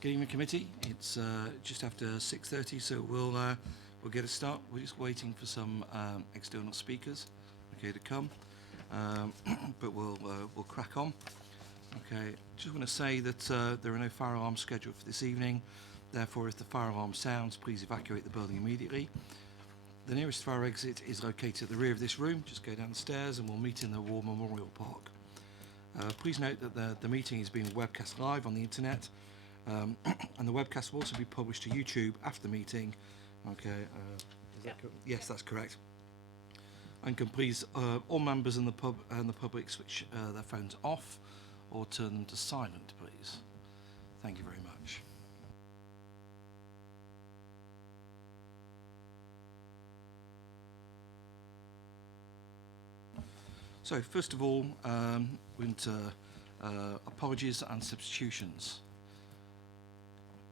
Good evening, committee. It's just after 6:30, so we'll get a start. We're just waiting for some external speakers, okay, to come, but we'll crack on. Okay, just want to say that there are no fire alarms scheduled for this evening. Therefore, if the fire alarm sounds, please evacuate the building immediately. The nearest fire exit is located at the rear of this room. Just go down the stairs and we'll meet in the War Memorial Park. Please note that the meeting is being webcast live on the internet, and the webcast will also be published to YouTube after the meeting. Okay, is that yes, that's correct. And can please all members in the public switch their phones off or turn them to silent, please. Thank you very much. So first of all, we're into apologies and substitutions.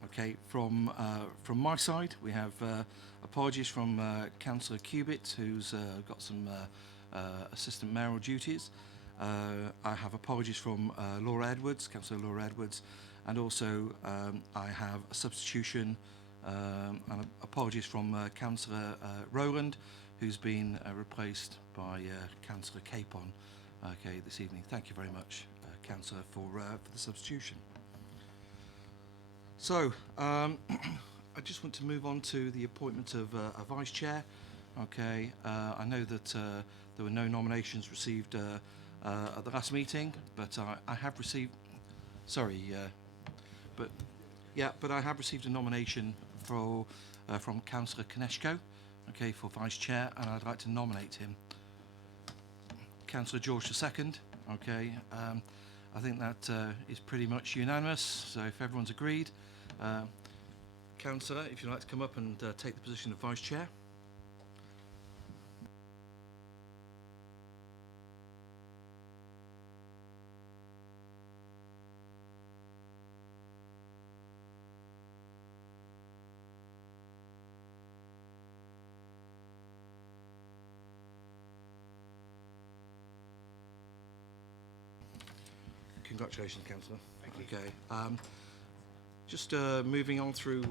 Okay, from my side, we have apologies from Councillor Cubitt, who's got some assistant mayoral duties. I have apologies from Laura Edwards, Councillor Laura Edwards, and also I have a substitution and apologies from Councillor Rowland, who's been replaced by Councillor Capon, okay, this evening. Thank you very much, Councillor, for the substitution. So, I just want to move on to the appointment of a Vice Chair. Okay, I know that there were no nominations received at the last meeting, but I have received, sorry, but I have received a nomination from Councillor Koneshko, okay, for Vice Chair, and I'd like to nominate him. Councillor George II, okay, I think that is pretty much unanimous, so if everyone's agreed, Councillor, if you'd like to come up and take the position of Vice Chair. Congratulations, Councillor. Thank you. Okay. Just moving on through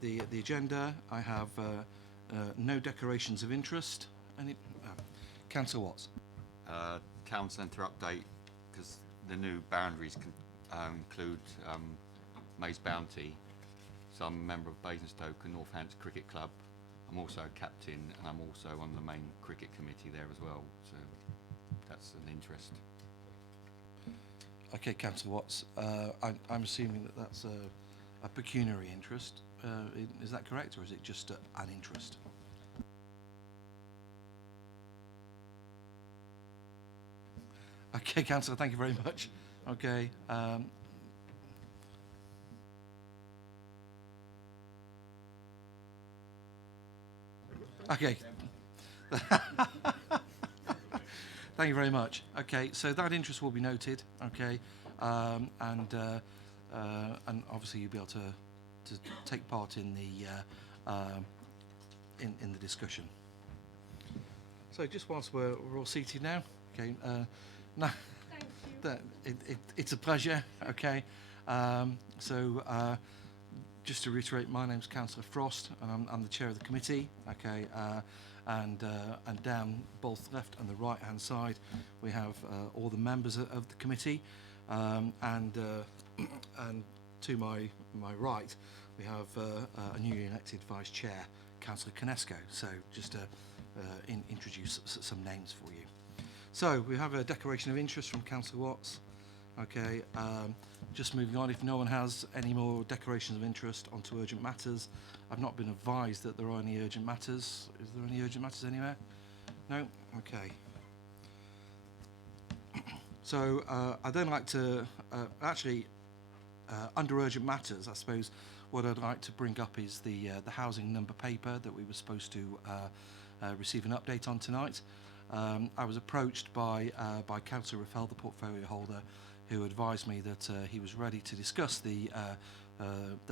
the agenda, I have no declarations of interest. Any, Councillor Watts. Town centre update, because the new boundaries can include Mays Bounty. So I'm a member of Basingstoke and Northampton Cricket Club. I'm also a captain, and I'm also on the main cricket committee there as well. So that's an interest. Okay, Councillor Watts, I'm assuming that that's a pecuniary interest. Is that correct, or is it just an interest? Okay, Councillor, thank you very much. Okay. Okay. Thank you very much. Okay, so that interest will be noted. Okay, and obviously you'll be able to take part in the discussion. So just whilst we're all seated now, okay. Now, it's a pleasure. Okay, so just to reiterate, my name's Councillor Frost, and I'm the chair of the committee. Okay. And down both left and the right hand side we have all the members of the committee, and to my right we have a newly elected Vice Chair, Councillor Koneshko. So just to introduce some names for you. So we have a declaration of interest from Councillor Watts. Okay, just moving on, if no one has any more declarations of interest onto urgent matters. I've not been advised that there are any urgent matters. Is there any urgent matters anywhere? No? Okay. So I'd then like to, under urgent matters, I suppose what I'd like to bring up is the housing number paper that we were supposed to receive an update on tonight. I was approached by Councillor Raffel, the portfolio holder, who advised me that he was ready to discuss the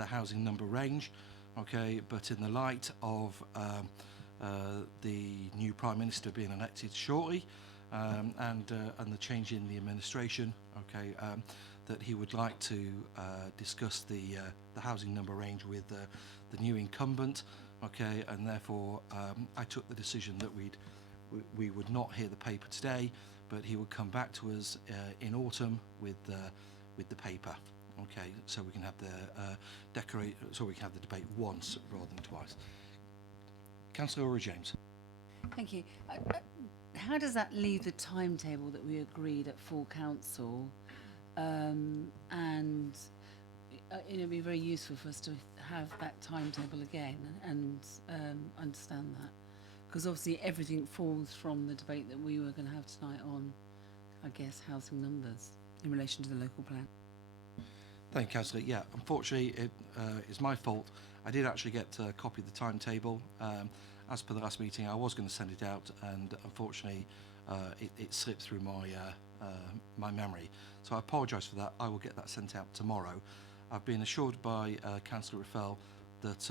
housing number range. Okay, but in the light of the new Prime Minister being elected shortly, and the change in the administration, okay, that he would like to discuss the housing number range with the new incumbent, okay, and therefore I took the decision that we would not hear the paper today, but he would come back to us in autumn with the paper, okay, so we can have the debate once rather than twice. Councillor Ora James. Thank you. How does that leave the timetable that we agreed at full council? And it'd be very useful for us to have that timetable again and understand that, because obviously everything falls from the debate that we were going to have tonight on, I guess, housing numbers in relation to the local plan. Thank you, Councillor. Yeah, unfortunately, it is my fault. I did actually get a copy of the timetable. As per the last meeting, I was going to send it out, and unfortunately, it slipped through my memory. So I apologise for that. I will get that sent out tomorrow. I've been assured by Councillor Raffel that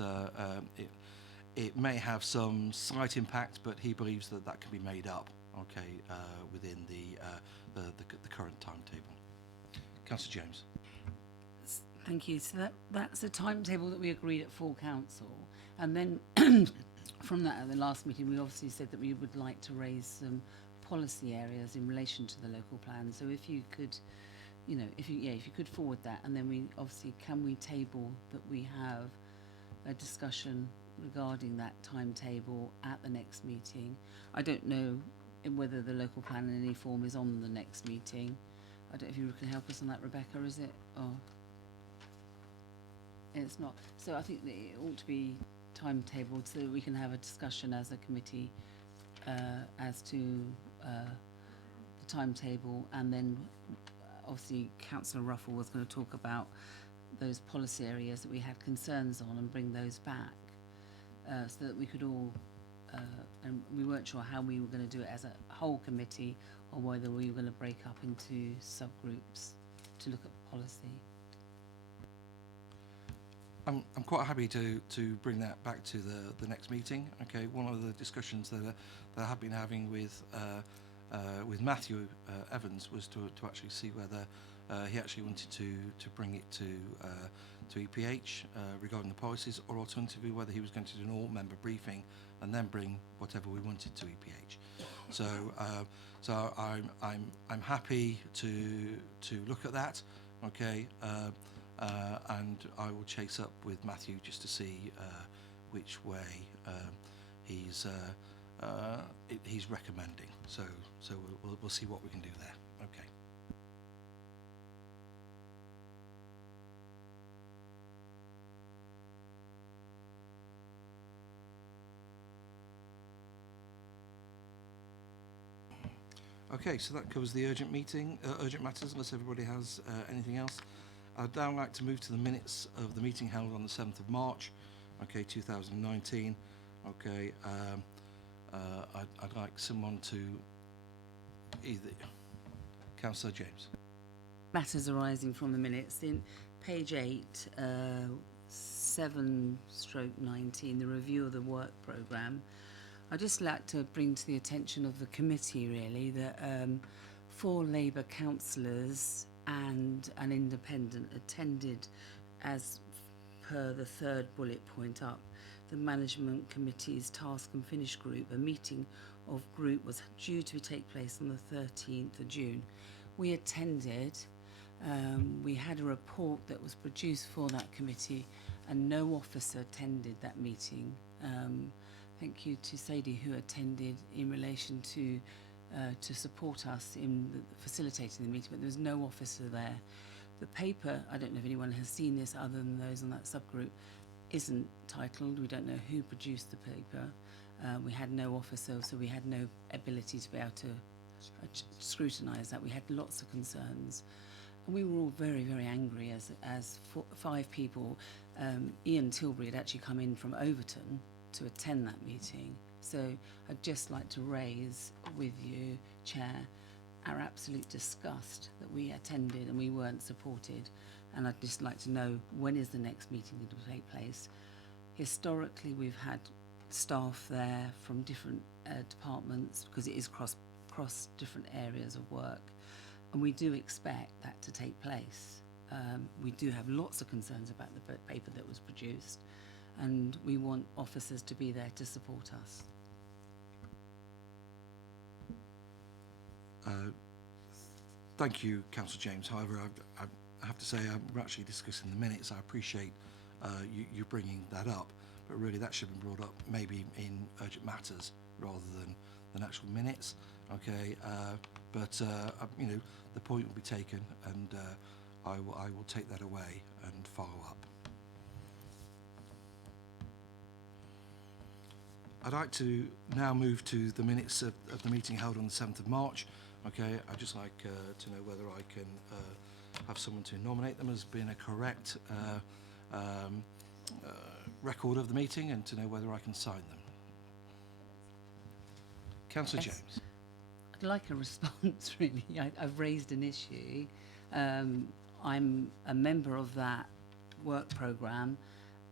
it may have some slight impact, but he believes that can be made up, okay, within the current timetable. Councillor James. Thank you. So that's the timetable that we agreed at full council, and then from that at the last meeting we obviously said that we would like to raise some policy areas in relation to the local plan. So if you could, if you could forward that, and then we obviously can we table that we have a discussion regarding that timetable at the next meeting. I don't know whether the local plan in any form is on the next meeting. I don't know if you can help us on that, Rebecca, is it? Or it's not. So I think that it ought to be timetabled so that we can have a discussion as a committee as to the timetable, and then obviously Councillor Ruffle was going to talk about those policy areas that we had concerns on and bring those back so that we could all and we weren't sure how we were going to do it as a whole committee or whether we were going to break up into subgroups to look at policy. I'm quite happy to bring that back to the next meeting. Okay, one of the discussions that I have been having with Matthew Evans was to actually see whether he actually wanted to bring it to EPH regarding the policies, or alternatively whether he was going to do an all-member briefing and then bring whatever we wanted to EPH. So I'm happy to look at that. Okay. And I will chase up with Matthew just to see which way he's recommending. So we'll see what we can do there. Okay. Okay, so that covers the urgent matters, unless everybody has anything else. I'd now like to move to the minutes of the meeting held on the 7th of March, okay, 2019. Okay, I'd like someone to either... Councillor James. Matters arising from the minutes in page 8, 7/19, the review of the work programme. I'd just like to bring to the attention of the committee really that 4 Labour councillors and an independent attended, as per the 3rd bullet point up, the management committee's task and finish group. A meeting of group was due to take place on the 13th of June. We attended, we had a report that was produced for that committee, and no officer attended that meeting. Thank you to Sadie who attended in relation to support us in facilitating the meeting, but there was no officer there. The paper, I don't know if anyone has seen this other than those on that subgroup, isn't titled. We don't know who produced the paper. We had no officer, so we had no ability to be able to scrutinise that. We had lots of concerns. And we were all very, very angry as 5 people. Ian Tilbury had actually come in from Overton to attend that meeting. So I'd just like to raise with you, Chair, our absolute disgust that we attended and we weren't supported. And I'd just like to know, when is the next meeting that will take place? Historically, we've had staff there from different departments, because it is cross different areas of work. and we do expect that to take place. We do have lots of concerns about the paper that was produced, and we want officers to be there to support us. Thank you, Councillor James. However, I have to say we're actually discussing the minutes. I appreciate you bringing that up, but really that should have been brought up maybe in urgent matters rather than actual minutes. Okay, but you know, the point will be taken, and I will take that away and follow up. I'd like to now move to the minutes of the meeting held on the 7th of March. Okay, I'd just like to know whether I can have someone to nominate them as being a correct record of the meeting, and to know whether I can sign them. Councillor Yes. James. I'd like a response, really. I've raised an issue. I'm a member of that work programme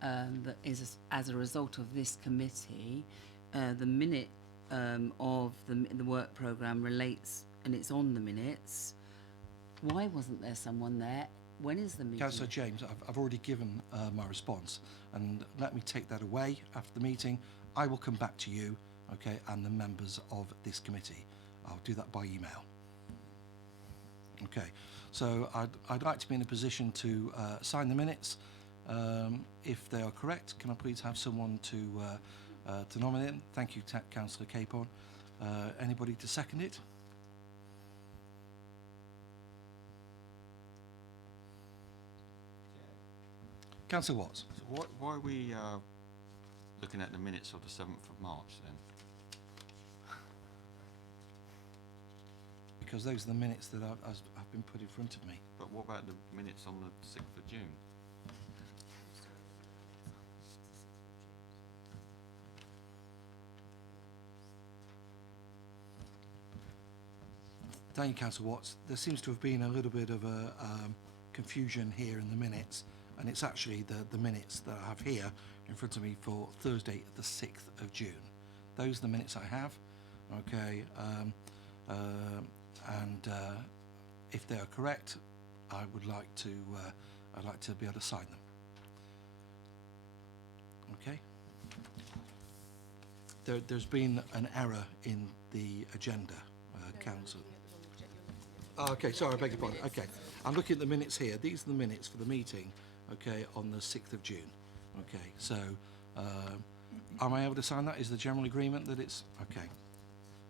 that is as a result of this committee. The minute of the work programme relates, and it's on the minutes. Why wasn't there someone there? When is the meeting? Councillor James, I've already given my response, and let me take that away after the meeting. I will come back to you, okay, and the members of this committee. I'll do that by email. Okay, so I'd like to be in a position to sign the minutes. If they are correct, can I please have someone to nominate them? Thank you, Councillor Capon. Anybody to second it? Councillor Watts. So why are we looking at the minutes of the 7th of March then? Because those are the minutes that have been put in front of me. But what about the minutes on the 6th of June? Thank you, Councillor Watts. There seems to have been a little bit of a confusion here in the minutes, and it's actually the minutes that I have here in front of me for Thursday, the 6th of June. Those are the minutes I have. Okay, and if they are correct, I would like to I'd like to be able to sign them. Okay. There's been an error in the agenda, Council. Oh, okay, sorry, I beg your pardon. Okay, I'm looking at the minutes here. These are the minutes for the meeting, okay, on the 6th of June. Okay, so am I able to sign that? Is the general agreement that it's... Okay,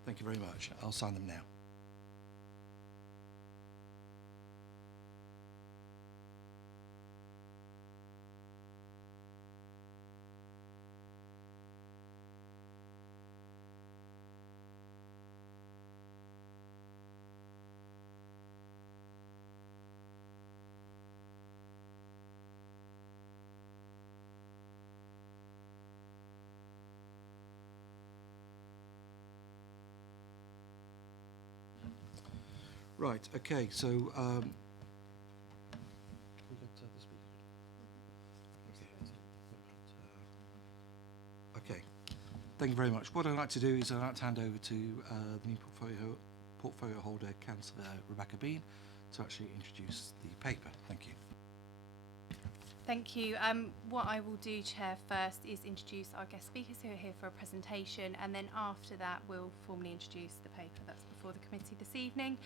thank you very much. I'll sign them now. Right, okay, so we got the speaker. Okay, thank you very much. What I'd like to do is I'd like to hand over to the new portfolio holder, Councillor Rebecca Bean, to actually introduce the paper. Thank you. Thank you. What I will do, Chair, first is introduce our guest speakers who are here for a presentation, and then after that we'll formally introduce the paper that's before the committee this evening.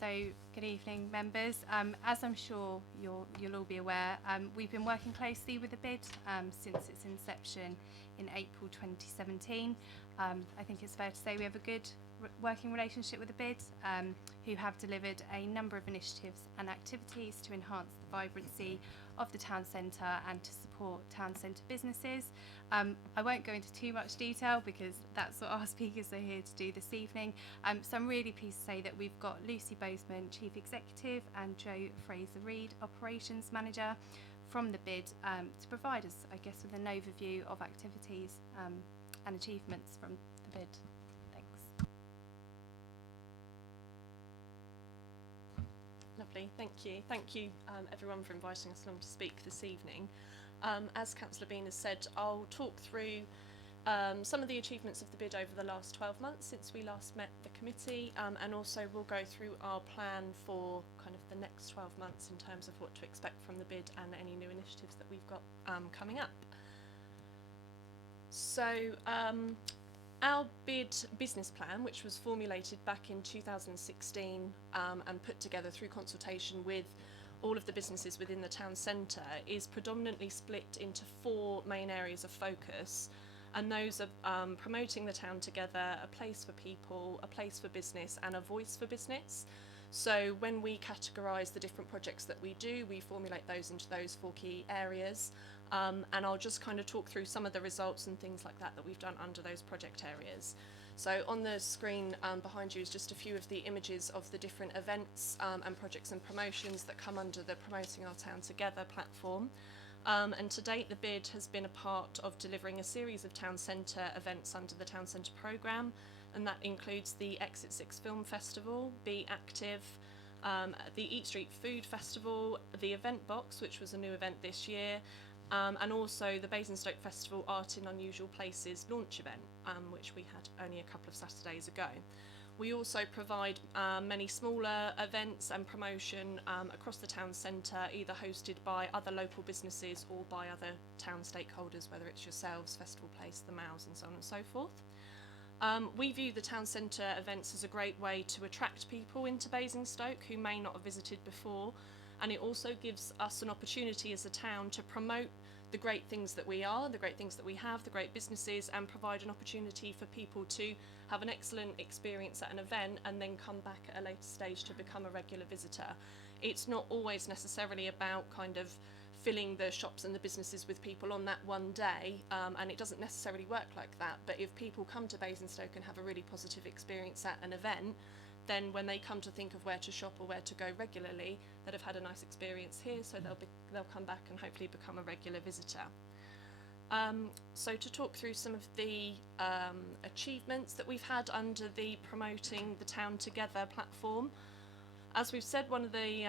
So good evening, members. As I'm sure you'll all be aware, we've been working closely with the bid since its inception in April 2017. I think it's fair to say we have a good working relationship with the bid, who have delivered a number of initiatives and activities to enhance the vibrancy of the town centre and to support town centre businesses. I won't go into too much detail because that's what our speakers are here to do this evening. So I'm really pleased to say that we've got Lucy Bozeman, Chief Executive, and Joe Fraser-Reid, Operations Manager, from the bid to provide us, I guess, with an overview of activities and achievements from the bid. Thanks. Lovely, thank you. Thank you everyone for inviting us along to speak this evening. As Councillor Bean has said, I'll talk through some of the achievements of the bid over the last 12 months since we last met the committee, and also we'll go through our plan for kind of the next 12 months in terms of what to expect from the bid and any new initiatives that we've got coming up. So our bid business plan, which was formulated back in 2016 and put together through consultation with all of the businesses within the town centre, is predominantly split into 4 main areas of focus. And those are promoting the town together, a place for people, a place for business, and a voice for business. So when we categorise the different projects that we do, we formulate those into those 4 key areas. And I'll just kind of talk through some of the results and things like that we've done under those project areas. So on the screen behind you is just a few of the images of the different events and projects and promotions that come under the Promoting Our Town Together platform. And to date, the bid has been a part of delivering a series of town centre events under the town centre programme, and that includes the Exit 6 Film Festival, Be Active, the Eat Street Food Festival, the Event Box, which was a new event this year, and also the Basingstoke Festival Art in Unusual Places launch event, which we had only a couple of Saturdays ago. We also provide many smaller events and promotion across the town centre, either hosted by other local businesses or by other town stakeholders, whether it's yourselves, Festival Place, the Mows, and so on and so forth. We view the town centre events as a great way to attract people into Basingstoke who may not have visited before, and it also gives us an opportunity as a town to promote the great things that we are, the great things that we have, the great businesses, and provide an opportunity for people to have an excellent experience at an event and then come back at a later stage to become a regular visitor. It's not always necessarily about kind of filling the shops and the businesses with people on that one day, and it doesn't necessarily work like that, but if people come to Basingstoke and have a really positive experience at an event, then when they come to think of where to shop or where to go regularly, they'd have had a nice experience here, so they'll come back and hopefully become a regular visitor. So to talk through some of the achievements that we've had under the Promoting the Town Together platform. As we've said, one of the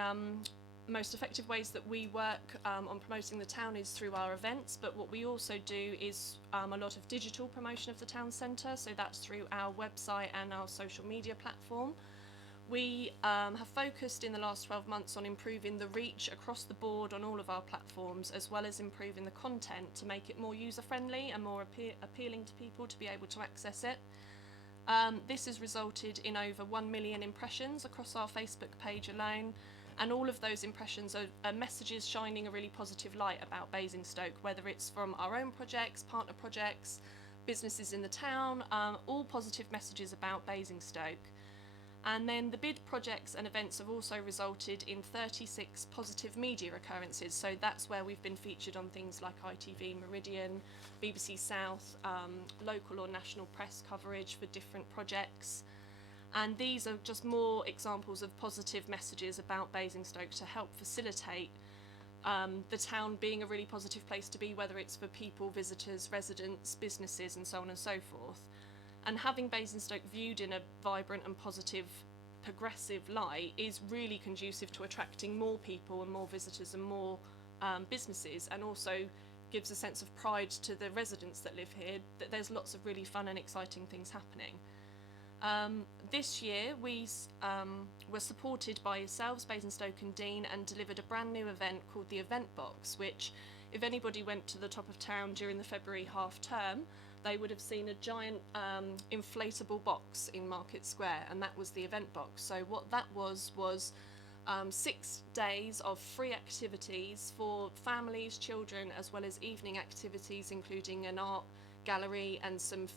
most effective ways that we work on promoting the town is through our events, but what we also do is a lot of digital promotion of the town centre, so that's through our website and our social media platform. We have focused in the last 12 months on improving the reach across the board on all of our platforms, as well as improving the content to make it more user-friendly and more appealing to people to be able to access it. This has resulted in over 1 million impressions across our Facebook page alone, and all of those impressions are messages shining a really positive light about Basingstoke, whether it's from our own projects, partner projects, businesses in the town, all positive messages about Basingstoke. And then the bid projects and events have also resulted in 36 positive media occurrences, so that's where we've been featured on things like ITV Meridian, BBC South, local or national press coverage for different projects. And these are just more examples of positive messages about Basingstoke to help facilitate the town being a really positive place to be, whether it's for people, visitors, residents, businesses, and so on and so forth. And having Basingstoke viewed in a vibrant and positive, progressive light is really conducive to attracting more people and more visitors and more businesses, and also gives a sense of pride to the residents that live here that there's lots of really fun and exciting things happening. This year we were supported by yourselves, Basingstoke and Dean, and delivered a brand new event called the Event Box, which if anybody went to the top of town during the February half term, they would have seen a giant inflatable box in Market Square, and that was the Event Box. So what that was 6 days of free activities for families, children, as well as evening activities, including an art gallery and some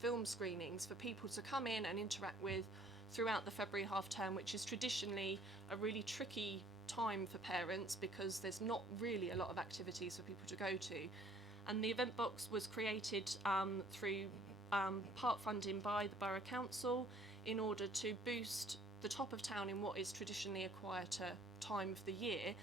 film screenings for people to come in and interact with throughout the February half term, which is traditionally a really tricky time for parents because there's not really a lot of activities for people to go to. And the Event Box was created through part funding by the Borough Council in order to boost the top of town in what is traditionally a quieter time of the year,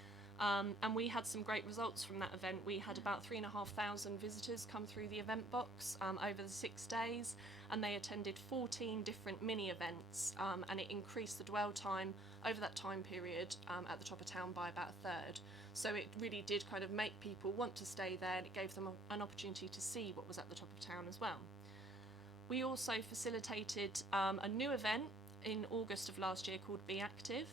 And we had some great results from that event. We had about 3,500 visitors come through the event box over the 6 days, and they attended 14 different mini events, and it increased the dwell time over that time period at the top of town by about a third. So it really did kind of make people want to stay there, and it gave them an opportunity to see what was at the top of town as well. We also facilitated a new event in August of last year called Be Active,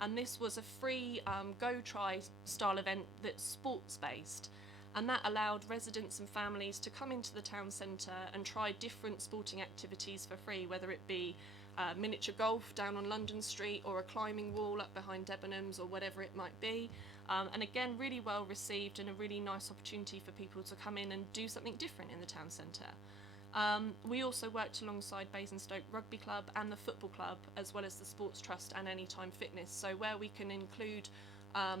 and this was a free Go Try style event that's sports based, and that allowed residents and families to come into the town centre and try different sporting activities for free, whether it be miniature golf down on London Street or a climbing wall up behind Debenhams or whatever it might be. And again, really well received and a really nice opportunity for people to come in and do something different in the town centre. We also worked alongside Basingstoke Rugby Club and the Football Club, as well as the Sports Trust and Anytime Fitness. So where we can include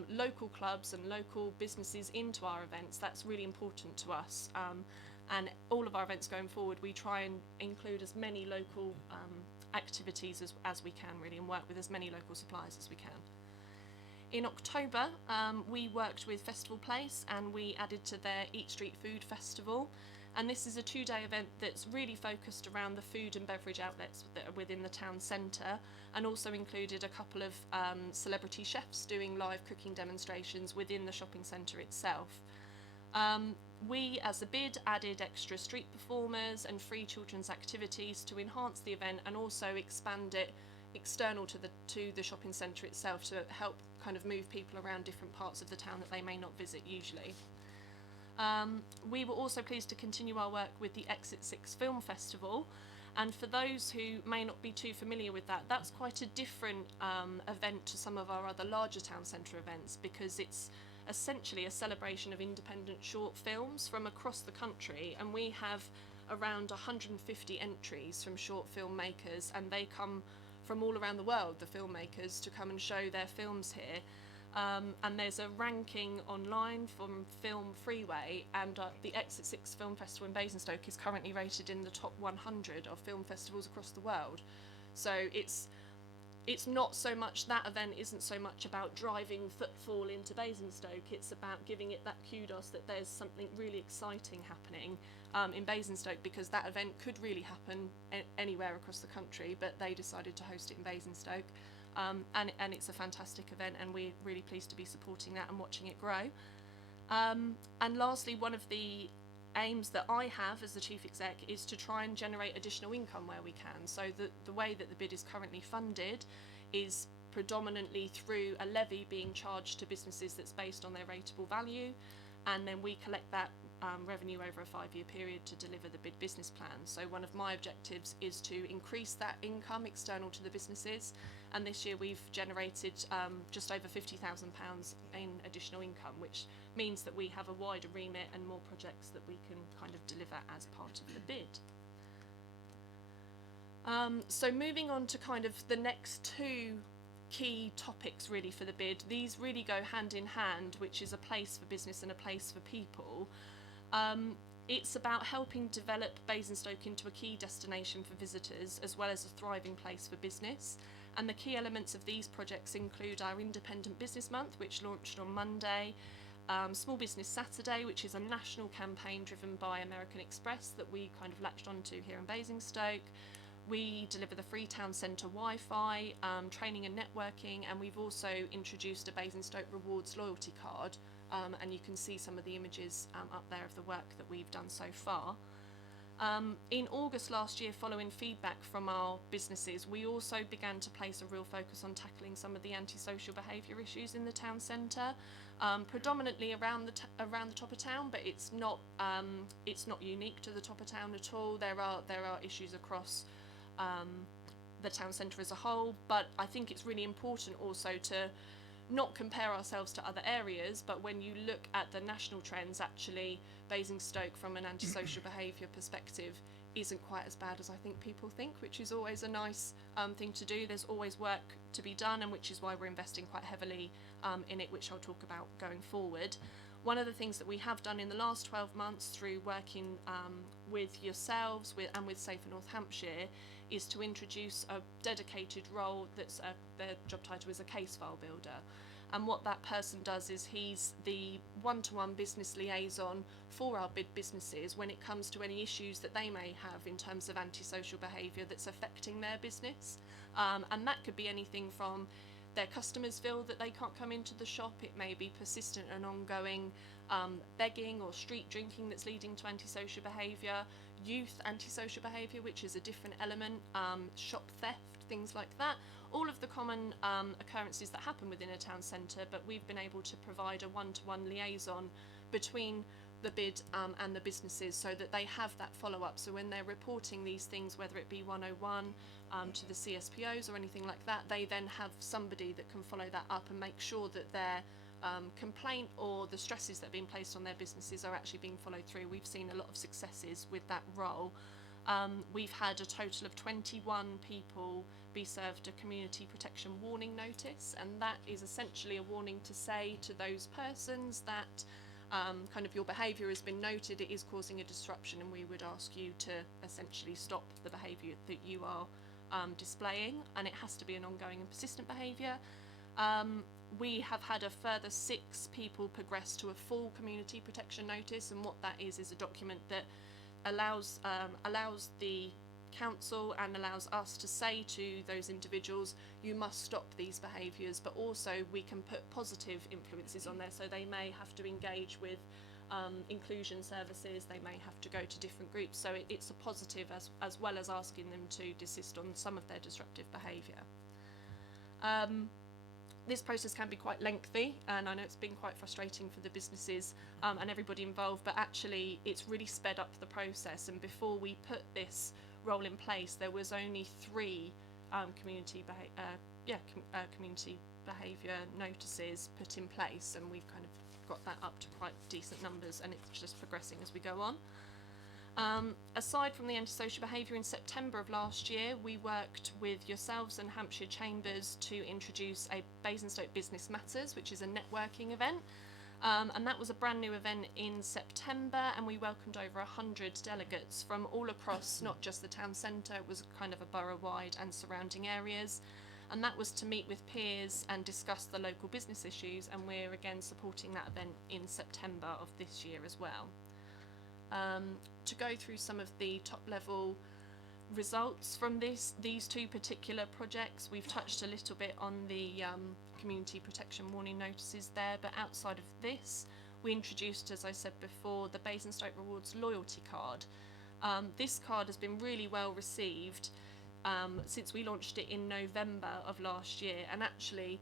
local clubs and local businesses into our events, that's really important to us. And all of our events going forward, we try and include as many local activities as we can, really, and work with as many local suppliers as we can. In October, we worked with Festival Place and we added to their Eat Street Food Festival. And this is a 2-day event that's really focused around the food and beverage outlets that are within the town centre, and also included a couple of celebrity chefs doing live cooking demonstrations within the shopping centre itself. We, as a bid, added extra street performers and free children's activities to enhance the event and also expand it external to the shopping centre itself to help kind of move people around different parts of the town that they may not visit usually. We were also pleased to continue our work with the Exit 6 Film Festival, and for those who may not be too familiar with that, that's quite a different event to some of our other larger town centre events, because it's essentially a celebration of independent short films from across the country, and we have around 150 entries from short filmmakers, and they come from all around the world, the filmmakers, to come and show their films here. And there's a ranking online from Film Freeway, and the Exit 6 Film Festival in Basingstoke is currently rated in the top 100 of film festivals across the world. So it's not so much, that event isn't so much about driving footfall into Basingstoke, it's about giving it that kudos that there's something really exciting happening in Basingstoke, because that event could really happen anywhere across the country, but they decided to host it in Basingstoke. And it's a fantastic event, and we're really pleased to be supporting that and watching it grow. And lastly, one of the aims that I have as the Chief Exec is to try and generate additional income where we can. So the way that the bid is currently funded is predominantly through a levy being charged to businesses that's based on their rateable value, and then we collect that revenue over a 5-year period to deliver the bid business plan. So one of my objectives is to increase that income external to the businesses, and this year we've generated just over £50,000 in additional income, which means that we have a wider remit and more projects that we can kind of deliver as part of the bid. So moving on to kind of the next 2 key topics really for the bid. These really go hand in hand, which is a place for business and a place for people. It's about helping develop Basingstoke into a key destination for visitors, as well as a thriving place for business. And the key elements of these projects include our Independent Business Month, which launched on Monday, Small Business Saturday, which is a national campaign driven by American Express that we kind of latched onto here in Basingstoke. We deliver the free town centre Wi-Fi, training and networking, and we've also introduced a Basingstoke Rewards loyalty card, and you can see some of the images up there of the work that we've done so far. In August last year, following feedback from our businesses, we also began to place a real focus on tackling some of the antisocial behaviour issues in the town centre, predominantly around the top of town, but it's not unique to the top of town at all. There are issues across the town centre as a whole, but I think it's really important also to not compare ourselves to other areas, but when you look at the national trends, actually Basingstoke from an antisocial behaviour perspective isn't quite as bad as I think people think, which is always a nice thing to do. There's always work to be done, and which is why we're investing quite heavily in it, which I'll talk about going forward. One of the things that we have done in the last 12 months through working with yourselves and with Safer North Hampshire is to introduce a dedicated role that's their job title is a case file builder. And what that person does is he's the one-to-one business liaison for our bid businesses when it comes to any issues that they may have in terms of antisocial behaviour that's affecting their business. And that could be anything from their customers feel that they can't come into the shop. It may be persistent and ongoing begging or street drinking that's leading to antisocial behaviour, youth antisocial behaviour, which is a different element, shop theft, things like that. All of the common occurrences that happen within a town centre, but we've been able to provide a one-to-one liaison between the bid and the businesses so that they have that follow-up. So when they're reporting these things, whether it be 101 to the CSPOs or anything like that, they then have somebody that can follow that up and make sure that their complaint or the stresses that are being placed on their businesses are actually being followed through. We've seen a lot of successes with that role. We've had a total of 21 people be served a community protection warning notice, and that is essentially a warning to say to those persons that kind of your behaviour has been noted, it is causing a disruption, and we would ask you to essentially stop the behaviour that you are displaying, and it has to be an ongoing and persistent behaviour. We have had a further 6 people progress to a full community protection notice, and what that is a document that allows the council and allows us to say to those individuals, you must stop these behaviours, but also we can put positive influences on there, so they may have to engage with inclusion services, they may have to go to different groups, so it's a positive as well as asking them to desist on some of their disruptive behaviour. This process can be quite lengthy, and I know it's been quite frustrating for the businesses and everybody involved, but actually it's really sped up the process, and before we put this role in place there was only 3 community behaviour notices put in place, and we've kind of got that up to quite decent numbers, and it's just progressing as we go on. Aside from the antisocial behaviour, in September of last year we worked with yourselves and Hampshire Chambers to introduce a Basingstoke Business Matters, which is a networking event, and that was a brand new event in September, and we welcomed over 100 delegates from all across, not just the town centre, it was kind of a borough-wide and surrounding areas, and that was to meet with peers and discuss the local business issues, and we're again supporting that event in September of this year as well. To go through some of the top level results from these 2 particular projects, we've touched a little bit on the community protection warning notices there, but outside of this we introduced, as I said before, the Basingstoke Rewards loyalty card. This card has been really well received since we launched it in November of last year, and actually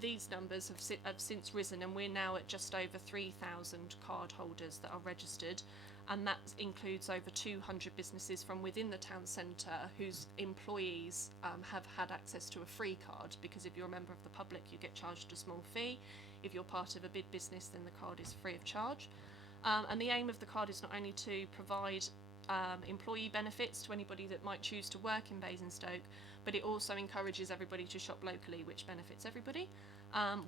these numbers have since risen, and we're now at just over 3,000 card holders that are registered, and that includes over 200 businesses from within the town centre whose employees have had access to a free card, because if you're a member of the public you get charged a small fee. If you're part of a bid business then the card is free of charge. And the aim of the card is not only to provide employee benefits to anybody that might choose to work in Basingstoke, but it also encourages everybody to shop locally, which benefits everybody.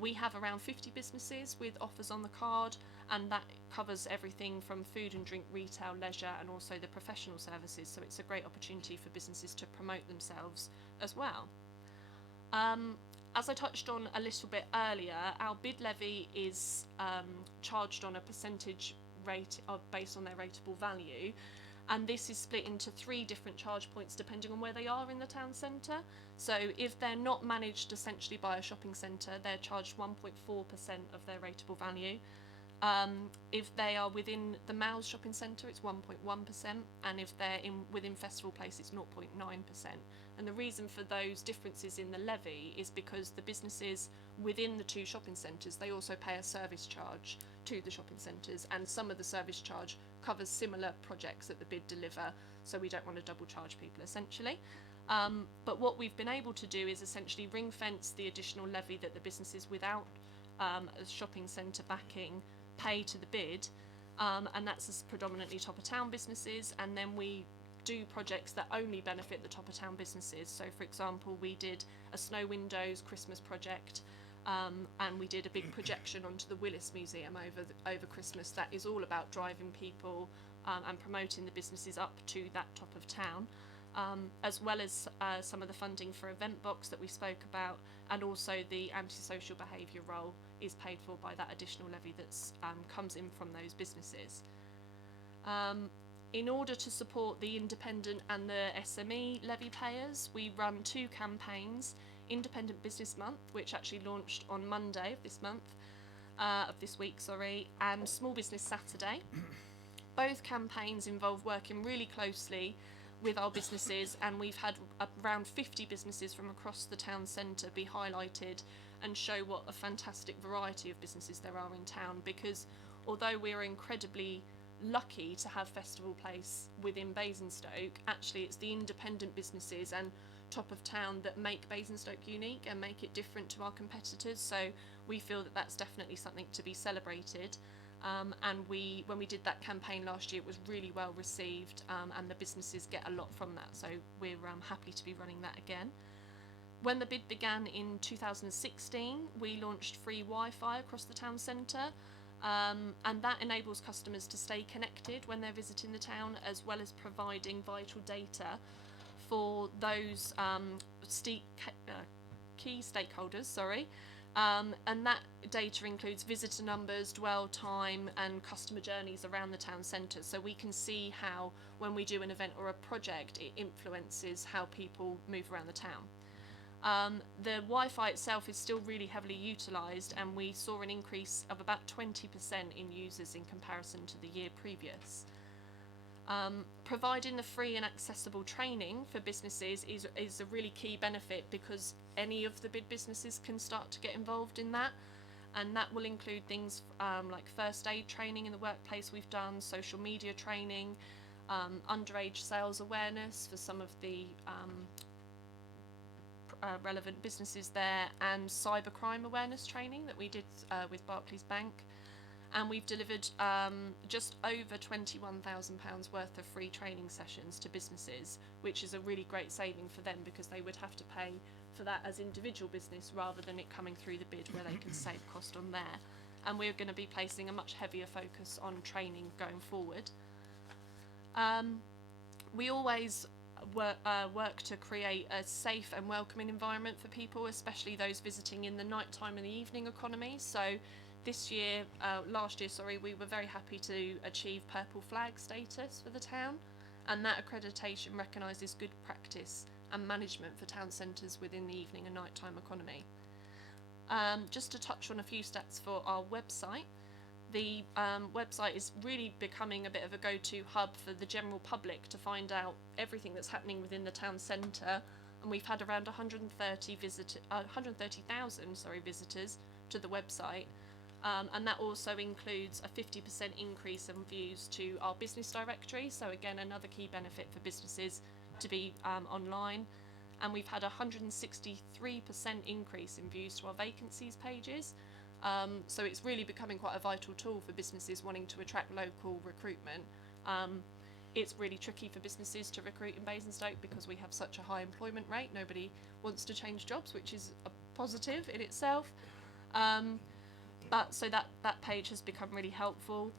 We have around 50 businesses with offers on the card, and that covers everything from food and drink, retail, leisure, and also the professional services, so it's a great opportunity for businesses to promote themselves as well. As I touched on a little bit earlier, our bid levy is charged on a percentage rate based on their rateable value, and this is split into 3 different charge points depending on where they are in the town centre. So if they're not managed essentially by a shopping centre, they're charged 1.4% of their rateable value. If they are within the Mouse shopping centre, it's 1.1%, and if they're within Festival Place, it's 0.9%. And the reason for those differences in the levy is because the businesses within the 2 shopping centres, they also pay a service charge to the shopping centres, and some of the service charge covers similar projects that the bid deliver, so we don't want to double charge people essentially. But what we've been able to do is essentially ring fence the additional levy that the businesses without a shopping centre backing pay to the bid, and that's predominantly top of town businesses, and then we do projects that only benefit the top of town businesses. So for example, we did a Snow Windows Christmas project, and we did a big projection onto the Willis Museum over Christmas that is all about driving people and promoting the businesses up to that top of town. as well as some of the funding for Event Box that we spoke about, and also the antisocial behaviour role is paid for by that additional levy that's comes in from those businesses. In order to support the independent and the SME levy payers, we run 2 campaigns: Independent Business Month, which actually launched on Monday of this week, and Small Business Saturday. Both campaigns involve working really closely with our businesses, and we've had around 50 businesses from across the town centre be highlighted and show what a fantastic variety of businesses there are in town, because although we're incredibly lucky to have Festival Place within Basingstoke, actually it's the independent businesses and top of town that make Basingstoke unique and make it different to our competitors. So we feel that that's definitely something to be celebrated. And when we did that campaign last year, it was really well received, and the businesses get a lot from that. So we're happy to be running that again. When the bid began in 2016, we launched free Wi-Fi across the town centre, and that enables customers to stay connected when they're visiting the town, as well as providing vital data for those key stakeholders, and that data includes visitor numbers, dwell time, and customer journeys around the town centre, so we can see how, when we do an event or a project, it influences how people move around the town. The Wi-Fi itself is still really heavily utilised, and we saw an increase of about 20% in users in comparison to the year previous. Providing the free and accessible training for businesses is a really key benefit, because any of the bid businesses can start to get involved in that, and that will include things like first aid training in the workplace we've done, social media training, underage sales awareness for some of the relevant businesses there, and cybercrime awareness training that we did with Barclays Bank. And we've delivered just over £21,000 worth of free training sessions to businesses, which is a really great saving for them, because they would have to pay for that as individual business rather than it coming through the bid, where they can save cost on there. And we're going to be placing a much heavier focus on training going forward. We always work to create a safe and welcoming environment for people, especially those visiting in the nighttime and the evening economy. So last year, we were very happy to achieve Purple Flag status for the town, and that accreditation recognises good practice and management for town centres within the evening and nighttime economy. Just to touch on a few stats for our website. The website is really becoming a bit of a go-to hub for the general public to find out everything that's happening within the town centre, and we've had around 130,000 visitors to the website, and that also includes a 50% increase in views to our business directory, so again another key benefit for businesses to be online. And we've had a 163% increase in views to our vacancies pages. So it's really becoming quite a vital tool for businesses wanting to attract local recruitment. It's really tricky for businesses to recruit in Basingstoke because we have such a high employment rate. Nobody wants to change jobs, which is a positive in itself. But so that page has become really helpful.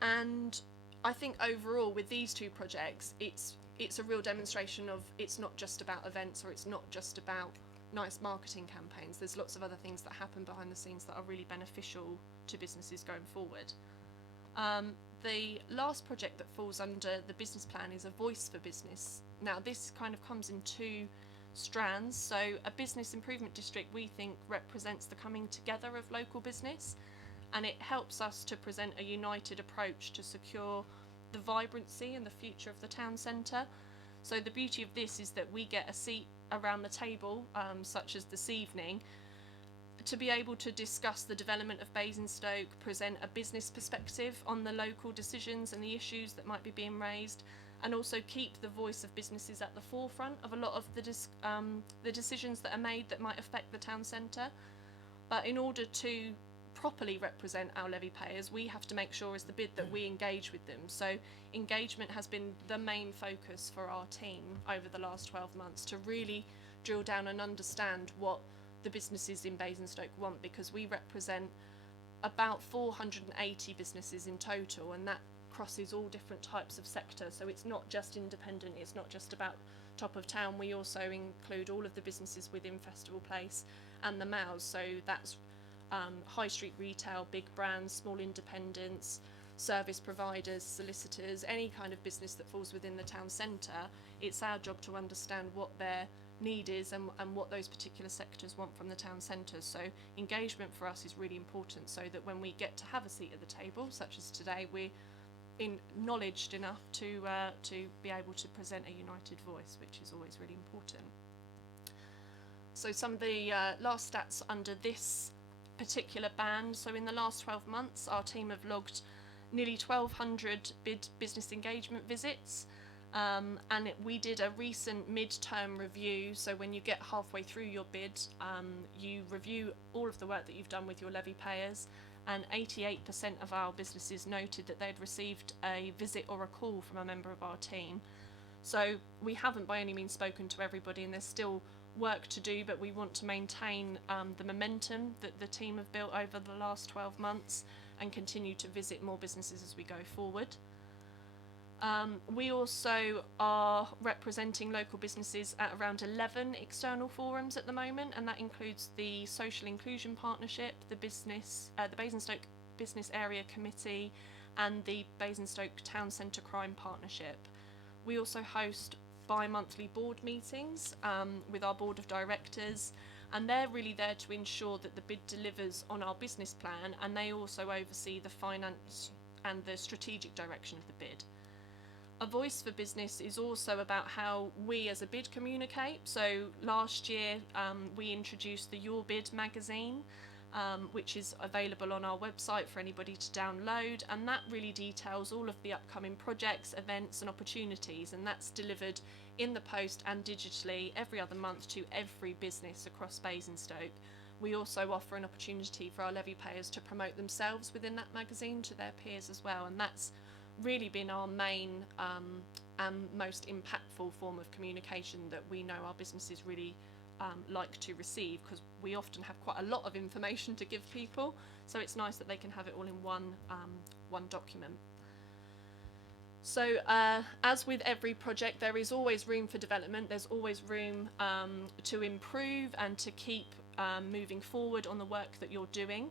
And I think overall with these 2 projects, it's a real demonstration of it's not just about events, or it's not just about nice marketing campaigns. There's lots of other things that happen behind the scenes that are really beneficial to businesses going forward. The last project that falls under the business plan is a voice for business. Now this kind of comes in 2 strands. So a business improvement district, we think, represents the coming together of local business, and it helps us to present a united approach to secure the vibrancy and the future of the town centre. So the beauty of this is that we get a seat around the table, such as this evening, to be able to discuss the development of Basingstoke, present a business perspective on the local decisions and the issues that might be being raised, and also keep the voice of businesses at the forefront of a lot of the decisions that are made that might affect the town centre. But in order to properly represent our levy payers, we have to make sure as the bid that we engage with them. So engagement has been the main focus for our team over the last 12 months, to really drill down and understand what the businesses in Basingstoke want, because we represent about 480 businesses in total, and that crosses all different types of sector. So it's not just independent, it's not just about top of town. We also include all of the businesses within Festival Place and the Mows. So that's high street retail, big brands, small independents, service providers, solicitors, any kind of business that falls within the town centre. It's our job to understand what their need is and what those particular sectors want from the town centres. So engagement for us is really important, so that when we get to have a seat at the table, such as today, we're knowledged enough to be able to present a united voice, which is always really important. So some of the last stats under this particular band. So in the last 12 months, our team have logged nearly 1,200 business engagement visits. We did a recent mid-term review. So when you get halfway through your bid, you review all of the work that you've done with your levy payers, and 88% of our businesses noted that they'd received a visit or a call from a member of our team. So we haven't by any means spoken to everybody, and there's still work to do, but we want to maintain the momentum that the team have built over the last 12 months and continue to visit more businesses as we go forward. We also are representing local businesses at around 11 external forums at the moment, and that includes the Social Inclusion Partnership, the Basingstoke Business Area Committee, and the Basingstoke Town Centre Crime Partnership. We also host bi-monthly board meetings with our board of directors, and they're really there to ensure that the bid delivers on our business plan, and they also oversee the finance and the strategic direction of the bid. A voice for business is also about how we as a bid communicate. So last year we introduced the Your Bid magazine, which is available on our website for anybody to download, and that really details all of the upcoming projects, events and opportunities, and that's delivered in the post and digitally every other month to every business across Basingstoke. We also offer an opportunity for our levy payers to promote themselves within that magazine to their peers as well, and that's really been our main and most impactful form of communication that we know our businesses really like to receive, because we often have quite a lot of information to give people, so it's nice that they can have it all in one document. So as with every project, there is always room for development, there's always room to improve and to keep moving forward on the work that you're doing.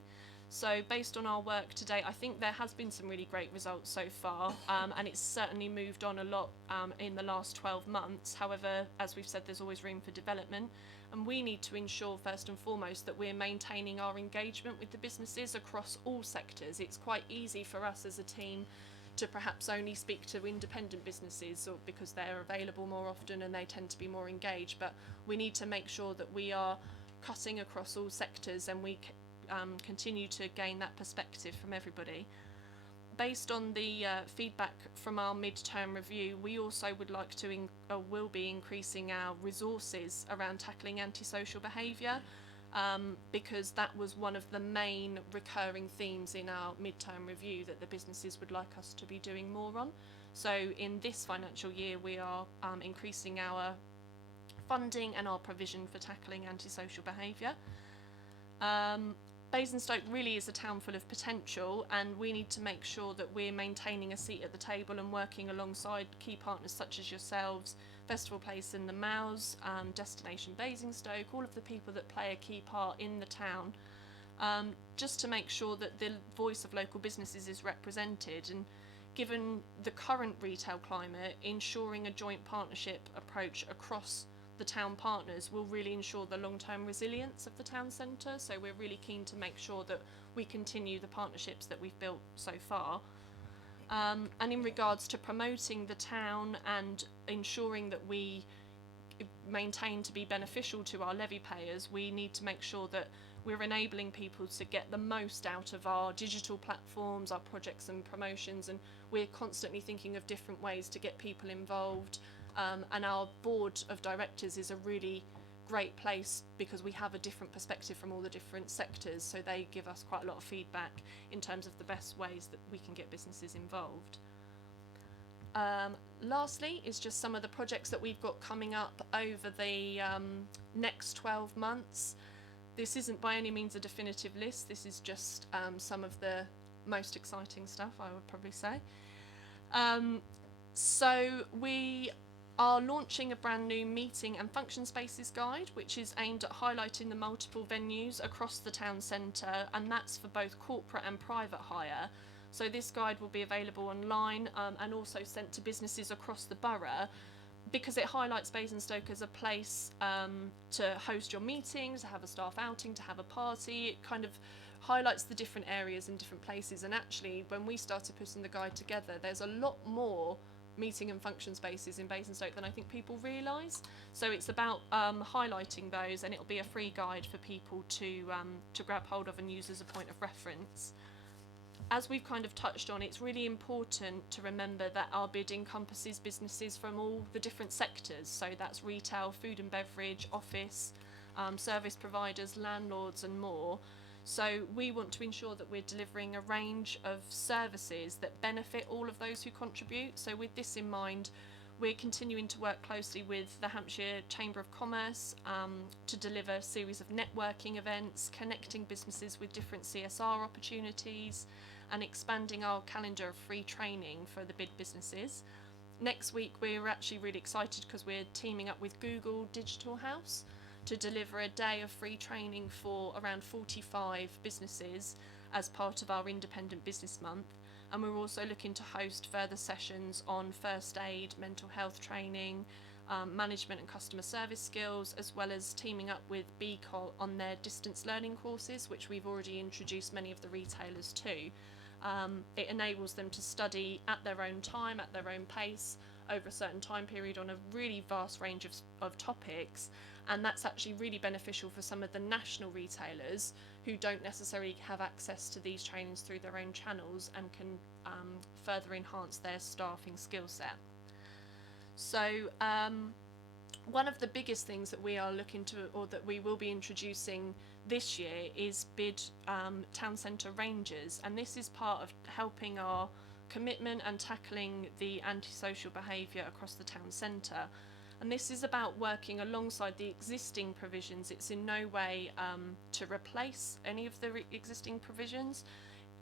So based on our work today, I think there has been some really great results so far, and it's certainly moved on a lot in the last 12 months. However, as we've said, there's always room for development, and we need to ensure first and foremost that we're maintaining our engagement with the businesses across all sectors. It's quite easy for us as a team to perhaps only speak to independent businesses, or because they're available more often and they tend to be more engaged, but we need to make sure that we are cutting across all sectors and we continue to gain that perspective from everybody. Based on the feedback from our mid-term review, we also would like to will be increasing our resources around tackling antisocial behaviour, because that was one of the main recurring themes in our mid-term review that the businesses would like us to be doing more on. So in this financial year we are increasing our funding and our provision for tackling antisocial behaviour. Basingstoke really is a town full of potential, and we need to make sure that we're maintaining a seat at the table and working alongside key partners such as yourselves, Festival Place and the Mows, Destination Basingstoke, all of the people that play a key part in the town, just to make sure that the voice of local businesses is represented. And given the current retail climate, ensuring a joint partnership approach across the town partners will really ensure the long-term resilience of the town centre, so we're really keen to make sure that we continue the partnerships that we've built so far. And in regards to promoting the town and ensuring that we maintain to be beneficial to our levy payers, we need to make sure that we're enabling people to get the most out of our digital platforms, our projects and promotions, and we're constantly thinking of different ways to get people involved. And our board of directors is a really great place because we have a different perspective from all the different sectors, so they give us quite a lot of feedback in terms of the best ways that we can get businesses involved. Lastly is just some of the projects that we've got coming up over the next 12 months. This isn't by any means a definitive list, this is just some of the most exciting stuff, I would probably say. So we are launching a brand new meeting and function spaces guide, which is aimed at highlighting the multiple venues across the town centre, and that's for both corporate and private hire. So this guide will be available online and also sent to businesses across the borough, because it highlights Basingstoke as a place to host your meetings, to have a staff outing, to have a party. It kind of highlights the different areas and different places. And actually, when we started putting the guide together, there's a lot more meeting and function spaces in Basingstoke than I think people realise. So it's about highlighting those, and it'll be a free guide for people to grab hold of and use as a point of reference. As we've kind of touched on, it's really important to remember that our bid encompasses businesses from all the different sectors. So that's retail, food and beverage, office, service providers, landlords and more. So we want to ensure that we're delivering a range of services that benefit all of those who contribute. So with this in mind, we're continuing to work closely with the Hampshire Chamber of Commerce to deliver a series of networking events, connecting businesses with different CSR opportunities, and expanding our calendar of free training for the bid businesses. Next week, we're actually really excited because we're teaming up with Google Digital House to deliver a day of free training for around 45 businesses as part of our Independent Business Month. And we're also looking to host further sessions on first aid, mental health training, management and customer service skills, as well as teaming up with BCOL on their distance learning courses, which we've already introduced many of the retailers to. It enables them to study at their own time, at their own pace, over a certain time period on a really vast range of topics, and that's actually really beneficial for some of the national retailers who don't necessarily have access to these trainings through their own channels and can further enhance their staffing skill set. So one of the biggest things that we are looking to, or that we will be introducing this year, is bid town centre rangers, and this is part of helping our commitment and tackling the antisocial behaviour across the town centre. And this is about working alongside the existing provisions. It's in no way to replace any of the existing provisions,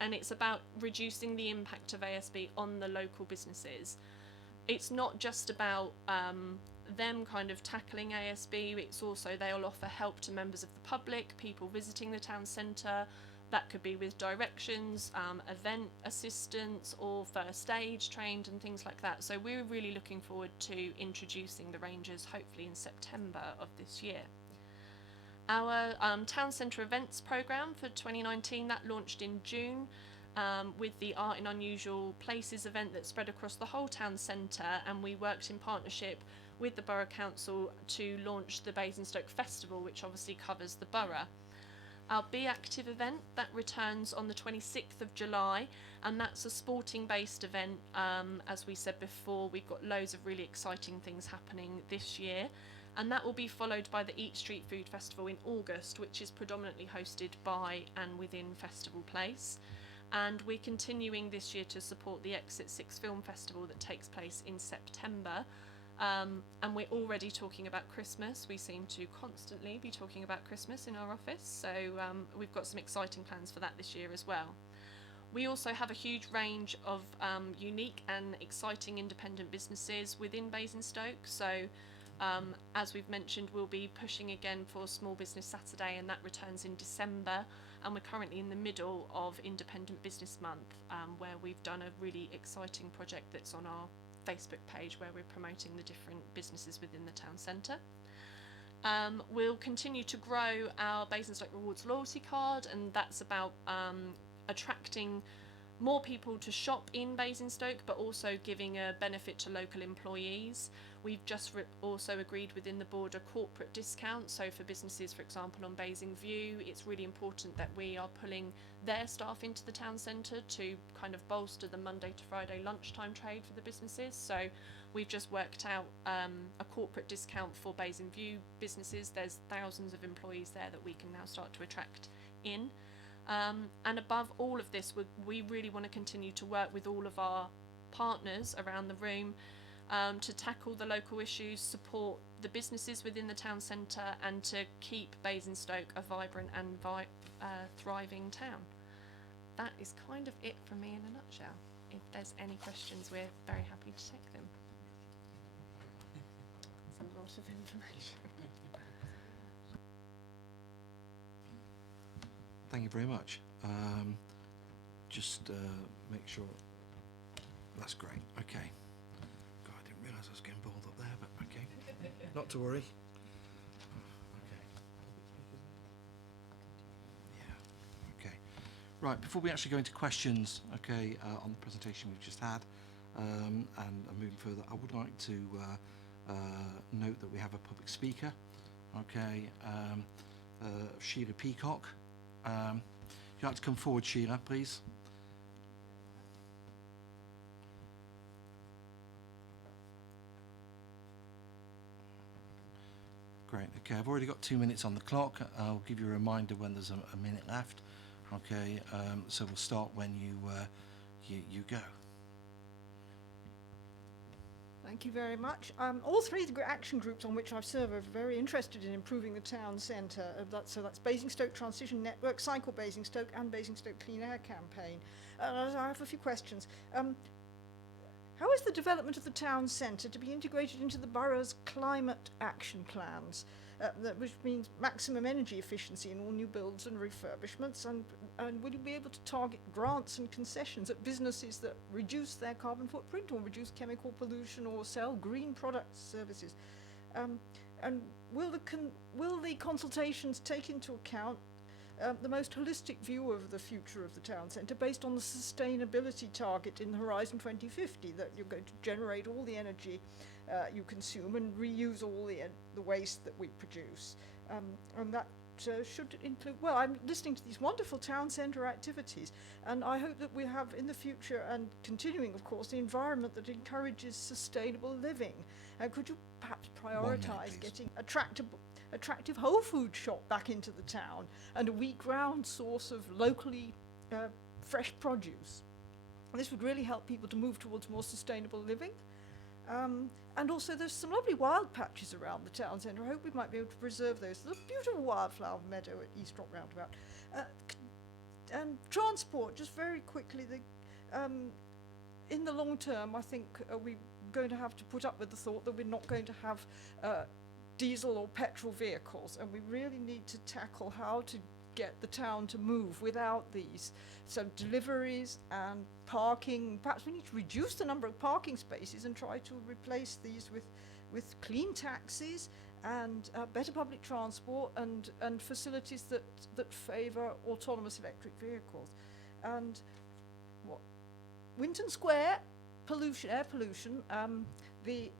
and it's about reducing the impact of ASB on the local businesses. It's not just about them kind of tackling ASB, it's also they'll offer help to members of the public, people visiting the town centre. That could be with directions, event assistance, or first aid trained and things like that. So we're really looking forward to introducing the rangers hopefully in September of this year. Our town centre events programme for 2019, that launched in June with the Art in Unusual Places event that spread across the whole town centre, and we worked in partnership with the Borough Council to launch the Basingstoke Festival, which obviously covers the borough. Our Be Active event, that returns on the 26th of July, and that's a sporting based event. As we said before, we've got loads of really exciting things happening this year, and that will be followed by the Eat Street Food Festival in August, which is predominantly hosted by and within Festival Place. And we're continuing this year to support the Exit 6 Film Festival that takes place in September. And we're already talking about Christmas. We seem to constantly be talking about Christmas in our office, so we've got some exciting plans for that this year as well. We also have a huge range of unique and exciting independent businesses within Basingstoke. So as we've mentioned, we'll be pushing again for Small Business Saturday, and that returns in December. And we're currently in the middle of Independent Business Month, where we've done a really exciting project that's on our Facebook page where we're promoting the different businesses within the town centre. We'll continue to grow our Basingstoke Rewards loyalty card, and that's about attracting more people to shop in Basingstoke, but also giving a benefit to local employees. We've just also agreed within the board a corporate discount, so for businesses, for example, on Basing View, it's really important that we are pulling their staff into the town centre to kind of bolster the Monday to Friday lunchtime trade for the businesses. So we've just worked out a corporate discount for Basing View businesses. There's thousands of employees there that we can now start to attract in. And above all of this, we really want to continue to work with all of our partners around the room to tackle the local issues, support the businesses within the town centre, and to keep Basingstoke a vibrant and thriving town. That is kind of it from me in a nutshell. if there's any questions, we're very happy to take them. It's a lot of information. Thank you very much. Just make sure. That's great. Okay. God, I didn't realise I was getting balled up there, but okay. Not to worry. Okay. Yeah. Okay. Right. Before we actually go into questions, okay, on the presentation we've just had, and moving further, I would like to note that we have a public speaker. Okay. Sheila Peacock. Would you like to come forward, Sheila, please? Great. Okay, I've already got 2 minutes on the clock. I'll give you a reminder when there's a minute left. Okay, so we'll start when you go. Thank you very much. All three of the action groups on which I've served are very interested in improving the town centre. So that's Basingstoke Transition Network, Cycle Basingstoke, and Basingstoke Clean Air Campaign. I have a few questions. How is the development of the town centre to be integrated into the borough's climate action plans, which means maximum energy efficiency in all new builds and refurbishments? And will you be able to target grants and concessions at businesses that reduce their carbon footprint or reduce chemical pollution or sell green products, services? And will the consultations take into account the most holistic view of the future of the town centre based on the sustainability target in Horizon 2050, that you're going to generate all the energy you consume and reuse all the waste that we produce? And that should include, well, I'm listening to these wonderful town centre activities, and I hope that we have in the future, and continuing of course, the environment that encourages sustainable living. Could you perhaps prioritise getting attractive whole food shop back into the town and a week-round source of locally fresh produce? This would really help people to move towards more sustainable living. And also there's some lovely wild patches around the town centre. I hope we might be able to preserve those. There's a beautiful wildflower meadow at East Rock Roundabout. And transport, just very quickly, in the long term, I think we're going to have to put up with the thought that we're not going to have diesel or petrol vehicles, and we really need to tackle how to get the town to move without these. So deliveries and parking, perhaps we need to reduce the number of parking spaces and try to replace these with clean taxis and better public transport and facilities that favour autonomous electric vehicles. And what Winton Square pollution, air pollution, we've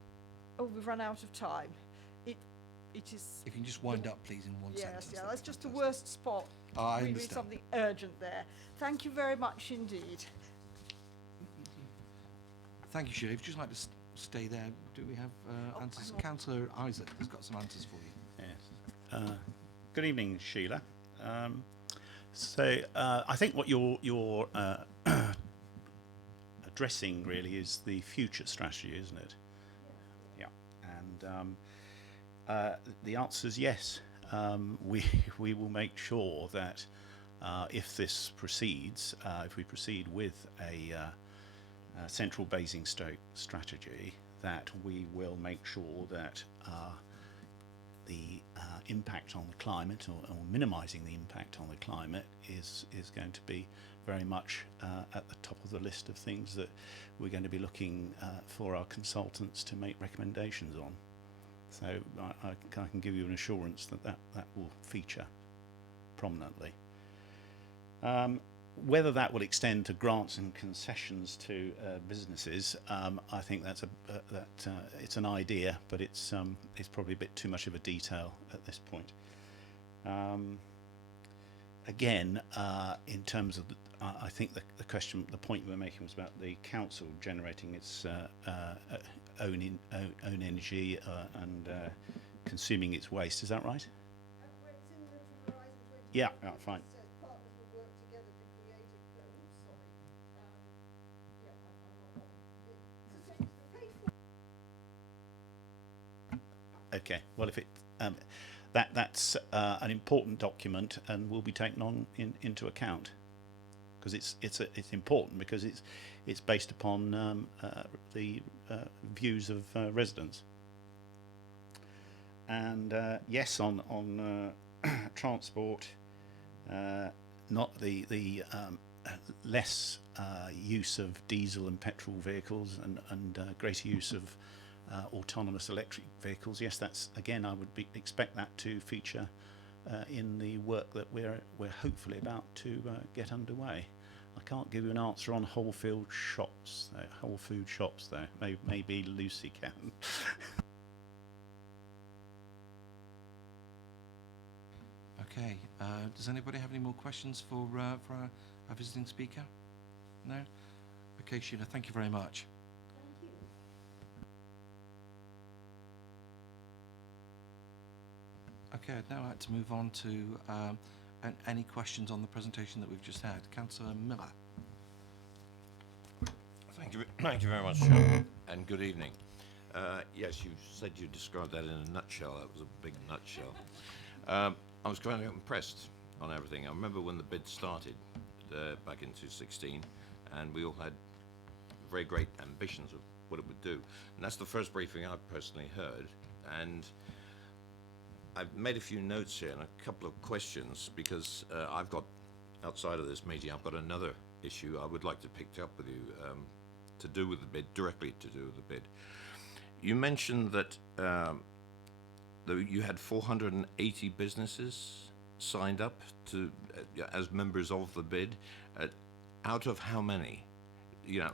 run out of time. It is. If you can just wind up, please, in one sentence. Yes, that's just the worst spot. I really understand. Something urgent there. Thank you very much indeed. Thank you, Sheila. If you'd just like to stay there, do we have answers? Councillor Isaac has got some answers for you. Yes. Good evening, Sheila. I think what you're addressing really is the future strategy, isn't it? Yeah. And the answer is yes. We will make sure that if this proceeds, if we proceed with a central Basingstoke strategy, that we will make sure that the impact on the climate, or minimising the impact on the climate, is going to be very much at the top of the list of things that we're going to be looking for our consultants to make recommendations on. So I can give you an assurance that will feature prominently. Whether that will extend to grants and concessions to businesses, I think that's it's an idea, but it's probably a bit too much of a detail at this point. Again, in terms of I think the point you were making was about the council generating its own energy and consuming its waste. Is that right? Yeah, fine. Okay. Well, if it that's an important document and will be taken on into account. because it's important because it's based upon the views of residents. And yes, on transport, not the less use of diesel and petrol vehicles and greater use of autonomous electric vehicles. Yes, that's again I would expect that to feature in the work that we're hopefully about to get underway. I can't give you an answer on whole food shops though. Maybe Lucy can. Okay. Does anybody have any more questions for our visiting speaker? No? Okay, Sheila, thank you very much. Okay, I'd now like to move on to any questions on the presentation that we've just had. Councillor Miller. Thank you very much, Chair, and good evening. Yes, you said you described that in a nutshell. That was a big nutshell. I was kind of impressed on everything. I remember when the bid started back in 2016, and we all had very great ambitions of what it would do. And that's the first briefing I've personally heard. And I've made a few notes here and a couple of questions because I've got, outside of this meeting, I've got another issue I would like to pick up with you to do with the bid, directly to do with the bid. You mentioned that you had 480 businesses signed up to as members of the bid. Out of how many? You know,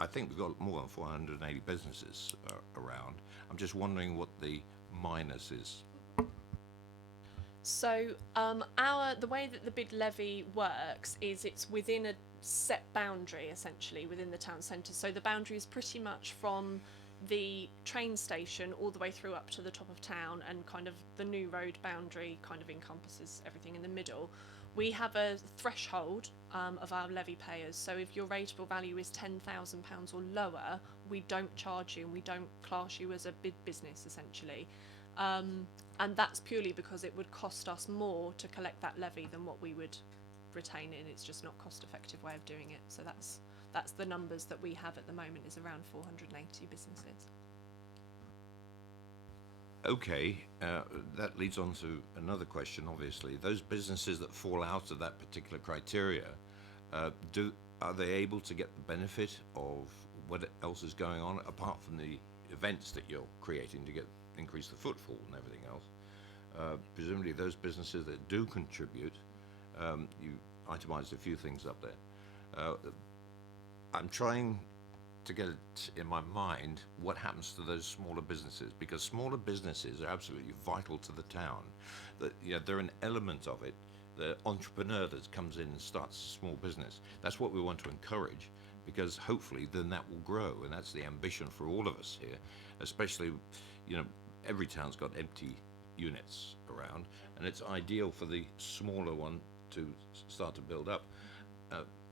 I think we've got more than 480 businesses around. I'm just wondering what the minus is. So the way that the bid levy works is it's within a set boundary, essentially, within the town centre. So the boundary is pretty much from the train station all the way through up to the top of town, and kind of the new road boundary kind of encompasses everything in the middle. We have a threshold of our levy payers, so if your rateable value is £10,000 or lower, we don't charge you and we don't class you as a bid business, essentially. And that's purely because it would cost us more to collect that levy than what we would retain in. It's just not cost-effective way of doing it. So that's the numbers that we have at the moment, is around 480 businesses. Okay, that leads on to another question, obviously. Those businesses that fall out of that particular criteria, are they able to get the benefit of what else is going on, apart from the events that you're creating to increase the footfall and everything else? Presumably those businesses that do contribute, you itemised a few things up there. I'm trying to get it in my mind what happens to those smaller businesses, because smaller businesses are absolutely vital to the town. That, you know, they're an element of it. The entrepreneur that comes in and starts a small business, that's what we want to encourage, because hopefully then that will grow, and that's the ambition for all of us here. Especially, you know, every town's got empty units around, and it's ideal for the smaller one to start to build up.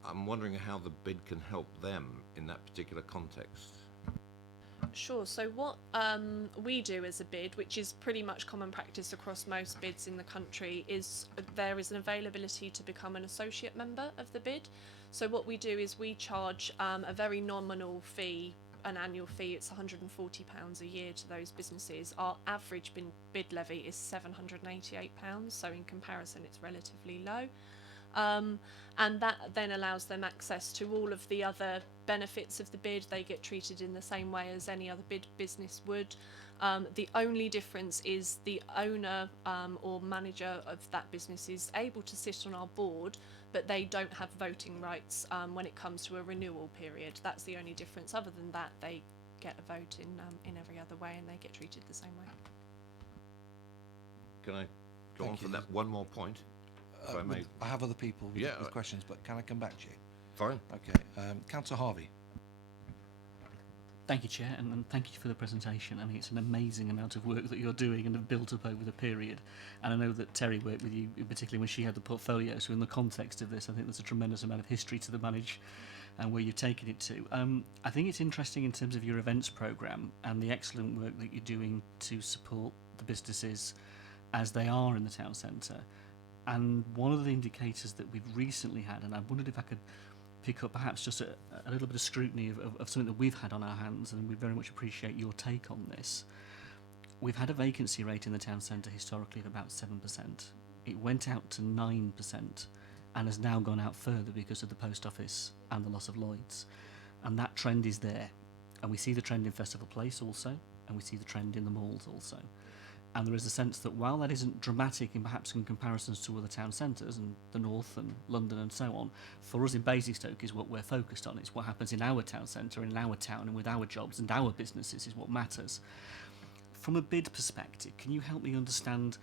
I'm wondering how the bid can help them in that particular context. Sure. So what we do as a bid, which is pretty much common practice across most bids in the country, is there is an availability to become an associate member of the bid. So what we do is we charge a very nominal fee, an annual fee. It's £140 a year to those businesses. Our average bid levy is £788, so in comparison it's relatively low. And that then allows them access to all of the other benefits of the bid. They get treated in the same way as any other bid business would. The only difference is the owner or manager of that business is able to sit on our board, but they don't have voting rights when it comes to a renewal period. That's the only difference. Other than that, they get a vote in every other way, and they get treated the same way. Can I go Thank on for you. that one more point? If I may. I have other people with, Yeah, with questions, but can I come back to you? Fine. Okay. Councillor Harvey. Thank you, Chair, and thank you for the presentation. I mean, it's an amazing amount of work that you're doing and have built up over the period. And I know that Terry worked with you, particularly when she had the portfolio. So in the context of this, I think there's a tremendous amount of history to the manage and where you've taken it to. I think it's interesting in terms of your events programme and the excellent work that you're doing to support the businesses as they are in the town centre. And one of the indicators that we've recently had, and I wondered if I could pick up perhaps just a little bit of scrutiny of something that we've had on our hands, and we very much appreciate your take on this. We've had a vacancy rate in the town centre historically of about 7%. It went out to 9% and has now gone out further because of the post office and the loss of Lloyd's. And that trend is there. And we see the trend in Festival Place also, and we see the trend in the malls also. And there is a sense that while that isn't dramatic perhaps in comparisons to other town centres and the north and London and so on, for us in Basingstoke is what we're focused on. It's what happens in our town centre, in our town and with our jobs and our businesses is what matters. From a bid perspective, can you help me understand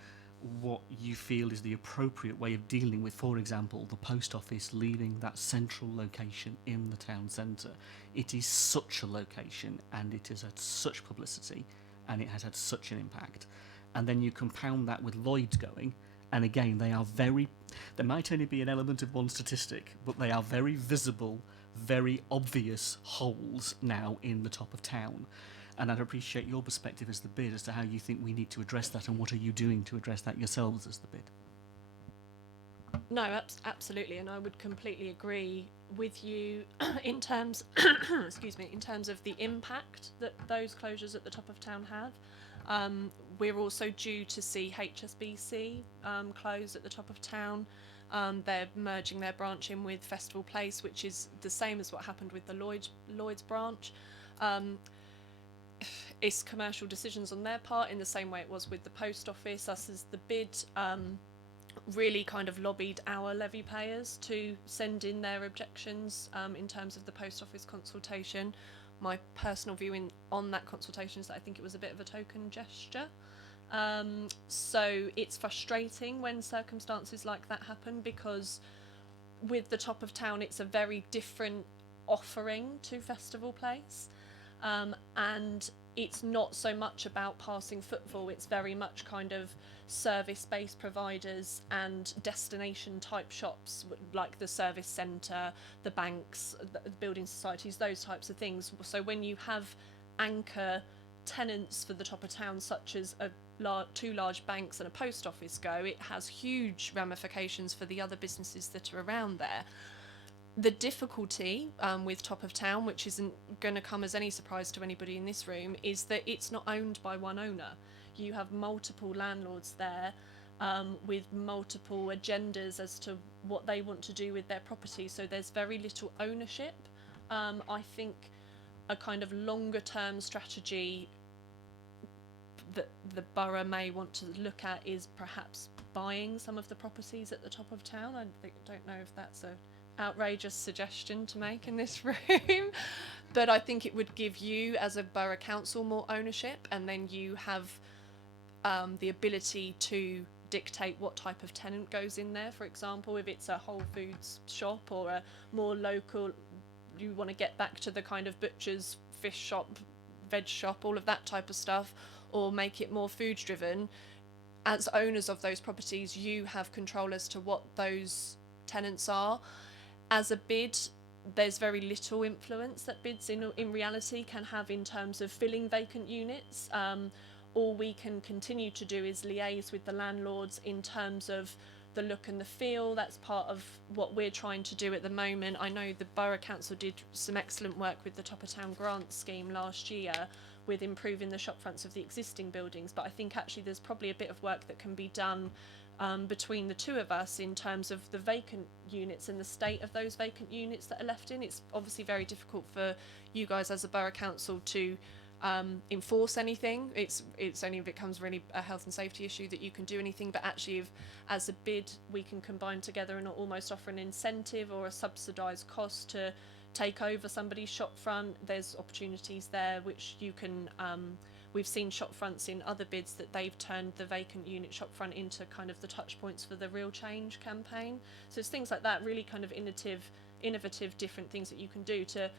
what you feel is the appropriate way of dealing with, for example, the post office leaving that central location in the town centre? It is such a location and it has had such publicity and it has had such an impact. And then you compound that with Lloyd's going, and again, there might only be an element of one statistic, but they are very visible, very obvious holes now in the top of town. And I'd appreciate your perspective as the bid as to how you think we need to address that, and what are you doing to address that yourselves as the bid? No, absolutely, and I would completely agree with you in terms, excuse me, in terms of the impact that those closures at the top of town have. We're also due to see HSBC close at the top of town. They're merging their branch in with Festival Place, which is the same as what happened with the Lloyd's branch. It's commercial decisions on their part, in the same way it was with the post office. Us as the bid really kind of lobbied our levy payers to send in their objections in terms of the post office consultation. My personal view on that consultation is that I think it was a bit of a token gesture. So it's frustrating when circumstances like that happen, because with the top of town it's a very different offering to Festival Place, and it's not so much about passing footfall, it's very much kind of service-based providers and destination type shops like the service centre, the banks, the building societies, those types of things. So when you have anchor tenants for the top of town, such as two large banks and a post office go, it has huge ramifications for the other businesses that are around there. The difficulty with top of town, which isn't going to come as any surprise to anybody in this room, is that it's not owned by one owner. You have multiple landlords there with multiple agendas as to what they want to do with their property, so there's very little ownership. I think a kind of longer term strategy that the borough may want to look at is perhaps buying some of the properties at the top of town. I don't know if that's a outrageous suggestion to make in this room, but I think it would give you as a borough council more ownership, and then you have the ability to dictate what type of tenant goes in there. For example, if it's a Whole Foods shop or a more local, you want to get back to the kind of butcher's, fish shop, veg shop, all of that type of stuff, or make it more food driven. As owners of those properties, you have control as to what those tenants are. As a bid, there's very little influence that bids in reality can have in terms of filling vacant units. All we can continue to do is liaise with the landlords in terms of the look and the feel. That's part of what we're trying to do at the moment. I know the Borough Council did some excellent work with the Top of Town grant scheme last year with improving the shop fronts of the existing buildings, but I think actually there's probably a bit of work that can be done between the two of us in terms of the vacant units and the state of those vacant units that are left in. It's obviously very difficult for you guys as a Borough Council to enforce anything. It's only if it becomes really a health and safety issue that you can do anything, but actually if as a bid we can combine together and almost offer an incentive or a subsidised cost to take over somebody's shop front, there's opportunities there which you can we've seen shop fronts in other bids that they've turned the vacant unit shop front into kind of the touch points for the Real Change campaign. So it's things like that, really kind of innovative different things that you can do to,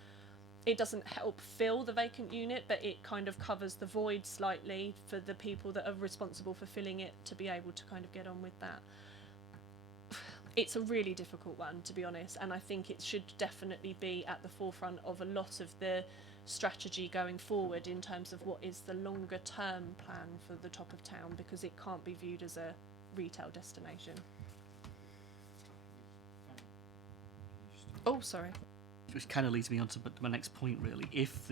it doesn't help fill the vacant unit, but it kind of covers the void slightly for the people that are responsible for filling it to be able to kind of get on with that. It's a really difficult one, to be honest, and I think it should definitely be at the forefront of a lot of the strategy going forward in terms of what is the longer term plan for the top of town, because it can't be viewed as a retail destination. Oh, sorry. which kind of leads me on to my next point, really. If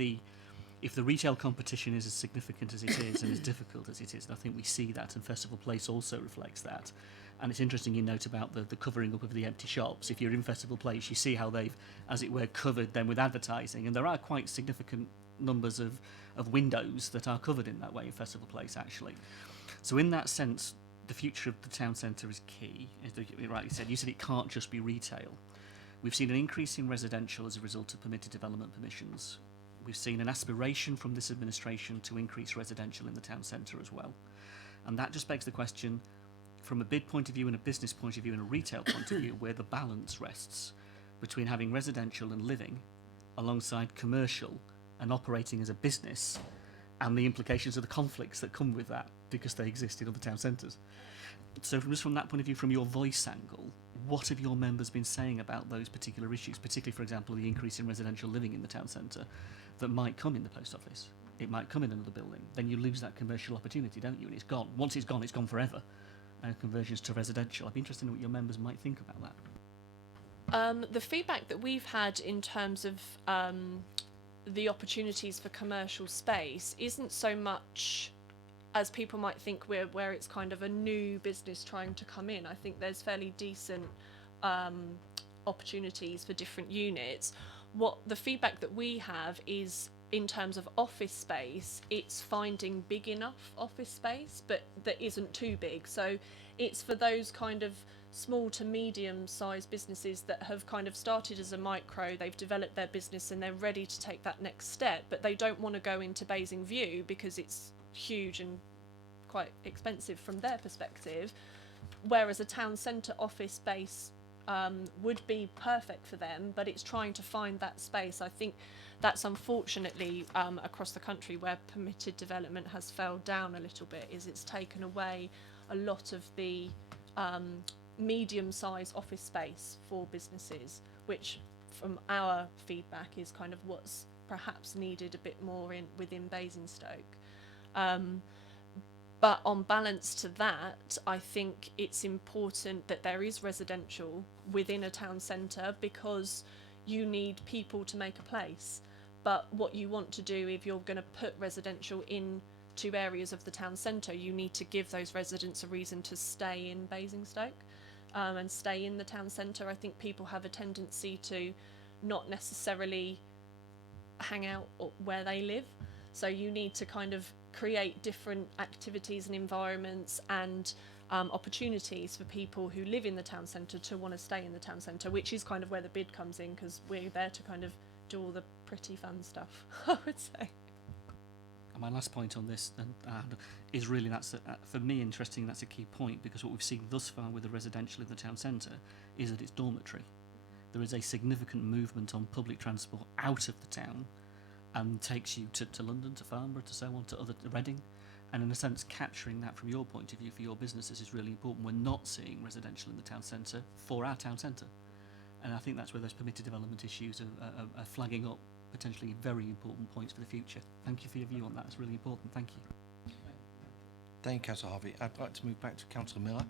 the retail competition is as significant as it is and as difficult as it is, and I think we see that, and Festival Place also reflects that. And it's interesting you note about the covering up of the empty shops. If you're in Festival Place, you see how they've, as it were, covered them with advertising, and there are quite significant numbers of windows that are covered in that way in Festival Place, actually. So in that sense, the future of the town centre is key. As you rightly said, you said it can't just be retail. We've seen an increase in residential as a result of permitted development permissions. We've seen an aspiration from this administration to increase residential in the town centre as well. And that just begs the question, from a bid point of view and a business point of view and a retail point of view, where the balance rests between having residential and living alongside commercial and operating as a business, and the implications of the conflicts that come with that because they exist in other town centres. So from that point of view, from your voice angle, what have your members been saying about those particular issues, particularly, for example, the increase in residential living in the town centre that might come in the post office? It might come in another building. Then you lose that commercial opportunity, don't you? And it's gone. Once it's gone forever. And conversions to residential. I'd be interested in what your members might think about that. The feedback that we've had in terms of the opportunities for commercial space isn't so much as people might think where it's kind of a new business trying to come in. I think there's fairly decent opportunities for different units. What the feedback that we have is, in terms of office space, it's finding big enough office space, but that isn't too big. So it's for those kind of small to medium sized businesses that have kind of started as a micro, they've developed their business and they're ready to take that next step, but they don't want to go into Basing View because it's huge and quite expensive from their perspective. Whereas a town centre office space would be perfect for them, but it's trying to find that space. I think that's unfortunately across the country where permitted development has fell down a little bit, is it's taken away a lot of the medium-sized office space for businesses, which from our feedback is kind of what's perhaps needed a bit more within Basingstoke. But on balance to that, I think it's important that there is residential within a town centre, because you need people to make a place. But what you want to do, if you're going to put residential in to areas of the town centre, you need to give those residents a reason to stay in Basingstoke and stay in the town centre. I think people have a tendency to not necessarily hang out where they live. So you need to kind of create different activities and environments and opportunities for people who live in the town centre to want to stay in the town centre, which is kind of where the bid comes in, because we're there to kind of do all the pretty fun stuff, I would say. And my last point on this is really, that's for me interesting, that's a key point, because what we've seen thus far with the residential in the town centre is that it's dormitory. There is a significant movement on public transport out of the town and takes you to London, to Farnborough, to so on, to Reading. And in a sense, capturing that from your point of view for your businesses is really important. We're not seeing residential in the town centre for our town centre. And I think that's where those permitted development issues are flagging up potentially very important points for the future. Thank you for your view on that. It's really important. Thank you. Thank you, Councillor Harvey. I'd like to move back to Councillor Miller.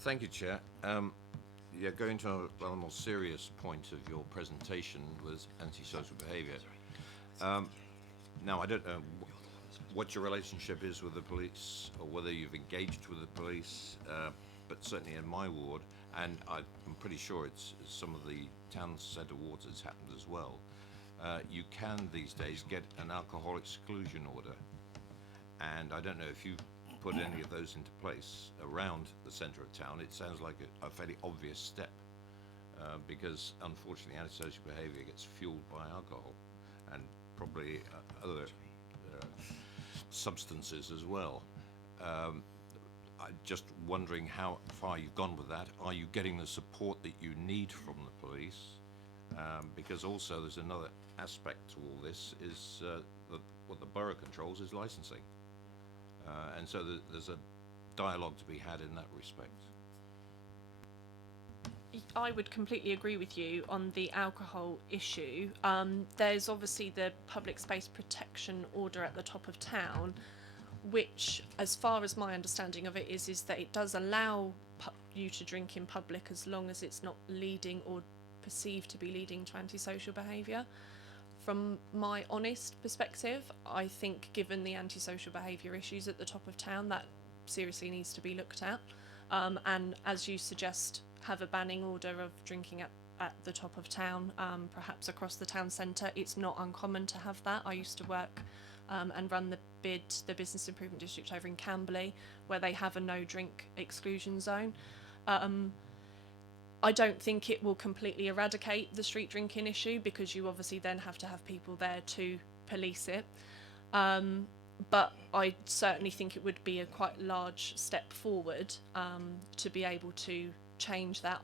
Thank you, Chair. Going to a rather more serious point of your presentation was antisocial behaviour. Now, I don't know what your relationship is with the police, or whether you've engaged with the police, but certainly in my ward, and I'm pretty sure it's some of the town centre wards it's happened as well, you can these days get an alcohol exclusion order. And I don't know if you've put any of those into place around the centre of town. It sounds like a fairly obvious step, because unfortunately antisocial behaviour gets fuelled by alcohol and probably other substances as well. I'm just wondering how far you've gone with that. Are you getting the support that you need from the police? Because also there's another aspect to all this, is what the borough controls is licensing. And so there's a dialogue to be had in that respect. I would completely agree with you on the alcohol issue. There's obviously the public space protection order at the top of town, which, as far as my understanding of it is that it does allow you to drink in public as long as it's not leading or perceived to be leading to antisocial behaviour. From my honest perspective, I think given the antisocial behaviour issues at the top of town, that seriously needs to be looked at. And as you suggest, have a banning order of drinking at the top of town, perhaps across the town centre. It's not uncommon to have that. I used to work and run the Business Improvement District over in Camberley, where they have a no drink exclusion zone. I don't think it will completely eradicate the street drinking issue, because you obviously then have to have people there to police it. But I certainly think it would be a quite large step forward to be able to change that.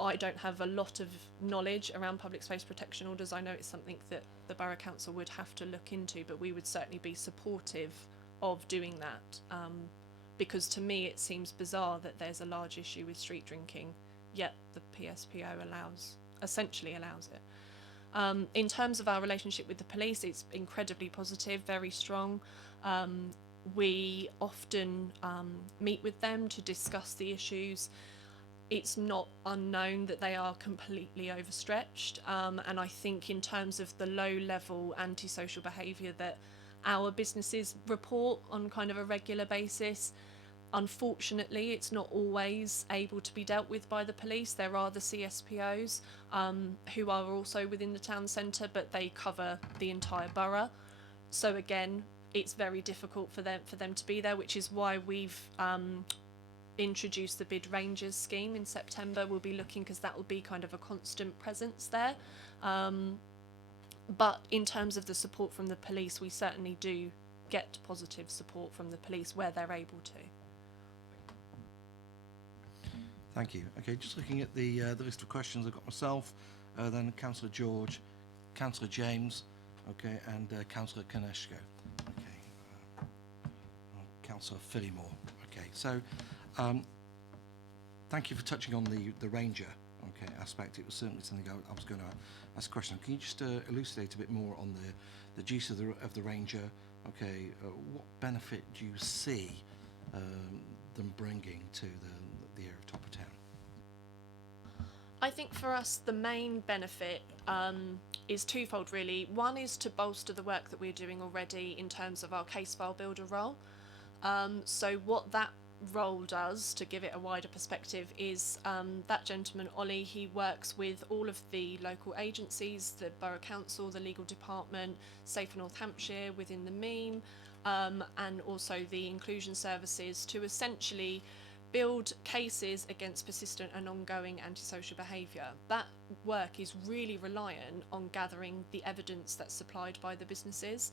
I don't have a lot of knowledge around public space protection orders. I know it's something that the Borough Council would have to look into, but we would certainly be supportive of doing that, because to me it seems bizarre that there's a large issue with street drinking, yet the PSPO essentially allows it. In terms of our relationship with the police, it's incredibly positive, very strong. We often meet with them to discuss the issues. It's not unknown that they are completely overstretched, and I think in terms of the low-level antisocial behaviour that our businesses report on kind of a regular basis, unfortunately it's not always able to be dealt with by the police. There are the CSPOs who are also within the town centre, but they cover the entire borough. So again, it's very difficult for them to be there, which is why we've introduced the Bid Rangers scheme in September. We'll be looking, because that will be kind of a constant presence there. But in terms of the support from the police, we certainly do get positive support from the police where they're able to. Thank you. Okay, just looking at the list of questions, I've got myself, then Councillor George, Councillor James, okay, and Councillor Koneshko. Okay, Councillor Phillimore. Okay, so thank you for touching on the ranger, okay, aspect. It was certainly something I was going to ask a question. Can you just elucidate a bit more on the use of the ranger? Okay, what benefit do you see them bringing to the area of top of town? I think for us the main benefit is twofold really. One is to bolster the work that we're doing already in terms of our case file builder role. So what that role does, to give it a wider perspective, is that gentleman Ollie, he works with all of the local agencies, the Borough Council, the Legal Department, Safer North Hampshire within the MEAM, and also the inclusion services, to essentially build cases against persistent and ongoing antisocial behaviour. That work is really reliant on gathering the evidence that's supplied by the businesses,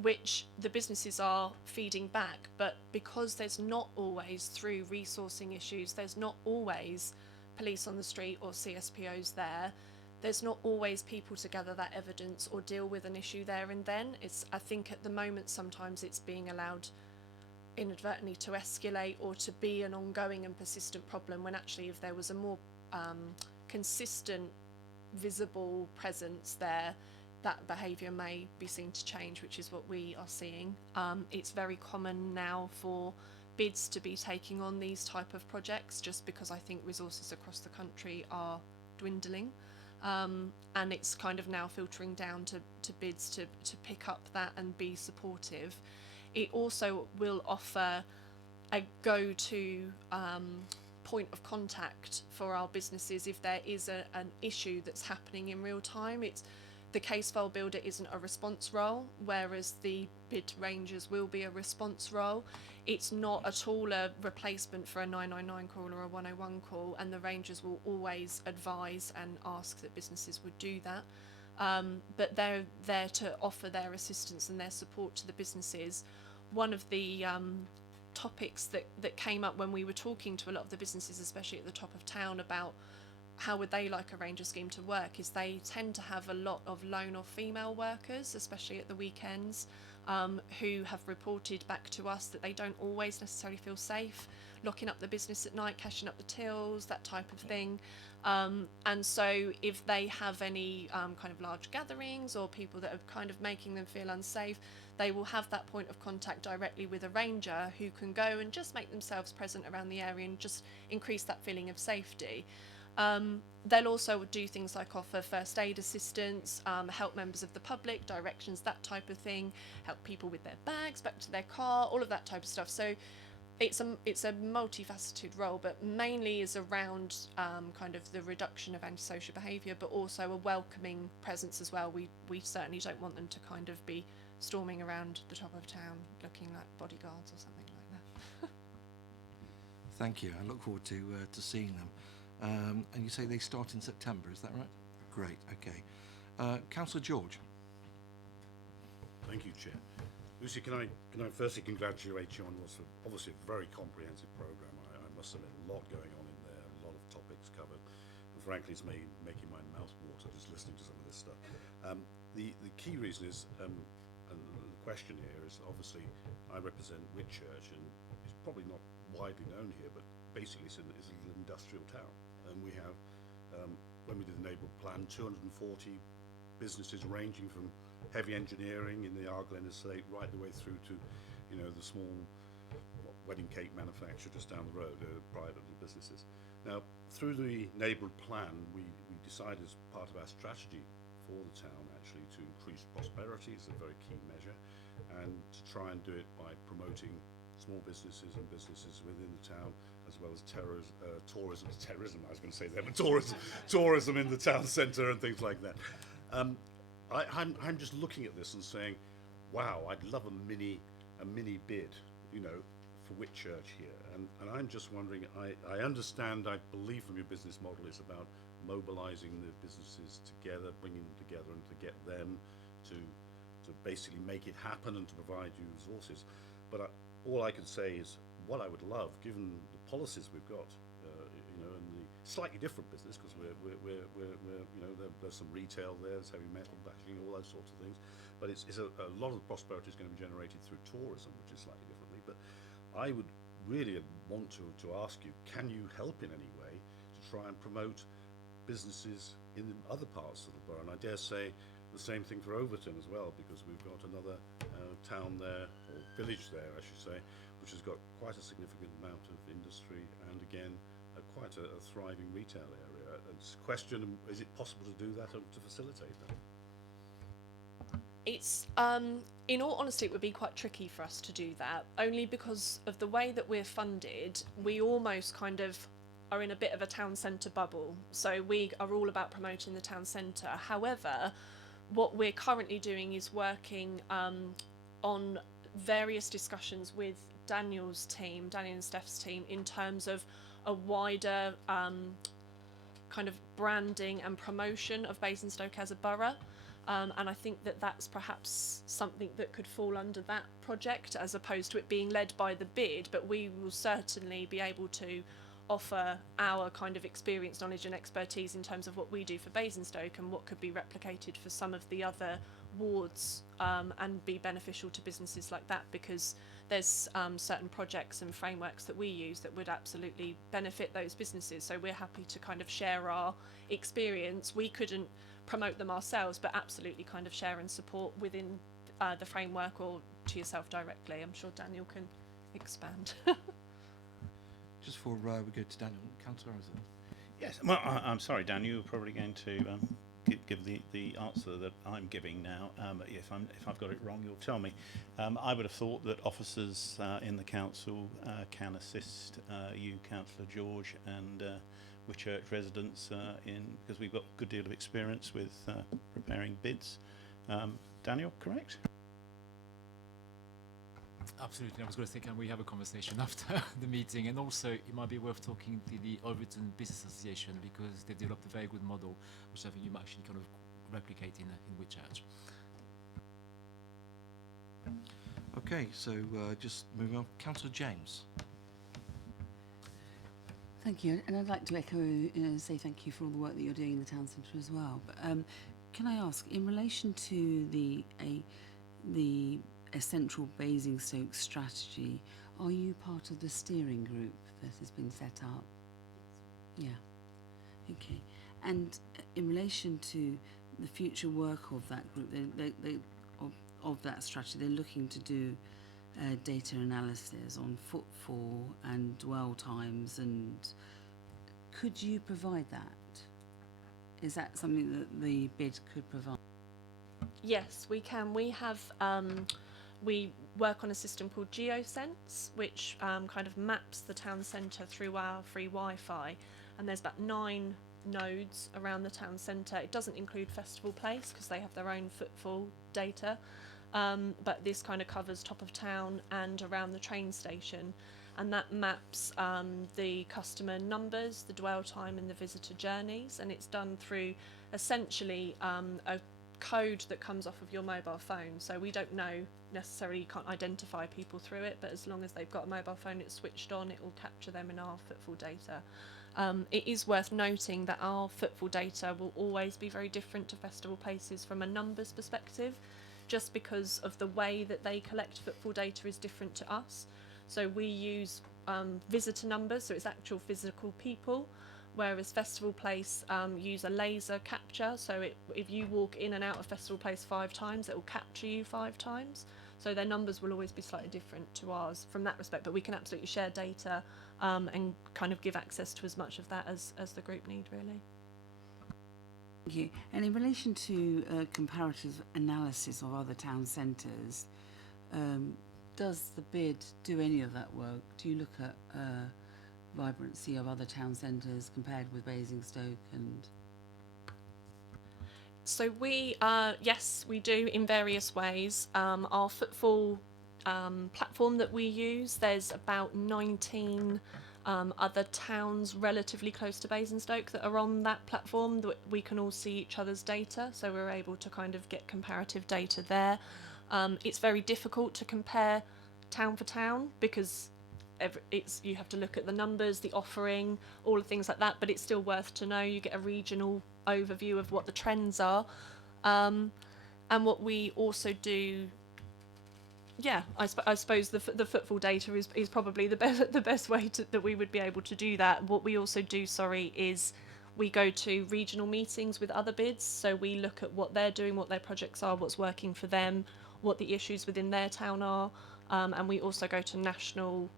which the businesses are feeding back, but because there's not always, through resourcing issues, there's not always police on the street or CSPOs there's not always people to gather that evidence or deal with an issue there and then. I think at the moment sometimes it's being allowed inadvertently to escalate or to be an ongoing and persistent problem, when actually if there was a more consistent, visible presence there, that behaviour may be seen to change, which is what we are seeing. It's very common now for bids to be taking on these type of projects, just because I think resources across the country are dwindling, and it's kind of now filtering down to bids to pick up that and be supportive. It also will offer a go-to point of contact for our businesses if there is an issue that's happening in real time. The case file builder isn't a response role, whereas the bid rangers will be a response role. It's not at all a replacement for a 999 call or a 101 call, and the rangers will always advise and ask that businesses would do that. But they're there to offer their assistance and their support to the businesses. One of the topics that came up when we were talking to a lot of the businesses, especially at the top of town, about how would they like a ranger scheme to work, is they tend to have a lot of lone or female workers, especially at the weekends, who have reported back to us that they don't always necessarily feel safe locking up the business at night, cashing up the tills, that type of thing. And so if they have any kind of large gatherings or people that are kind of making them feel unsafe, they will have that point of contact directly with a ranger who can go and just make themselves present around the area and just increase that feeling of safety. They'll also do things like offer first aid assistance, help members of the public, directions, that type of thing, help people with their bags back to their car, all of that type of stuff. So it's a multifaceted role, but mainly is around kind of the reduction of antisocial behaviour, but also a welcoming presence as well. We certainly don't want them to kind of be storming around the top of town looking like bodyguards or something like that. Thank you. I look forward to seeing them. And you say they start in September, is that right? Great, okay. Councillor George. Thank you, Chair. Lucy, can I firstly congratulate you on what's obviously a very comprehensive programme. I must admit, a lot going on in there, a lot of topics covered. And frankly, it's making my mouth water just listening to some of this stuff. The key reason is, and the question here is, obviously, I represent Whitchurch, and it's probably not widely known here, but basically it's an industrial town. And we have, when we did the neighbourhood plan, 240 businesses ranging from heavy engineering in the Arglen estate right the way through to, the small wedding cake manufacturer just down the road, private little businesses. Now, through the neighbourhood plan, we decided as part of our strategy for the town actually to increase prosperity is a very key measure, and to try and do it by promoting small businesses and businesses within the town, as well as tourism, I was going to say there, but tourism in the town centre and things like that. I'm just looking at this and saying, wow, I'd love a mini bid, for Whitchurch here. And I'm just wondering, I understand, I believe from your business model it's about mobilising the businesses together, bringing them together and to get them to basically make it happen and to provide you resources. But all I can say is what I would love, given the policies we've got, and the slightly different business, because we're there's some retail there, there's heavy metal packaging, all those sorts of things. But it's a lot of the prosperity is going to be generated through tourism, which is slightly differently. But I would really want to ask you, can you help in any way to try and promote businesses in other parts of the borough? And I dare say the same thing for Overton as well, because we've got another town there, or village there, I should say, which has got quite a significant amount of industry and again quite a thriving retail area. It's a question: is it possible to do that or to facilitate that? It's in all honesty, it would be quite tricky for us to do that, only because of the way that we're funded. We almost kind of are in a bit of a town centre bubble, so we are all about promoting the town centre. However, what we're currently doing is working on various discussions with Daniel and Steph's team, in terms of a wider kind of branding and promotion of Basingstoke as a borough. And I think that that's perhaps something that could fall under that project, as opposed to it being led by the bid, but we will certainly be able to offer our kind of experience, knowledge and expertise in terms of what we do for Basingstoke and what could be replicated for some of the other wards, and be beneficial to businesses like that, because there's certain projects and frameworks that we use that would absolutely benefit those businesses. So we're happy to kind of share our experience. We couldn't promote them ourselves, but absolutely kind of share and support within the framework, or to yourself directly. I'm sure Daniel can expand. Just before we go to Daniel, Councillor Rosen. Yes, well, I'm sorry, Dan, you're probably going to give the answer that I'm giving now. If I've got it wrong, you'll tell me. I would have thought that officers in the council can assist you, Councillor George, and Whitchurch residents because we've got a good deal of experience with preparing bids. Daniel, correct? Absolutely. I was going to say, can we have a conversation after the meeting? And also, it might be worth talking to the Overton Business Association, because they've developed a very good model, which I think you might actually kind of replicate in Whitchurch. Okay, so just moving on. Councillor James. Thank you, and I'd like to echo, say thank you for all the work that you're doing in the town centre as well. But can I ask, in relation to the central Basingstoke strategy, are you part of the steering group process has been set up. Yeah. Okay. And in relation to the future work of that group, of that strategy, they're looking to do data analysis on footfall and dwell times. And could you provide that? Is that something that the bid could provide? Yes, we can. We have we work on a system called GeoSense, which kind of maps the town centre through our free Wi-Fi, and there's about 9 nodes around the town centre. It doesn't include Festival Place because they have their own footfall data, but this kind of covers top of town and around the train station, and that maps the customer numbers, the dwell time and the visitor journeys, and it's done through essentially a code that comes off of your mobile phone. So we don't know necessarily, you can't identify people through it, but as long as they've got a mobile phone, it's switched on, it will capture them in our footfall data. It is worth noting that our footfall data will always be very different to Festival Places from a numbers perspective, just because of the way that they collect footfall data is different to us. So we use visitor numbers, so it's actual physical people, whereas Festival Place use a laser capture, so if you walk in and out of Festival Place 5 times, it will capture you 5 times. So their numbers will always be slightly different to ours from that respect, but we can absolutely share data and kind of give access to as much of that as the group need, really. Thank you. And in relation to comparative analysis of other town centres, does the bid do any of that work? Do you look at vibrancy of other town centres compared with Basingstoke? And so we, yes, we do in various ways. Our footfall platform that we use, there's about 19 other towns relatively close to Basingstoke that are on that platform that we can all see each other's data, so we're able to kind of get comparative data there. It's very difficult to compare town for town because you have to look at the numbers, the offering, all the things like that, but it's still worth to know. You get a regional overview of what the trends are. And what we also do, yeah, I suppose the footfall data is probably the best way that we would be able to do that. What we also do, is we go to regional meetings with other bids, so we look at what they're doing, what their projects are, what's working for them, what the issues within their town are, and we also go to national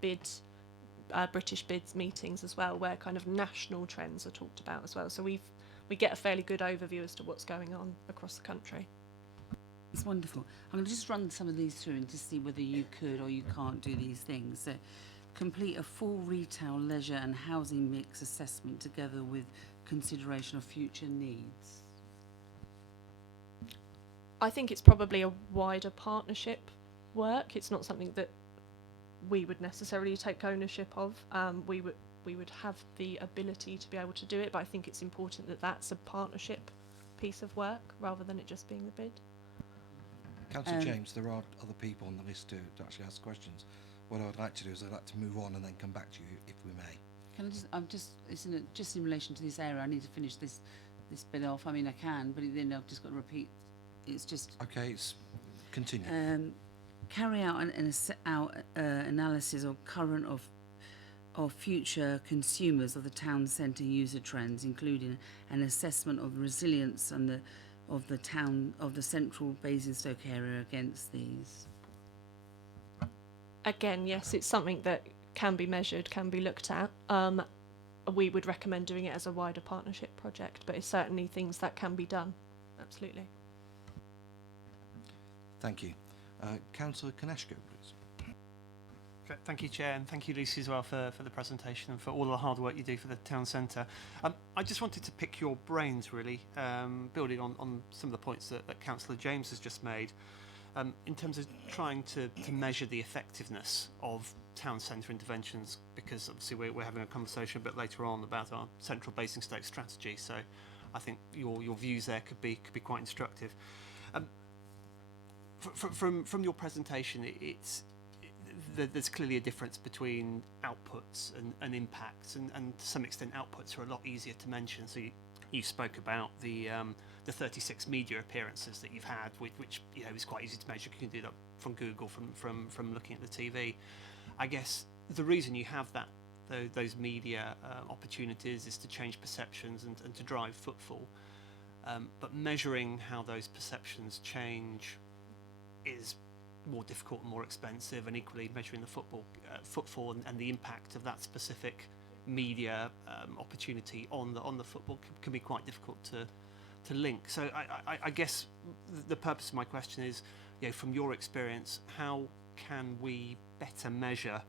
British bids meetings as well, where kind of national trends are talked about as well. So we get a fairly good overview as to what's going on across the country. it's wonderful. I'm going to just run some of these through and to see whether you could or you can't do these things. So, complete a full retail, leisure and housing mix assessment together with consideration of future needs. I think it's probably a wider partnership work. It's not something that we would necessarily take ownership of. We would have the ability to be able to do it, but I think it's important that that's a partnership piece of work rather than it just being the bid. Councillor James, there are other people on the list to actually ask questions. What I'd like to do is I'd like to move on and then come back to you if we may. Can I just in relation to this area, I need to finish this bit off. I mean, I can, but then I've just got to repeat. It's just Okay, it's continue. carry out an analysis of current of future consumers of the town centre user trends, including an assessment of resilience and of the central Basingstoke area against these. Again, yes, it's something that can be measured, can be looked at. We would recommend doing it as a wider partnership project, but it's certainly things that can be done. Absolutely. Thank you. Councillor Koneshko, please. Thank you, Chair, and thank you, Lucy, as well for the presentation and for all the hard work you do for the town centre. I just wanted to pick your brains, really, building on some of the points that Councillor James has just made, in terms of trying to measure the effectiveness of town centre interventions, because obviously we're having a conversation a bit later on about our central Basingstoke strategy, so I think your views there could be quite instructive. From your presentation, there's clearly a difference between outputs and impacts, and to some extent outputs are a lot easier to mention. So you spoke about the 36 media appearances that you've had, which is quite easy to measure. You can do that from Google, from looking at the TV. I guess the reason you have that those media opportunities is to change perceptions and to drive footfall. But measuring how those perceptions change is more difficult and more expensive, and equally measuring the footfall and the impact of that specific media opportunity on the football can be quite difficult to link. So I guess the purpose of my question is, from your experience, how can we better measure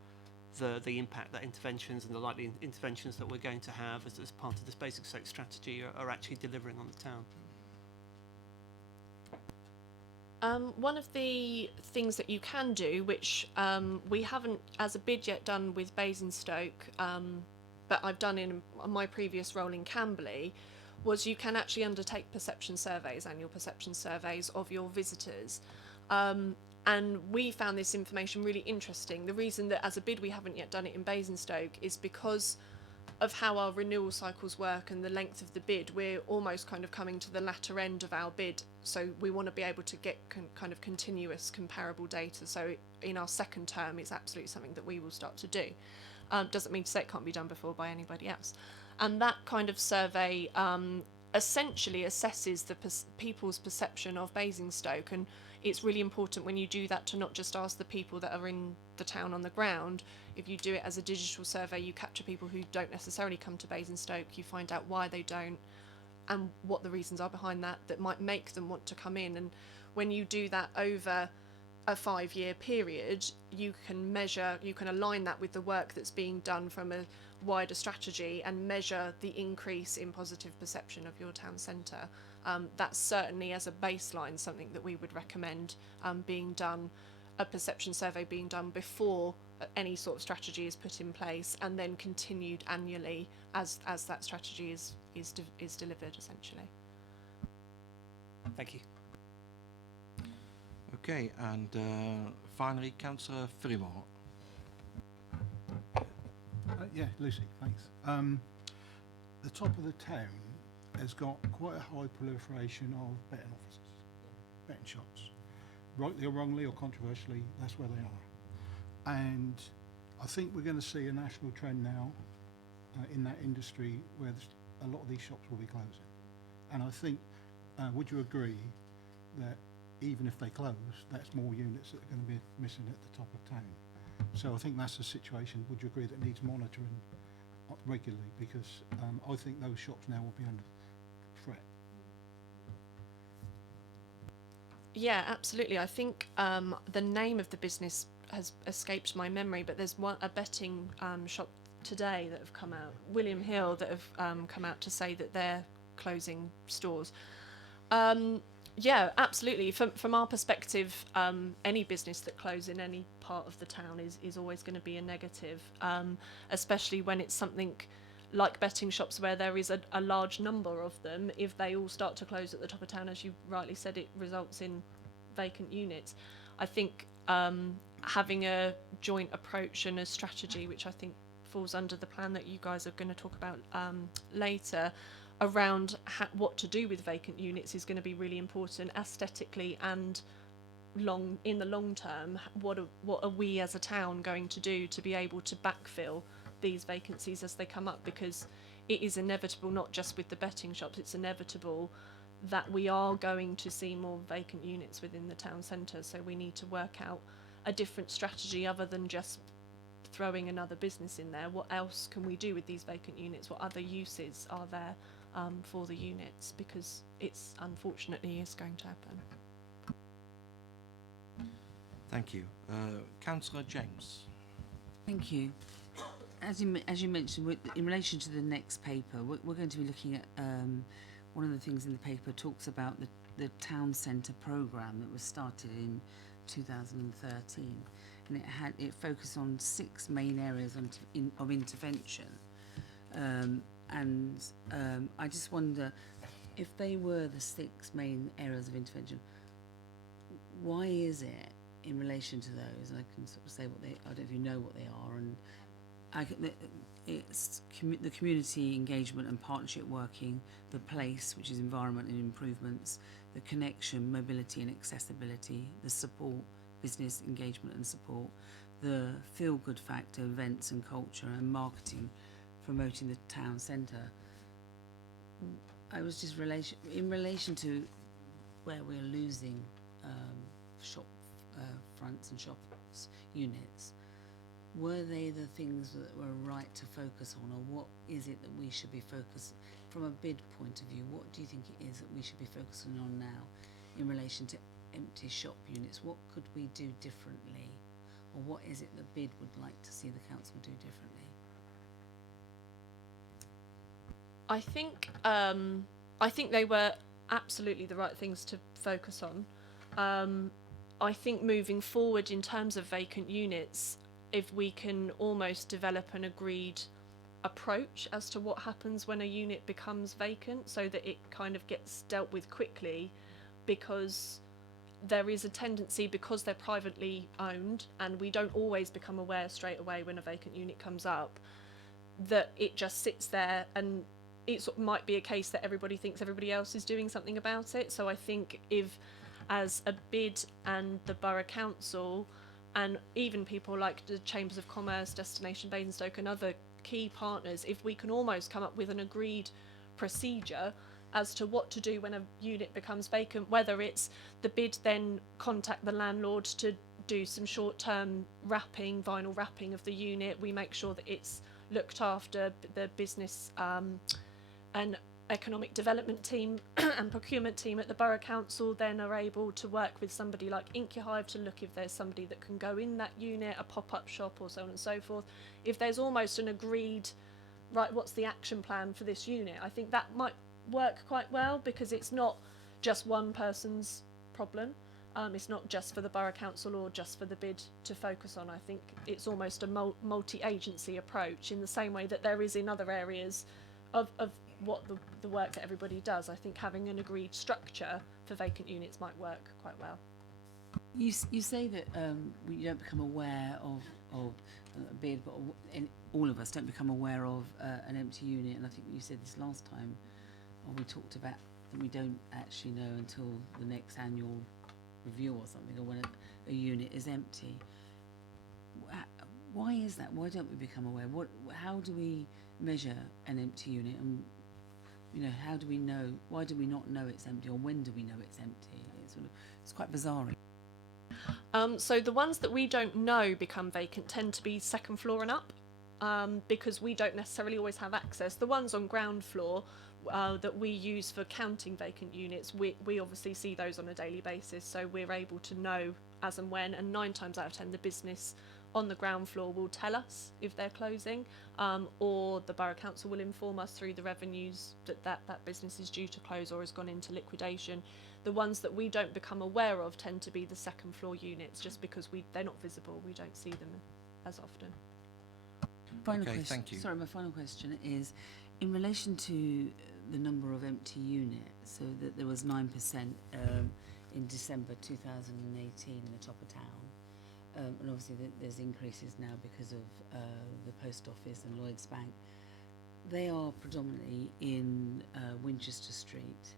the impact that interventions and the likely interventions that we're going to have as part of this Basingstoke strategy are actually delivering on the town? One of the things that you can do, which we haven't as a bid yet done with Basingstoke, but I've done in my previous role in Camberley, was you can actually undertake perception surveys, annual perception surveys of your visitors. And we found this information really interesting. The reason that as a bid we haven't yet done it in Basingstoke is because of how our renewal cycles work and the length of the bid. We're almost kind of coming to the latter end of our bid, so we want to be able to get kind of continuous comparable data. So in our second term, it's absolutely something that we will start to do. Doesn't mean to say it can't be done before by anybody else. And that kind of survey essentially assesses the people's perception of Basingstoke, and it's really important when you do that to not just ask the people that are in the town on the ground. If you do it as a digital survey, you capture people who don't necessarily come to Basingstoke, you find out why they don't and what the reasons are behind that might make them want to come in. And when you do that over a 5-year period, you can align that with the work that's being done from a wider strategy and measure the increase in positive perception of your town centre. That's certainly, as a baseline, something that we would recommend being done, a perception survey being done before any sort of strategy is put in place, and then continued annually as that strategy is delivered, essentially. Thank you. Okay, and finally, Councillor Fillimore. Yeah, Lucy, thanks. The top of the town has got quite a high proliferation of betting offices, betting shops. Rightly or wrongly or controversially, that's where they are. And I think we're going to see a national trend now in that industry where a lot of these shops will be closing. And I think, would you agree that even if they close, that's more units that are going to be missing at the top of town? So I think that's a situation, would you agree, that needs monitoring regularly? Because I think those shops now will be under threat. Yeah, absolutely. I think the name of the business has escaped my memory, but there's a betting shop today that have come out, William Hill, that have come out to say that they're closing stores. Yeah, absolutely. From our perspective, any business that closes in any part of the town is always going to be a negative, especially when it's something like betting shops where there is a large number of them. If they all start to close at the top of town, as you rightly said, it results in vacant units. I think having a joint approach and a strategy, which I think falls under the plan that you guys are going to talk about later, around what to do with vacant units is going to be really important aesthetically and in the long term. What are we as a town going to do to be able to backfill these vacancies as they come up? Because it is inevitable, not just with the betting shops, it's inevitable that we are going to see more vacant units within the town centre. So we need to work out a different strategy other than just throwing another business in there. What else can we do with these vacant units? What other uses are there for the units? Because it's unfortunately is going to happen. Thank you. Councillor James. Thank you. As you mentioned, in relation to the next paper, we're going to be looking at one of the things in the paper talks about the town centre programme that was started in 2013, and it focused on 6 main areas of intervention. I just wonder, if they were the 6 main areas of intervention, why is it in relation to those? And I can sort of say what I don't know if you know what they are, and it's the community engagement and partnership working, the place, which is environment and improvements, the connection, mobility and accessibility, the support, business engagement and support, the feel-good factor, events and culture and marketing, promoting the town centre. I was just in relation to where we're losing shop fronts and shops units. Were they the things that were right to focus on, or what is it that we should be focused from a bid point of view? What do you think it is that we should be focusing on now in relation to empty shop units? What could we do differently, or what is it the bid would like to see the council do differently? I think they were absolutely the right things to focus on. I think moving forward in terms of vacant units, if we can almost develop an agreed approach as to what happens when a unit becomes vacant, so that it kind of gets dealt with quickly, because there is a tendency, because they're privately owned and we don't always become aware straight away when a vacant unit comes up, that it just sits there, and it might be a case that everybody thinks everybody else is doing something about it. So I think if, as a bid and the Borough Council, and even people like the Chambers of Commerce, Destination Basingstoke and other key partners, if we can almost come up with an agreed procedure as to what to do when a unit becomes vacant, whether it's the bid then contact the landlord to do some short-term wrapping, vinyl wrapping of the unit, we make sure that it's looked after, the business and economic development team and procurement team at the Borough Council then are able to work with somebody like IncuHive to look if there's somebody that can go in that unit, a pop-up shop or so on and so forth. If there's almost an agreed, right, what's the action plan for this unit, I think that might work quite well, because it's not just one person's problem. It's not just for the Borough Council or just for the bid to focus on. I think it's almost a multi-agency approach, in the same way that there is in other areas of what the work that everybody does. I think having an agreed structure for vacant units might work quite well. You say that we don't become aware of a bid, but all of us don't become aware of an empty unit, and I think you said this last time, or we talked about that we don't actually know until the next annual review or something, or when a unit is empty. Why is that? Why don't we become aware? How do we measure an empty unit, and how do we know? Why do we not know it's empty, or when do we know it's empty? It's quite bizarre. So the ones that we don't know become vacant tend to be second floor and up, because we don't necessarily always have access. The ones on ground floor that we use for counting vacant units, we obviously see those on a daily basis, so we're able to know as and when, and 9 times out of 10 the business on the ground floor will tell us if they're closing, or the Borough Council will inform us through the revenues that business is due to close or has gone into liquidation. The ones that we don't become aware of tend to be the second floor units, just because they're not visible, we don't see them as often. Final Okay, question. thank you. Sorry, my final question is in relation to the number of empty units. So that there was 9% in December 2018 in the top of town, and obviously there's increases now because of the post office and Lloyds Bank. They are predominantly in Winchester Street.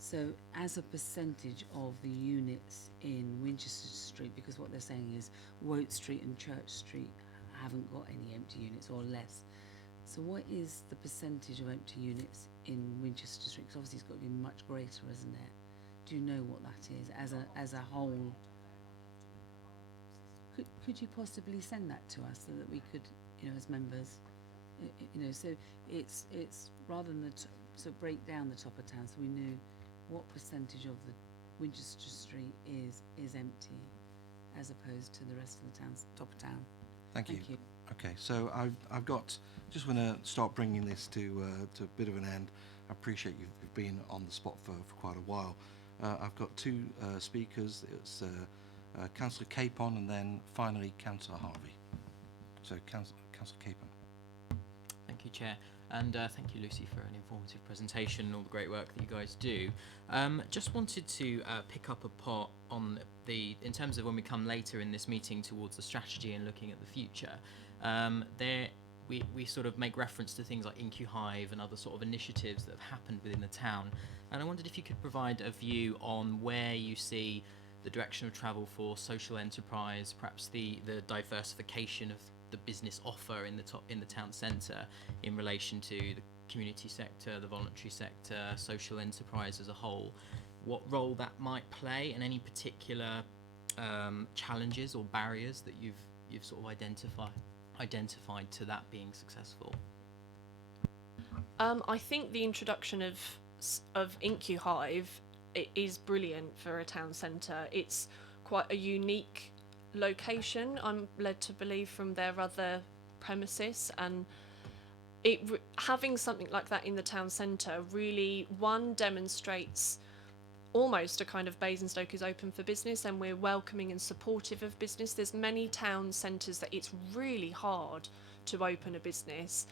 So as a percentage of the units in Winchester Street, because what they're saying is Woke Street and Church Street haven't got any empty units, or less. So what is the percentage of empty units in Winchester Street? Because obviously it's got to be much greater, isn't it? Do you know what that is as a whole? Could you possibly send that to us so that we could, as members, so it's rather than so break down the top of town, so we knew what percentage of the Winchester Street is empty, as opposed to the rest of the town's top of town. Thank you. Okay, so I've got, just want to start bringing this to a bit of an end. I appreciate you've been on the spot for quite a while. I've got 2 speakers. It's Councillor Capon and then finally Councillor Harvey. So Councillor Capon. Thank you, Chair, and thank you, Lucy, for an informative presentation and all the great work that you guys do. Just wanted to pick up a part on in terms of when we come later in this meeting towards the strategy and looking at the future. We sort of make reference to things like IncuHive and other sort of initiatives that have happened within the town, and I wondered if you could provide a view on where you see the direction of travel for social enterprise, perhaps the diversification of the business offer in the town centre in relation to the community sector, the voluntary sector, social enterprise as a whole, what role that might play, and any particular challenges or barriers that you've sort of identified to that being successful? I think the introduction of IncuHive is brilliant for a town centre. It's quite a unique location, I'm led to believe, from their other premises, and having something like that in the town centre really, one, demonstrates almost a kind of Basingstoke is open for business and we're welcoming and supportive of business. There's many town centres that it's really hard to open a business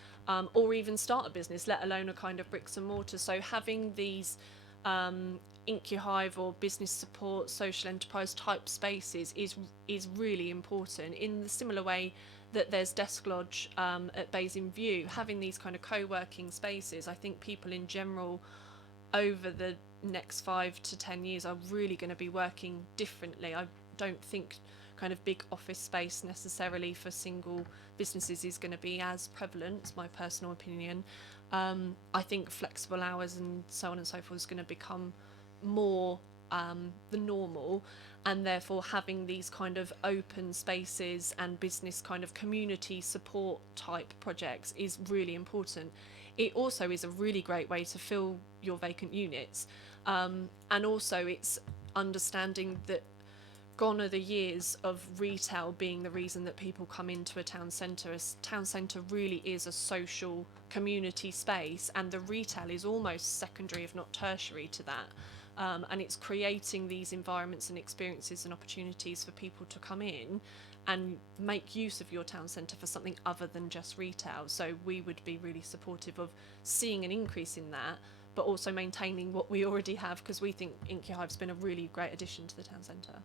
or even start a business, let alone a kind of bricks and mortar. So having these IncuHive or business support, social enterprise type spaces is really important. In the similar way that there's Desk Lodge at Basing View, having these kind of co-working spaces, I think people in general over the next 5 to 10 years are really going to be working differently. I don't think kind of big office space necessarily for single businesses is going to be as prevalent, it's my personal opinion. I think flexible hours and so on and so forth is going to become more the normal, and therefore having these kind of open spaces and business kind of community support type projects is really important. It also is a really great way to fill your vacant units, and also it's understanding that gone are the years of retail being the reason that people come into a town centre. A town centre really is a social community space, and the retail is almost secondary if not tertiary to that. And it's creating these environments and experiences and opportunities for people to come in and make use of your town centre for something other than just retail. So we would be really supportive of seeing an increase in that, but also maintaining what we already have, because we think IncuHive's been a really great addition to the town centre.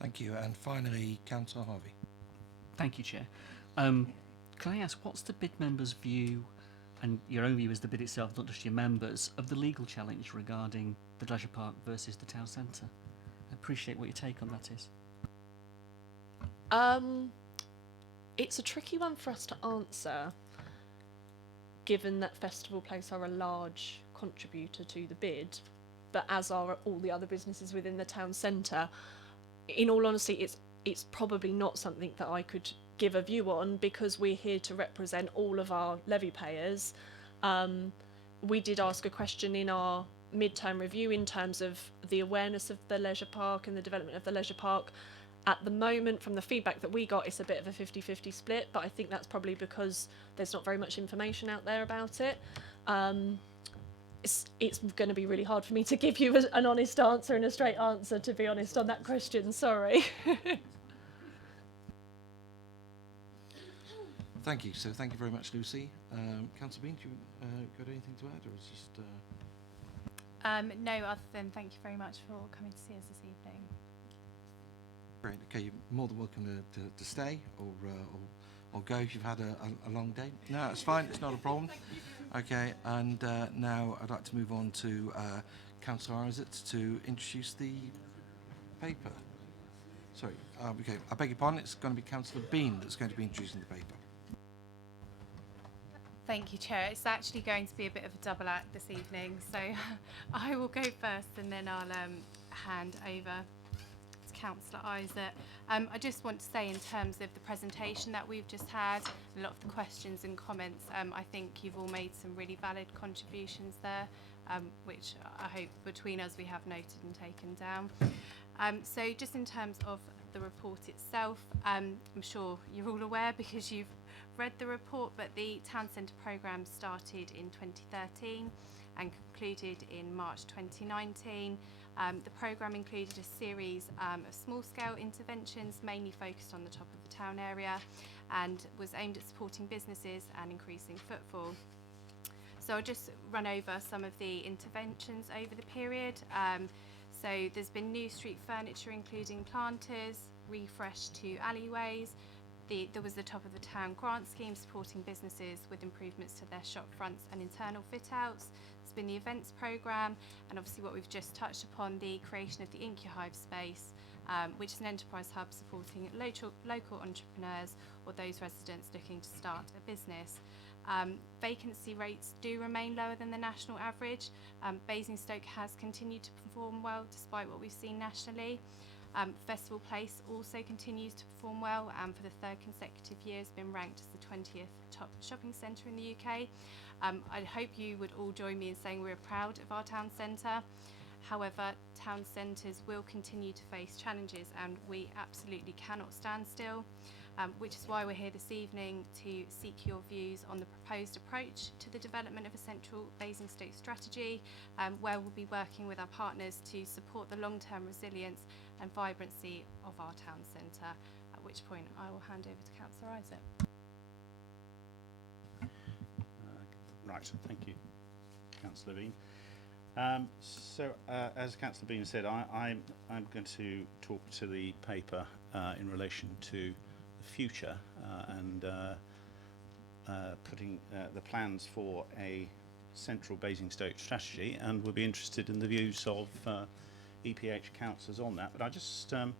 Thank you. And finally, Councillor Harvey. Thank you, Chair. Can I ask, what's the bid members' view, and your own view as the bid itself, not just your members, of the legal challenge regarding the leisure park versus the town centre? I appreciate what your take on that is. It's a tricky one for us to answer, given that Festival Place are a large contributor to the bid, but as are all the other businesses within the town centre. In all honesty, it's probably not something that I could give a view on, because we're here to represent all of our levy payers. We did ask a question in our mid-term review in terms of the awareness of the leisure park and the development of the leisure park. At the moment, from the feedback that we got, it's a bit of a 50-50 split, but I think that's probably because there's not very much information out there about it. It's going to be really hard for me to give you an honest answer and a straight answer, to be honest, on that question. Sorry. Thank you. So thank you very much, Lucy. Councillor Bean, do you got anything to add, or is just... No, other than thank you very much for coming to see us this evening. Great. Okay, you're more than welcome to stay or go if you've had a long day. No, it's fine. It's not a problem. Okay, and now I'd like to move on to Councillor Isaac to introduce the paper. Sorry, okay, I beg your pardon. It's going to be Councillor Bean that's going to be introducing the paper. Thank you, Chair. It's actually going to be a bit of a double act this evening, so I will go first and then I'll hand over to Councillor Isaac. I just want to say, in terms of the presentation that we've just had, a lot of the questions and comments, I think you've all made some really valid contributions there, which I hope between us we have noted and taken down. So just in terms of the report itself, I'm sure you're all aware because you've read the report, but the Town Centre programme started in 2013 and concluded in March 2019. The programme included a series of small-scale interventions, mainly focused on the top of the town area, and was aimed at supporting businesses and increasing footfall. So I'll just run over some of the interventions over the period. So there's been new street furniture, including planters, refresh to alleyways, There was the Top of the Town grant scheme supporting businesses with improvements to their shop fronts and internal fit outs. There's been the events programme, and obviously what we've just touched upon, the creation of the IncuHive space, which is an enterprise hub supporting local entrepreneurs or those residents looking to start a business. Vacancy rates do remain lower than the national average. Basingstoke has continued to perform well despite what we've seen nationally. Festival Place also continues to perform well, and for the third consecutive year has been ranked as the 20th top shopping centre in the UK. I hope you would all join me in saying we're proud of our town centre. However, town centres will continue to face challenges, and we absolutely cannot stand still, which is why we're here this evening to seek your views on the proposed approach to the development of a central Basingstoke strategy, where we'll be working with our partners to support the long-term resilience and vibrancy of our town centre, at which point I will hand over to Councillor Isaac. Right, thank you, Councillor Bean. As Councillor Bean said, I'm going to talk to the paper in relation to the future and putting the plans for a central Basingstoke strategy, and we'll be interested in the views of EPH councillors on that. But I just want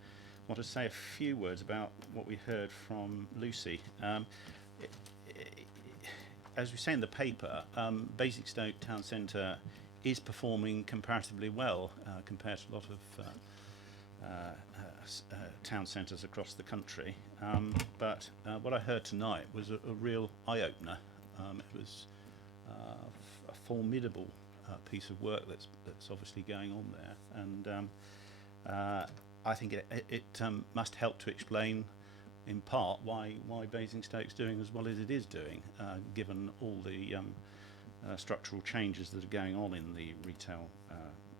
to say a few words about what we heard from Lucy. As we say in the paper, Basingstoke Town Centre is performing comparatively well compared to a lot of town centres across the country. But what I heard tonight was a real eye-opener. It was a formidable piece of work that's obviously going on there, and I think it must help to explain in part why Basingstoke's doing as well as it is doing, given all the structural changes that are going on in the retail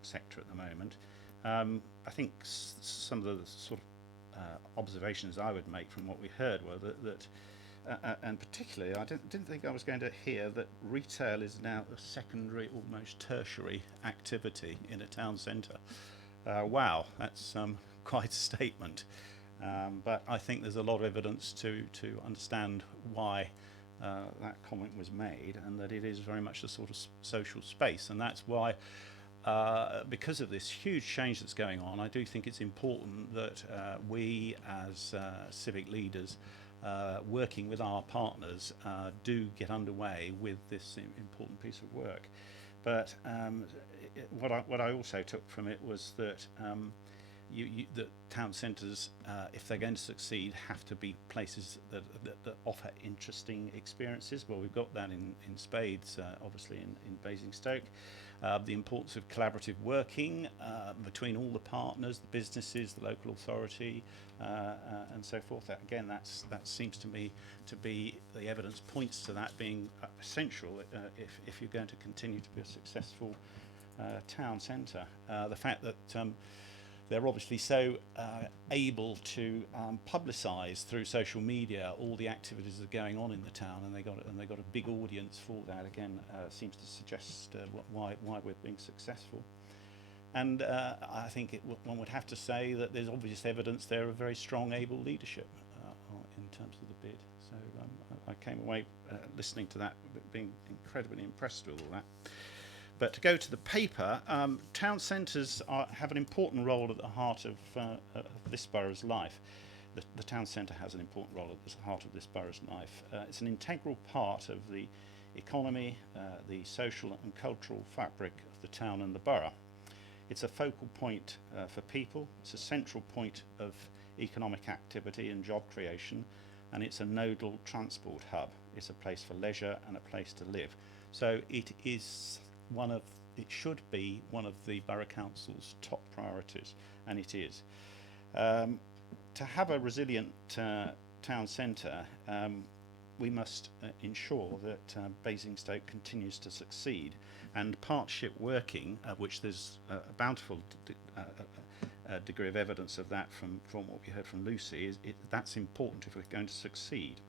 sector at the moment. I think some of the sort of observations I would make from what we heard were that and particularly, I didn't think I was going to hear that retail is now a secondary, almost tertiary activity in a town centre. Wow, that's quite a statement. But I think there's a lot of evidence to understand why that comment was made, and that it is very much a sort of social space, and that's why, because of this huge change that's going on, I do think it's important that we as civic leaders, working with our partners, do get underway with this important piece of work. But what I also took from it was that that town centres, if they're going to succeed, have to be places that offer interesting experiences. Well, we've got that in spades, obviously, in Basingstoke. The importance of collaborative working between all the partners, the businesses, the local authority, and so forth. Again, that seems to me to be, the evidence points to that being essential if you're going to continue to be a successful town centre. The fact that they're obviously so able to publicise through social media all the activities that are going on in the town, and they got a big audience for that. Again, seems to suggest why we're being successful. And I think one would have to say that there's obvious evidence there of very strong, able leadership in terms of the bid. So I came away listening to that, being incredibly impressed with all that. But to go to the paper, town centres have an important role at the heart of this borough's life. The town centre has an important role at the heart of this borough's life. It's an integral part of the economy, the social and cultural fabric of the town and the borough. It's a focal point for people, it's a central point of economic activity and job creation, and it's a nodal transport hub. It's a place for leisure and a place to live. So it should be one of the Borough Council's top priorities, and it is. To have a resilient town centre, we must ensure that Basingstoke continues to succeed, and partnership working, which there's a bountiful degree of evidence of that from what we heard from Lucy, that's important if we're going to succeed.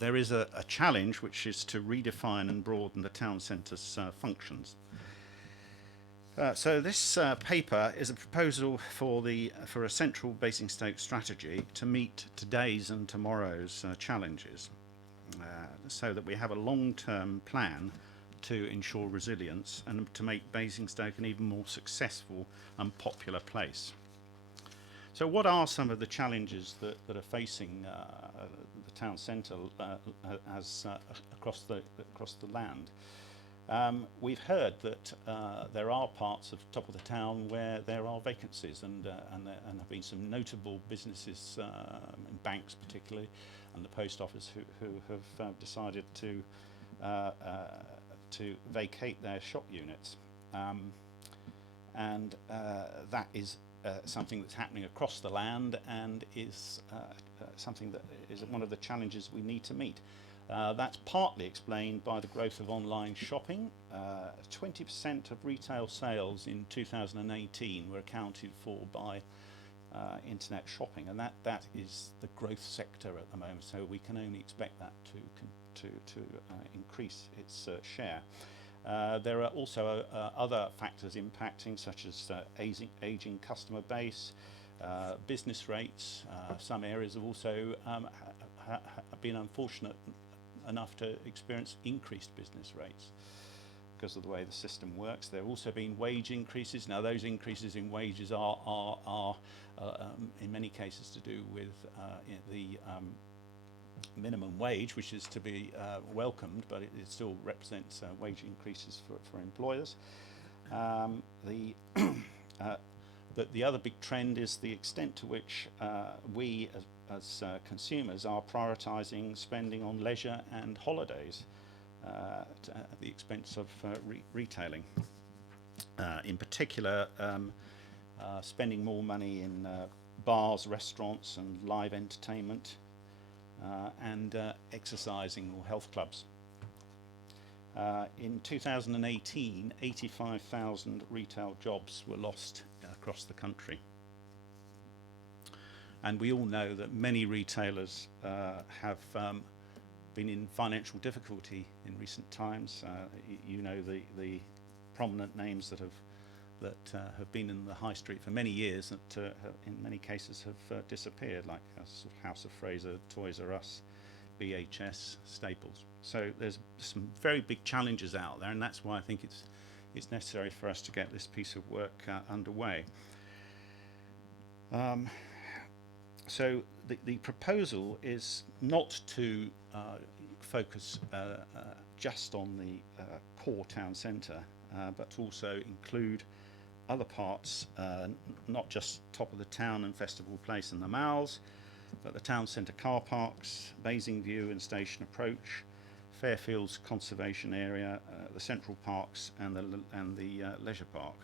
There is a challenge, which is to redefine and broaden the town centre's functions. So this paper is a proposal for a central Basingstoke strategy to meet today's and tomorrow's challenges, so that we have a long-term plan to ensure resilience and to make Basingstoke an even more successful and popular place. So what are some of the challenges that are facing the town centre across the land? We've heard that there are parts of top of the town where there are vacancies, and have been some notable businesses, in banks particularly, and the post office who have decided to vacate their shop units, and that is something that's happening across the land, and is something that is one of the challenges we need to meet. That's partly explained by the growth of online shopping. 20% of retail sales in 2018 were accounted for by internet shopping, and that is the growth sector at the moment, so we can only expect that to increase its share. There are also other factors impacting, such as ageing customer base, business rates. Some areas have also been unfortunate enough to experience increased business rates because of the way the system works. There have also been wage increases. Now, those increases in wages are in many cases to do with the minimum wage, which is to be welcomed, but it still represents wage increases for employers. The other big trend is the extent to which we as consumers are prioritising spending on leisure and holidays at the expense of retailing. In particular, spending more money in bars, restaurants and live entertainment, and exercising or health clubs. In 2018, 85,000 retail jobs were lost across the country. And we all know that many retailers have been in financial difficulty in recent times. You know the prominent names that have been in the high street for many years that in many cases have disappeared, like House of Fraser, Toys R Us, BHS, Staples. So there's some very big challenges out there, and that's why I think it's necessary for us to get this piece of work underway. So the proposal is not to focus just on the core town centre, but to also include other parts, not just top of the town and Festival Place and the Malls, but the town centre car parks, Basingview and Station Approach, Fairfields Conservation Area, the Central Parks and the Leisure Park.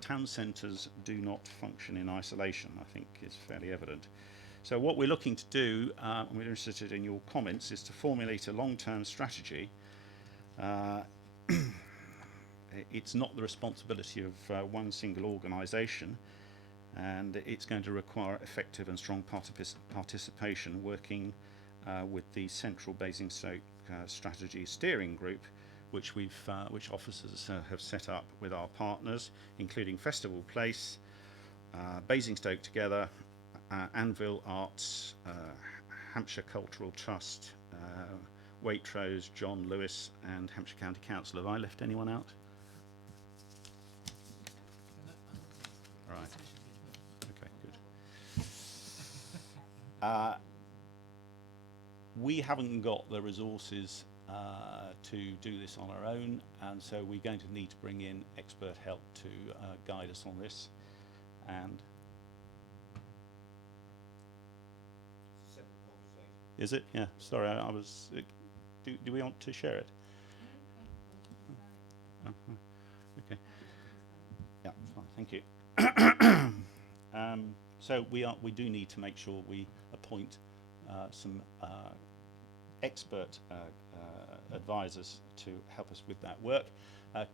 Town centres do not function in isolation, I think is fairly evident. So what we're looking to do, and we're interested in your comments, is to formulate a long-term strategy. It's not the responsibility of one single organisation, and it's going to require effective and strong participation, working with the Central Basingstoke Strategy Steering Group, which officers have set up with our partners, including Festival Place, Basingstoke Together, Anvil Arts, Hampshire Cultural Trust, Waitrose, John Lewis, and Hampshire County Council. Have I left anyone out? Right. Okay, good. We haven't got the resources to do this on our own, and so we're going to need to bring in expert help to guide us on this. And is it? Yeah. Sorry, I was. Do we want to share it? Okay. Yeah. Fine. Thank you. So we do need to make sure we appoint some expert advisors to help us with that work.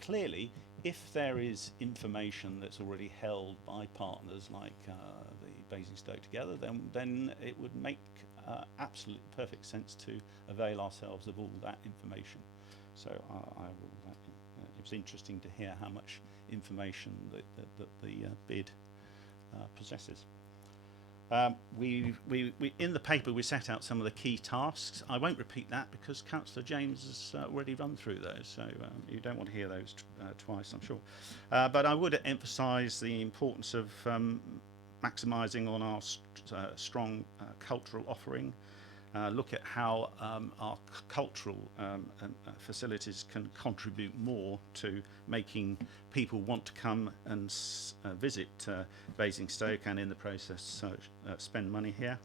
Clearly, if there is information that's already held by partners like the Basingstoke Together, then it would make absolute perfect sense to avail ourselves of all that information. So I will was interesting to hear how much information that the bid possesses. We in the paper we set out some of the key tasks. I won't repeat that because Councillor James has already run through those, so you don't want to hear those twice, I'm sure. But I would emphasise the importance of maximising on our strong cultural offering. Look at how our cultural facilities can contribute more to making people want to come and visit Basingstoke, and in the process spend money here.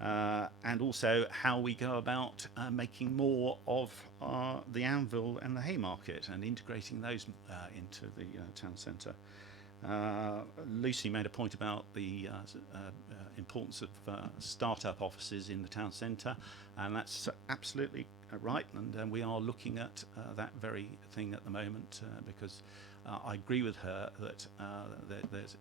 And also how we go about making more of the Anvil and the Haymarket and integrating those into the town centre. Lucy made a point about the importance of start-up offices in the town centre, and that's absolutely right, and we are looking at that very thing at the moment because I agree with her that there's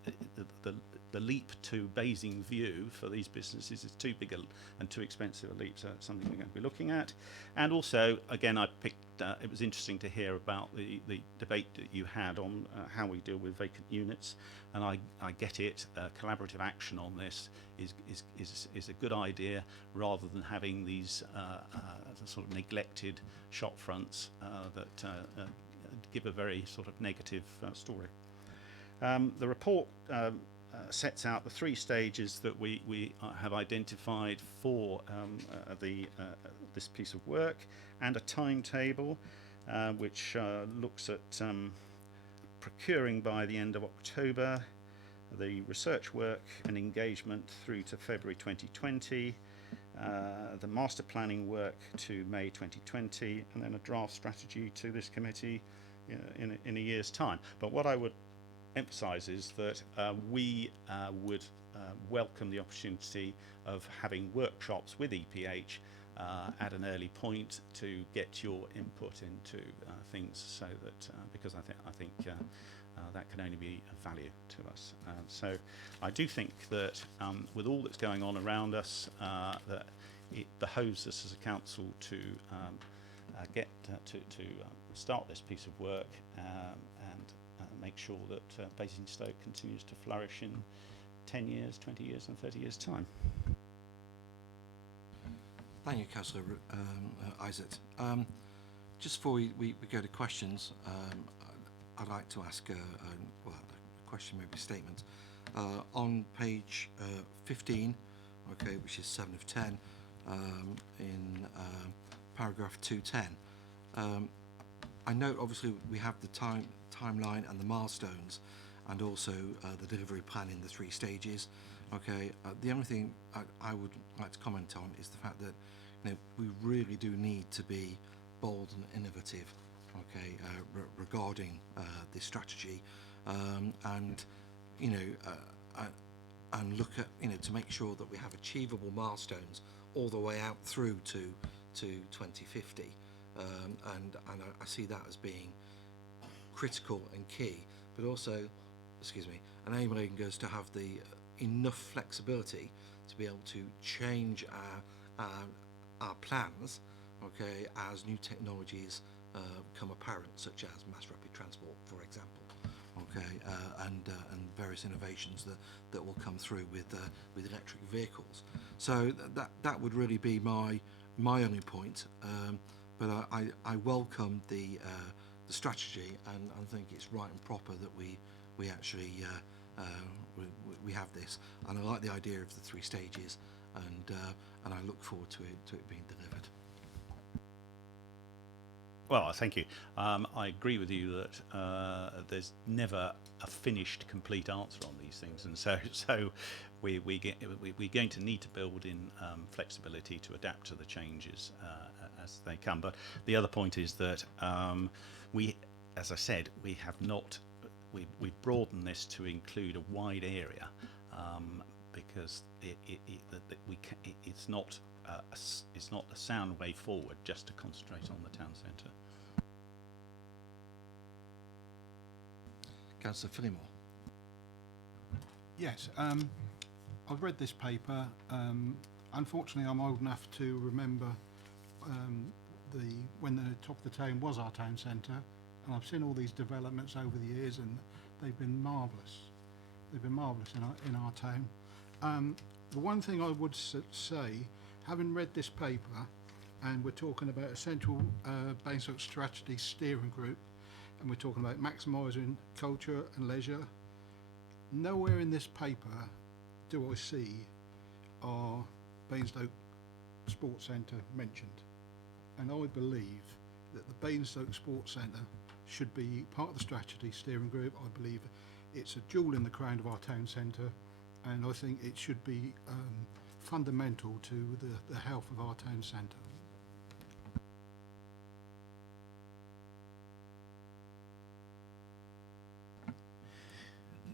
the leap to Basing View for these businesses is too big and too expensive a leap, so it's something we're going to be looking at. And also, again, I picked it was interesting to hear about the debate that you had on how we deal with vacant units, and I get it. Collaborative action on this is a good idea, rather than having these sort of neglected shop fronts that give a very sort of negative story. The report sets out the 3 stages that we have identified for this piece of work, and a timetable which looks at procuring by the end of October, the research work and engagement through to February 2020, the master planning work to May 2020, and then a draft strategy to this committee in a year's time. But what I would emphasise is that we would welcome the opportunity of having workshops with EPH at an early point to get your input into things, so that because I think that can only be of value to us. So I do think that with all that's going on around us, that it behoves us as a council to get to start this piece of work and make sure that Basingstoke continues to flourish in 10 years, 20 years and 30 years' time. Thank you, Councillor Isaac. Just before we go to questions, I'd like to ask a question, maybe a statement. On page 15, okay, which is 7 of 10, in paragraph 210, I note obviously we have the timeline and the milestones, and also the delivery plan in the 3 stages. Okay, the only thing I would like to comment on is the fact that we really do need to be bold and innovative, okay, regarding this strategy, and and look at to make sure that we have achievable milestones all the way out through to 2050, and I see that as being critical and key, but also, enabling us to have the enough flexibility to be able to change our plans, okay, as new technologies become apparent, such as mass rapid transport, for example, okay, and various innovations that will come through with electric vehicles. So that would really be my only point. But I welcome the strategy, and I think it's right and proper that we actually we have this, and I like the idea of the 3 stages, and I look forward to it being delivered. Well, thank you. I agree with you that there's never a finished, complete answer on these things, and so we're going to need to build in flexibility to adapt to the changes as they come. But the other point is that as I said, we've broadened this to include a wide area, because it's not a sound way forward just to concentrate on the town centre. Councillor Fillimore. Yes, I've read this paper. Unfortunately, I'm old enough to remember when the top of the town was our town centre, And I've seen all these developments over the years, and they've been marvellous. They've been marvellous in our town. The one thing I would say, having read this paper, and we're talking about a central Basingstoke strategy steering group, and we're talking about maximising culture and leisure, nowhere in this paper do I see our Basingstoke Sports Centre mentioned. And I believe that the Basingstoke Sports Centre should be part of the strategy steering group. I believe it's a jewel in the crown of our town centre, and I think it should be fundamental to the health of our town centre.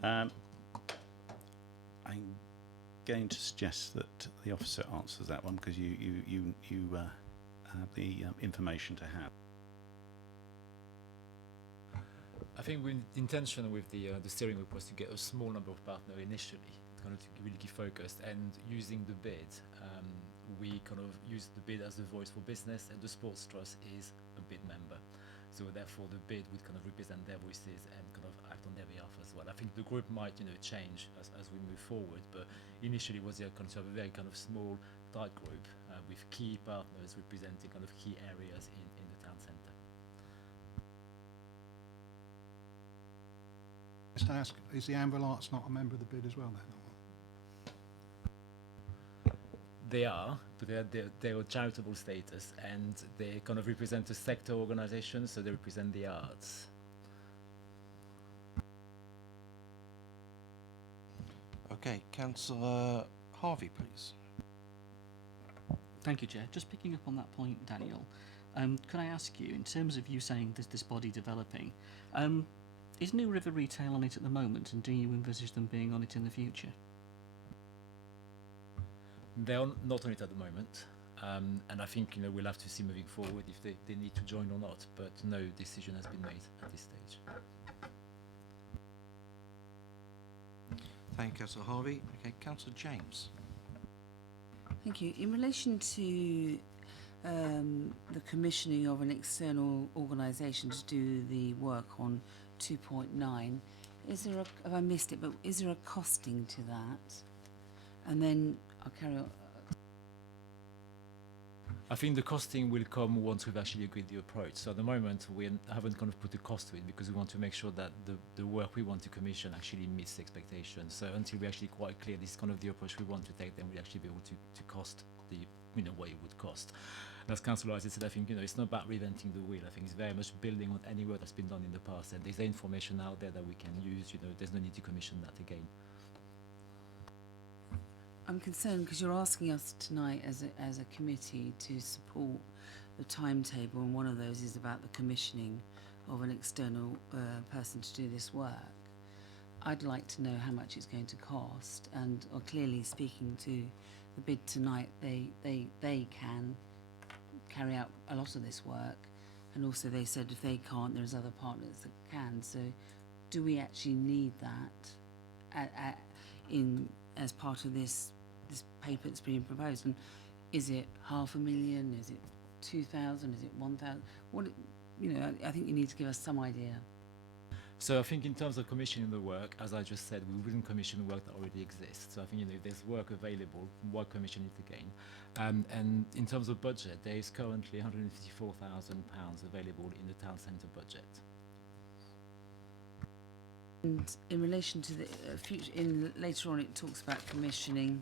I'm going to suggest that the officer answers that one because you have the information to hand. I think the intention with the steering group was to get a small number of partners initially, kind of to really keep focused, and using the bid, we kind of use the bid as the voice for business, and the Sports Trust is a bid member. So therefore the bid would kind of represent their voices and kind of act on their behalf as well. I think the group might, change as we move forward, but initially was a kind of a very kind of small, tight group with key partners representing kind of key areas in the town centre. Just ask, is the Anvil Arts not a member of the bid as well then? They are, but they're a charitable status, and they kind of represent a sector organisation, so they represent the arts. Okay, Councillor Harvey, please. Thank you, Chair. Just picking up on that point, Daniel, could I ask you, in terms of you saying there's this body developing, is New River Retail on it at the moment, and do you envisage them being on it in the future? They're not on it at the moment, and I think we'll have to see moving forward if they need to join or not, but no decision has been made at this stage. Thank you, Councillor Harvey. Okay, Councillor James. Thank you. In relation to the commissioning of an external organisation to do the work on 2.9, is there have I missed it, but is there a costing to that? And then I'll carry on. I think the costing will come once we've actually agreed the approach. So at the moment, we haven't kind of put a cost to it because we want to make sure that the work we want to commission actually meets expectations. So until we're actually quite clear this is kind of the approach we want to take, then we'll actually be able to cost the what it would cost. As Councillor Rice said, I think it's not about reinventing the wheel. I think it's very much building on any work that's been done in the past, and there's information out there that we can use. There's no need to commission that again. I'm concerned because you're asking us tonight as a committee to support the timetable, and one of those is about the commissioning of an external person to do this work. I'd like to know how much it's going to cost, and clearly speaking to the bid tonight, they can carry out a lot of this work, and also they said if they can't, there's other partners that can. So do we actually need that as part of this paper that's being proposed? And is it 500,000? Is it 2,000? Is it 1,000? What I think you need to give us some idea. So I think in terms of commissioning the work, as I just said, we wouldn't commission work that already exists. So I think if there's work available, why commission it again? And in terms of budget, there is currently £154,000 available in the town centre budget. And in relation to the future, later on it talks about commissioning,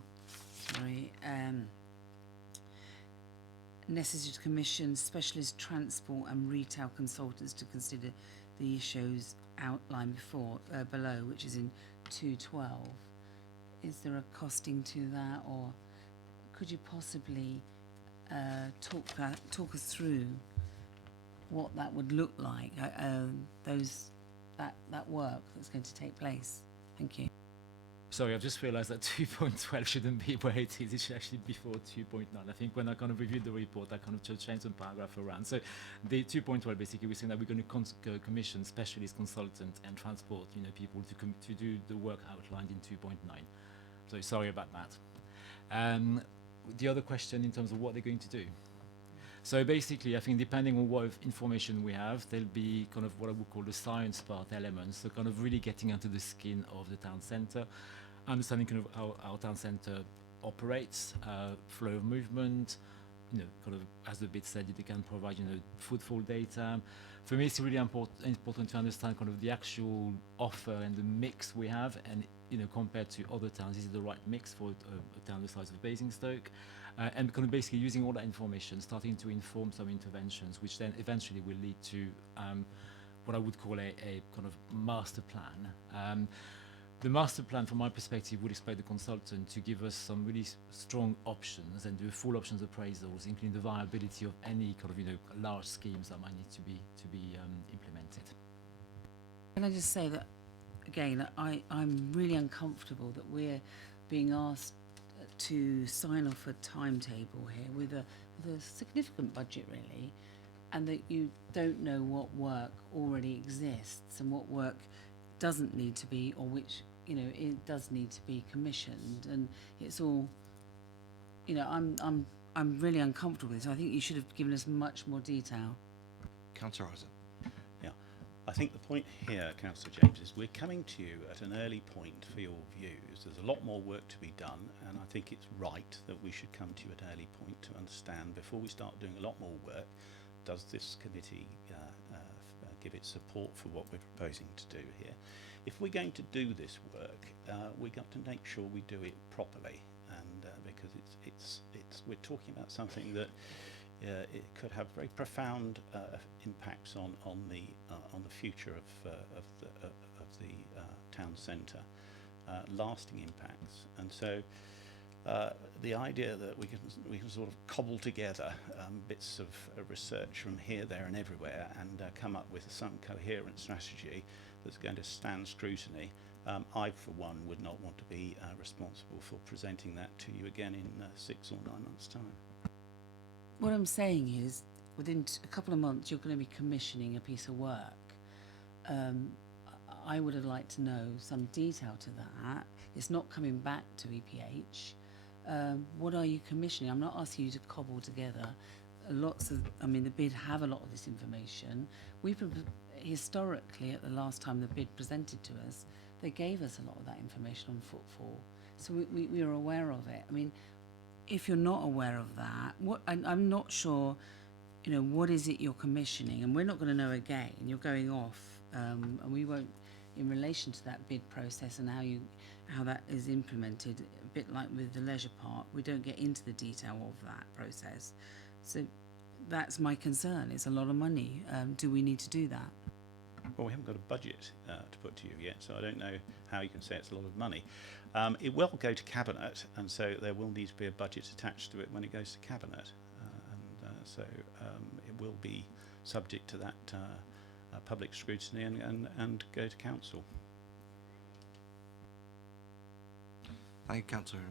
necessary to commission specialist transport and retail consultants to consider the issues outlined below, which is in 212. Is there a costing to that, or could you possibly talk us through what that would look like? That work that's going to take place. Thank you. Sorry, I've just realised that 2.12 shouldn't be where it is. It should actually be before 2.9. I think when I kind of reviewed the report, I kind of changed some paragraph around. So the 2.12, basically, we're saying that we're going to commission specialist consultants and transport, people to do the work outlined in 2.9. So sorry about that. The other question in terms of what they're going to do. So basically, I think depending on what information we have, there'll be kind of what I would call the science part elements, so kind of really getting into the skin of the town centre, understanding kind of how our town centre operates, flow of movement, kind of, as the bit said, they can provide, footfall data. For me, it's really important to understand kind of the actual offer and the mix we have, and, compared to other towns, is it the right mix for a town the size of Basingstoke? And kind of basically using all that information, starting to inform some interventions, which then eventually will lead to what I would call a kind of master plan. The master plan, from my perspective, would expect the consultant to give us some really strong options and do full options appraisals, including the viability of any kind of large schemes that might need to be implemented. Can I just say that, again, I'm really uncomfortable that we're being asked to sign off a timetable here with a significant budget, really, and that you don't know what work already exists and what work doesn't need to be, or which it does need to be commissioned, and it's all, I'm really uncomfortable with this. I think you should have given us much more detail. Councillor Isaac. Yeah, I think the point here, Councillor James, is we're coming to you at an early point for your views. There's a lot more work to be done, and I think it's right that we should come to you at an early point to understand, before we start doing a lot more work, does this committee give its support for what we're proposing to do here? If we're going to do this work, we've got to make sure we do it properly, and because we're talking about something that it could have very profound impacts on the future of the town centre, lasting impacts, and so. The idea that we can sort of cobble together bits of research from here, there and everywhere and come up with some coherent strategy that's going to stand scrutiny, I for one would not want to be responsible for presenting that to you again in 6 or 9 months' time. What I'm saying is, within a couple of months, you're going to be commissioning a piece of work. I would have liked to know some detail to that. It's not coming back to EPH. What are you commissioning? I'm not asking you to cobble together the bid have a lot of this information. Historically, at the last time the bid presented to us, they gave us a lot of that information on footfall. So we are aware of it. I mean, if you're not aware of that, I'm not sure, what is it you're commissioning? And we're not going to know again. You're going off, and we won't, in relation to that bid process and how that is implemented, a bit like with the leisure park, we don't get into the detail of that process. So that's my concern. It's a lot of money. Do we need to do that? Well, we haven't got a budget to put to you yet, so I don't know how you can say it's a lot of money. It will go to Cabinet, and so there will need to be a budget attached to it when it goes to Cabinet. So it will be subject to that public scrutiny and go to Council. Thank you, Councillor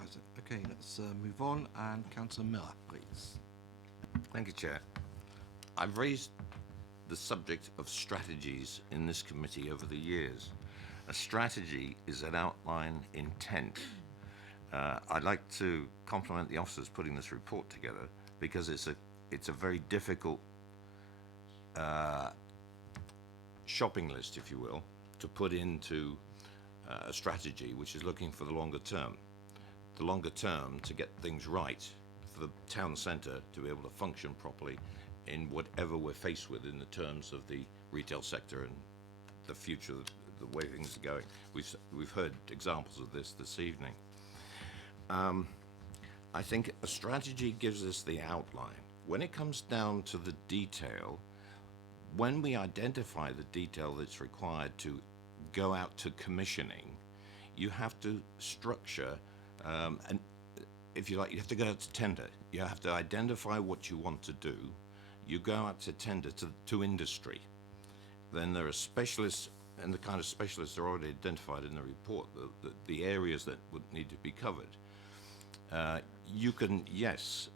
Isaac. Okay, let's move on, and Councillor Miller, please. Thank you, Chair. I've raised the subject of strategies in this committee over the years. A strategy is an outline intent. I'd like to compliment the officers putting this report together, because it's a very difficult shopping list, if you will, to put into a strategy which is looking for the longer term. The longer term to get things right, for the town centre to be able to function properly in whatever we're faced with in the terms of the retail sector and the future, the way things are going. We've heard examples of this evening. I think a strategy gives us the outline. When it comes down to the detail, when we identify the detail that's required to go out to commissioning, you have to structure, and if you like, you have to go out to tender. You have to identify what you want to do. You go out to tender to industry. Then there are specialists, and the kind of specialists are already identified in the report, the areas that would need to be covered. You can, yes,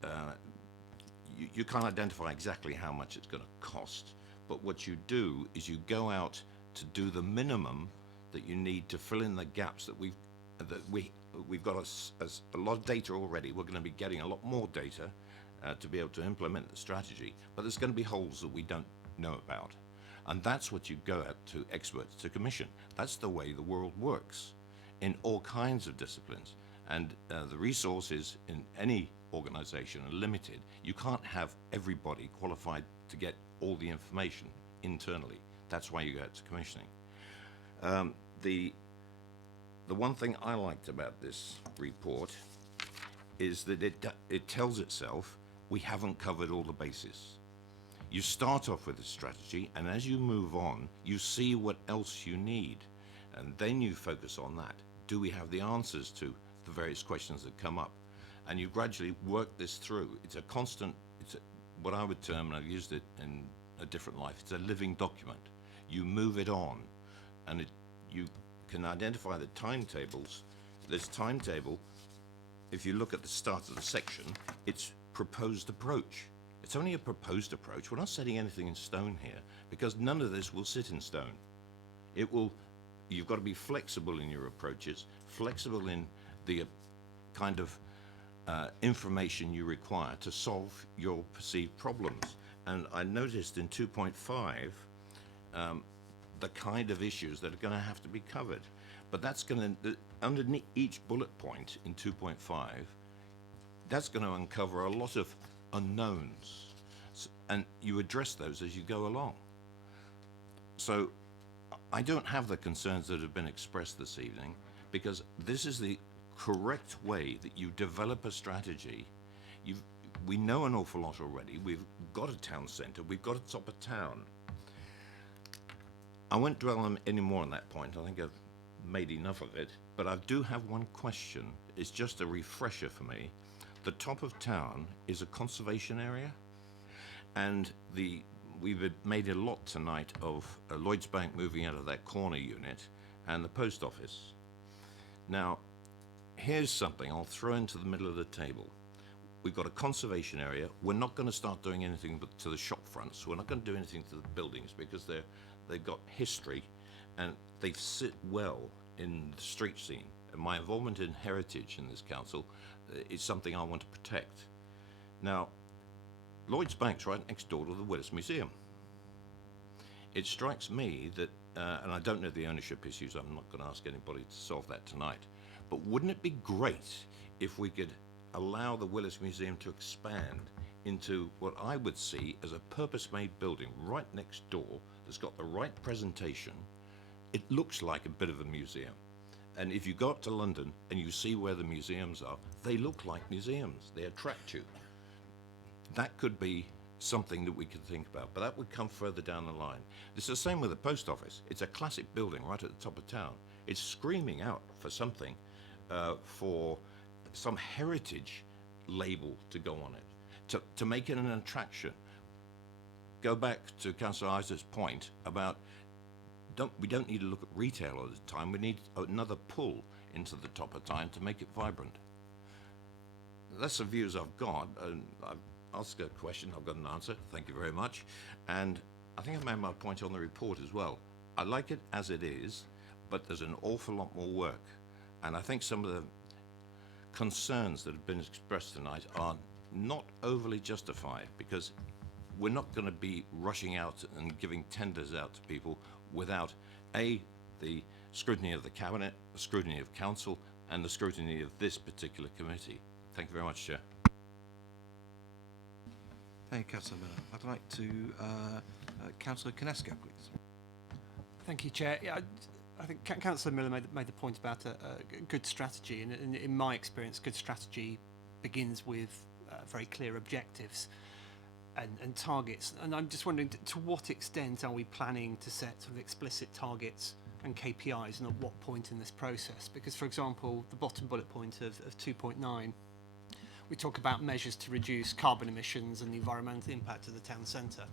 you can't identify exactly how much it's going to cost, but what you do is you go out to do the minimum that you need to fill in the gaps that we've got a lot of data already. We're going to be getting a lot more data, to be able to implement the strategy, but there's going to be holes that we don't know about. And that's what you go out to experts to commission. That's the way the world works in all kinds of disciplines. And the resources in any organization are limited. You can't have everybody qualified to get all the information internally. That's why you go out to commissioning. The one thing I liked about this report is that it tells itself we haven't covered all the bases. You start off with a strategy, and as you move on, you see what else you need, and then you focus on that. Do we have the answers to the various questions that come up? And you gradually work this through. It's a constant, what I would term, and I've used it in a different life, it's a living document. You move it on, and you can identify the timetables. This timetable, if you look at the start of the section, it's proposed approach. It's only a proposed approach. We're not setting anything in stone here, because none of this will sit in stone. You've got to be flexible in your approaches, flexible in the kind of information you require to solve your perceived problems. And I noticed in 2.5 the kind of issues that are going to have to be covered. But that's going to, underneath each bullet point in 2.5, that's going to uncover a lot of unknowns. And you address those as you go along. So I don't have the concerns that have been expressed this evening, because this is the correct way that you develop a strategy. We know an awful lot already. We've got a town centre. We've got a top of town. I won't dwell on any more on that point. I think I've made enough of it. But I do have one question. It's just a refresher for me. The top of town is a conservation area, and we've made a lot tonight of Lloyds Bank moving out of that corner unit and the post office. Now, here's something I'll throw into the middle of the table. We've got a conservation area. We're not going to start doing anything but to the shop fronts. We're not going to do anything to the buildings, because they've got history and they sit well in the street scene. And my involvement in heritage in this council is something I want to protect. Now, Lloyds Bank's right next door to the Willis Museum. It strikes me that, and I don't know the ownership issues, I'm not going to ask anybody to solve that tonight, but wouldn't it be great if we could allow the Willis Museum to expand into what I would see as a purpose-made building right next door that's got the right presentation? It looks like a bit of a museum. And if you go up to London and you see where the museums are, they look like museums. They attract you. That could be something that we could think about, but that would come further down the line. It's the same with the post office. It's a classic building right at the top of town. It's screaming out for something, for some heritage label to go on it, to make it an attraction. Go back to Councillor Isaac's point about we don't need to look at retail all the time. We need another pull into the top of town to make it vibrant. That's the views I've got. I've asked a question, I've got an answer. Thank you very much. And I think I've made my point on the report as well. I like it as it is, but there's an awful lot more work. And I think some of the concerns that have been expressed tonight are not overly justified, because we're not going to be rushing out and giving tenders out to people without the scrutiny of the Cabinet, the scrutiny of Council, and the scrutiny of this particular committee. Thank you very much, Chair. Thank you, Councillor Miller. I'd like to Councillor Konesko, please. Thank you, Chair. Yeah, I think Councillor Miller made the point about a good strategy, and in my experience, good strategy begins with very clear objectives and targets. And I'm just wondering, to what extent are we planning to set sort of explicit targets and KPIs, and at what point in this process? Because, for example, the bottom bullet point of 2.9, we talk about measures to reduce carbon emissions and the environmental impact of the town centre.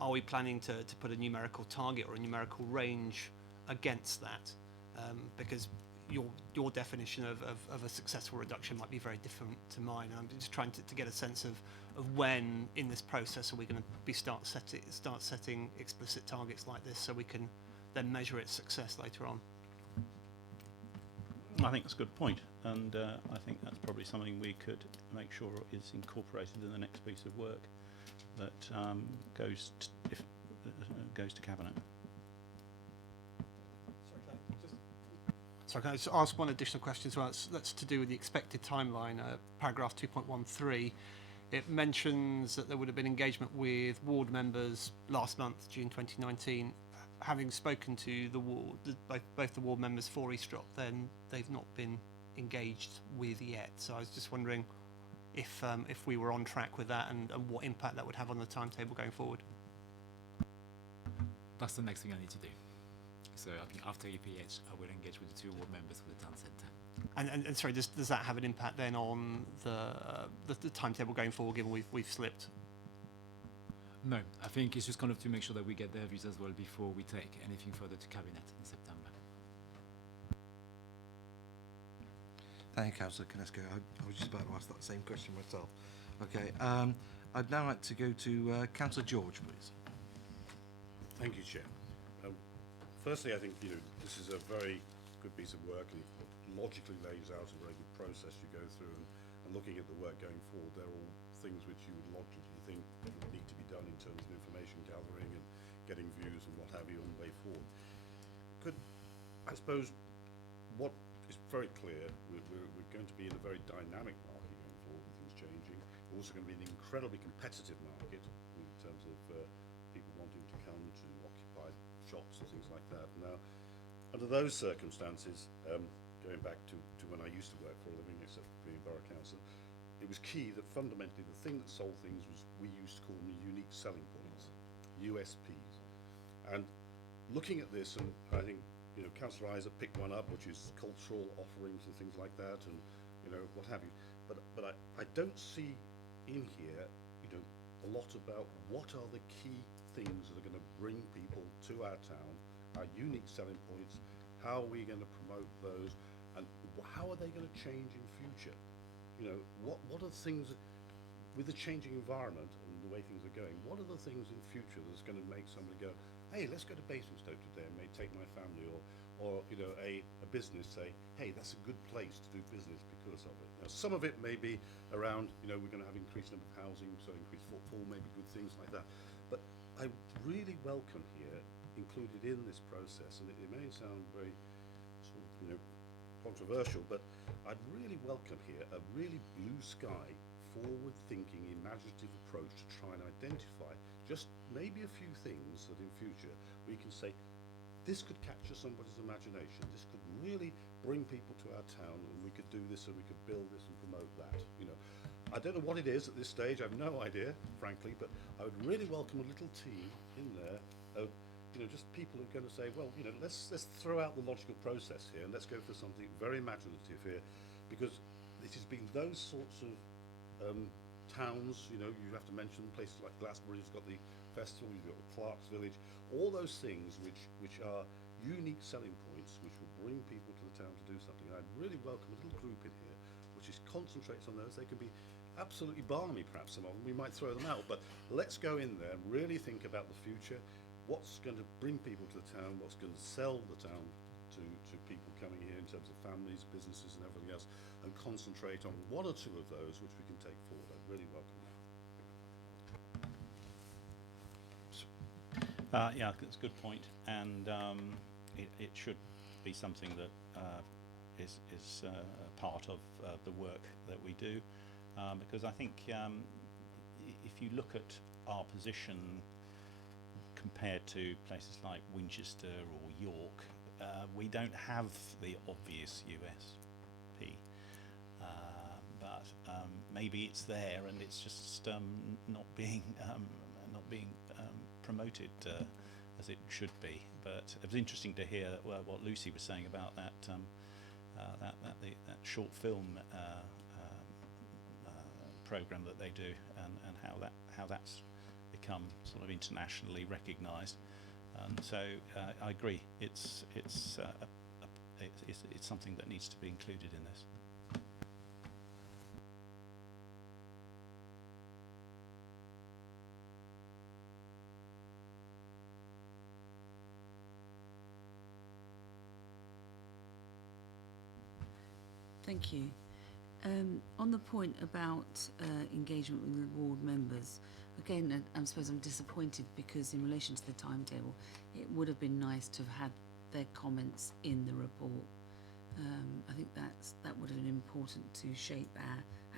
Are we planning to put a numerical target or a numerical range against that? Because your definition of a successful reduction might be very different to mine. I'm just trying to get a sense of when in this process are we going to be start setting explicit targets like this, so we can then measure its success later on. I think that's a good point, and I think that's probably something we could make sure is incorporated in the next piece of work that goes to cabinet. Sorry, can I just ask one additional question as well? That's to do with the expected timeline, paragraph 2.13. It mentions that there would have been engagement with ward members last month, June 2019. Having spoken to the ward, both the ward members for Eastrop, then they've not been engaged with yet. So I was just wondering if we were on track with that and what impact that would have on the timetable going forward. That's the next thing I need to do. So I think after EPH, I will engage with the 2 ward members for the town centre. And sorry, does that have an impact then on the timetable going forward, given we've slipped? No, I think it's just kind of to make sure that we get their views as well before we take anything further to cabinet in September. Thank you, Councillor Kinesko. I was just about to ask that same question myself. Okay, I'd now like to go to Councillor George, please. Thank you, Chair. Firstly, I think this is a very good piece of work, and it logically lays out a very good process you go through. And looking at the work going forward, they're all things which you would logically think would need to be done in terms of information gathering and getting views and what have you on the way forward. I suppose, what is very clear, we're going to be in a very dynamic market going forward with things changing. We're also going to be in an incredibly competitive market in terms of people wanting to come to occupy shops and things like that. Now, under those circumstances, going back to when I used to work for a living, except being a borough councillor, it was key that fundamentally the thing that sold things was, we used to call them unique selling points, USPs. And looking at this, and I think Councillor Isaac picked one up, which is cultural offerings and things like that, and what have you. But I don't see in here a lot about what are the key things that are going to bring people to our town, our unique selling points. How are we going to promote those, and how are they going to change in future? What are the things with the changing environment and the way things are going? What are the things in future that's going to make somebody go, hey, let's go to Basingstoke today and take my family, or a business say, hey, that's a good place to do business because of it. Now, some of it may be around, we're going to have increased number of housing, so increased footfall, maybe good things like that. But I really welcome here, included in this process, and it may sound very sort of, controversial, but I'd really welcome here a really blue sky, forward-thinking, imaginative approach to try and identify just maybe a few things that in future we can say, this could capture somebody's imagination, this could really bring people to our town, and we could do this and we could build this and promote that. I don't know what it is at this stage, I have no idea, frankly, but I would really welcome a little team in there of just people who are going to say, well, let's throw out the logical process here and let's go for something very imaginative here, because it has been those sorts of towns, you have to mention places like Glastonbury's got the festival, you've got Clark's Village, all those things which are unique selling points which will bring people to the town to do something. And I'd really welcome a little group in here which concentrates on those. They can be absolutely balmy, perhaps some of them, we might throw them out, but let's go in there and really think about the future. What's going to bring people to the town, what's going to sell the town to people coming here in terms of families, businesses and everything else, and concentrate on one or two of those which we can take forward. I'd really welcome that. Yeah, that's a good point, and it should be something that is part of the work that we do, because I think if you look at our position compared to places like Winchester or York, we don't have the obvious USP, but maybe it's there and it's just not being promoted as it should be. But it was interesting to hear what Lucy was saying about that that short film program that they do, and how that's become sort of internationally recognised. So I agree. It's something that needs to be included in this. Thank you. On the point about engagement with the ward members, again, I suppose I'm disappointed because in relation to the timetable, it would have been nice to have had their comments in the report. I think that would have been important to shape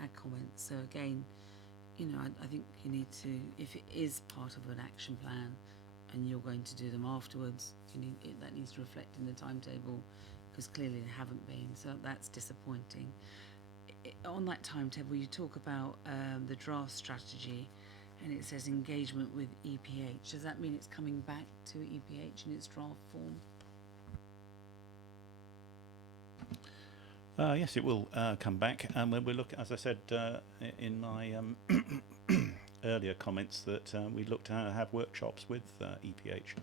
our comments. So again, you know, I think you need to, if it is part of an action plan and you're going to do them afterwards, that needs to reflect in the timetable, because clearly they haven't been, so that's disappointing. On that timetable you talk about the draft strategy and it says engagement with EPH. Does that mean it's coming back to EPH in its draft form? Yes, it will come back. When we look, as I said in my earlier comments, that we look to have workshops with EPH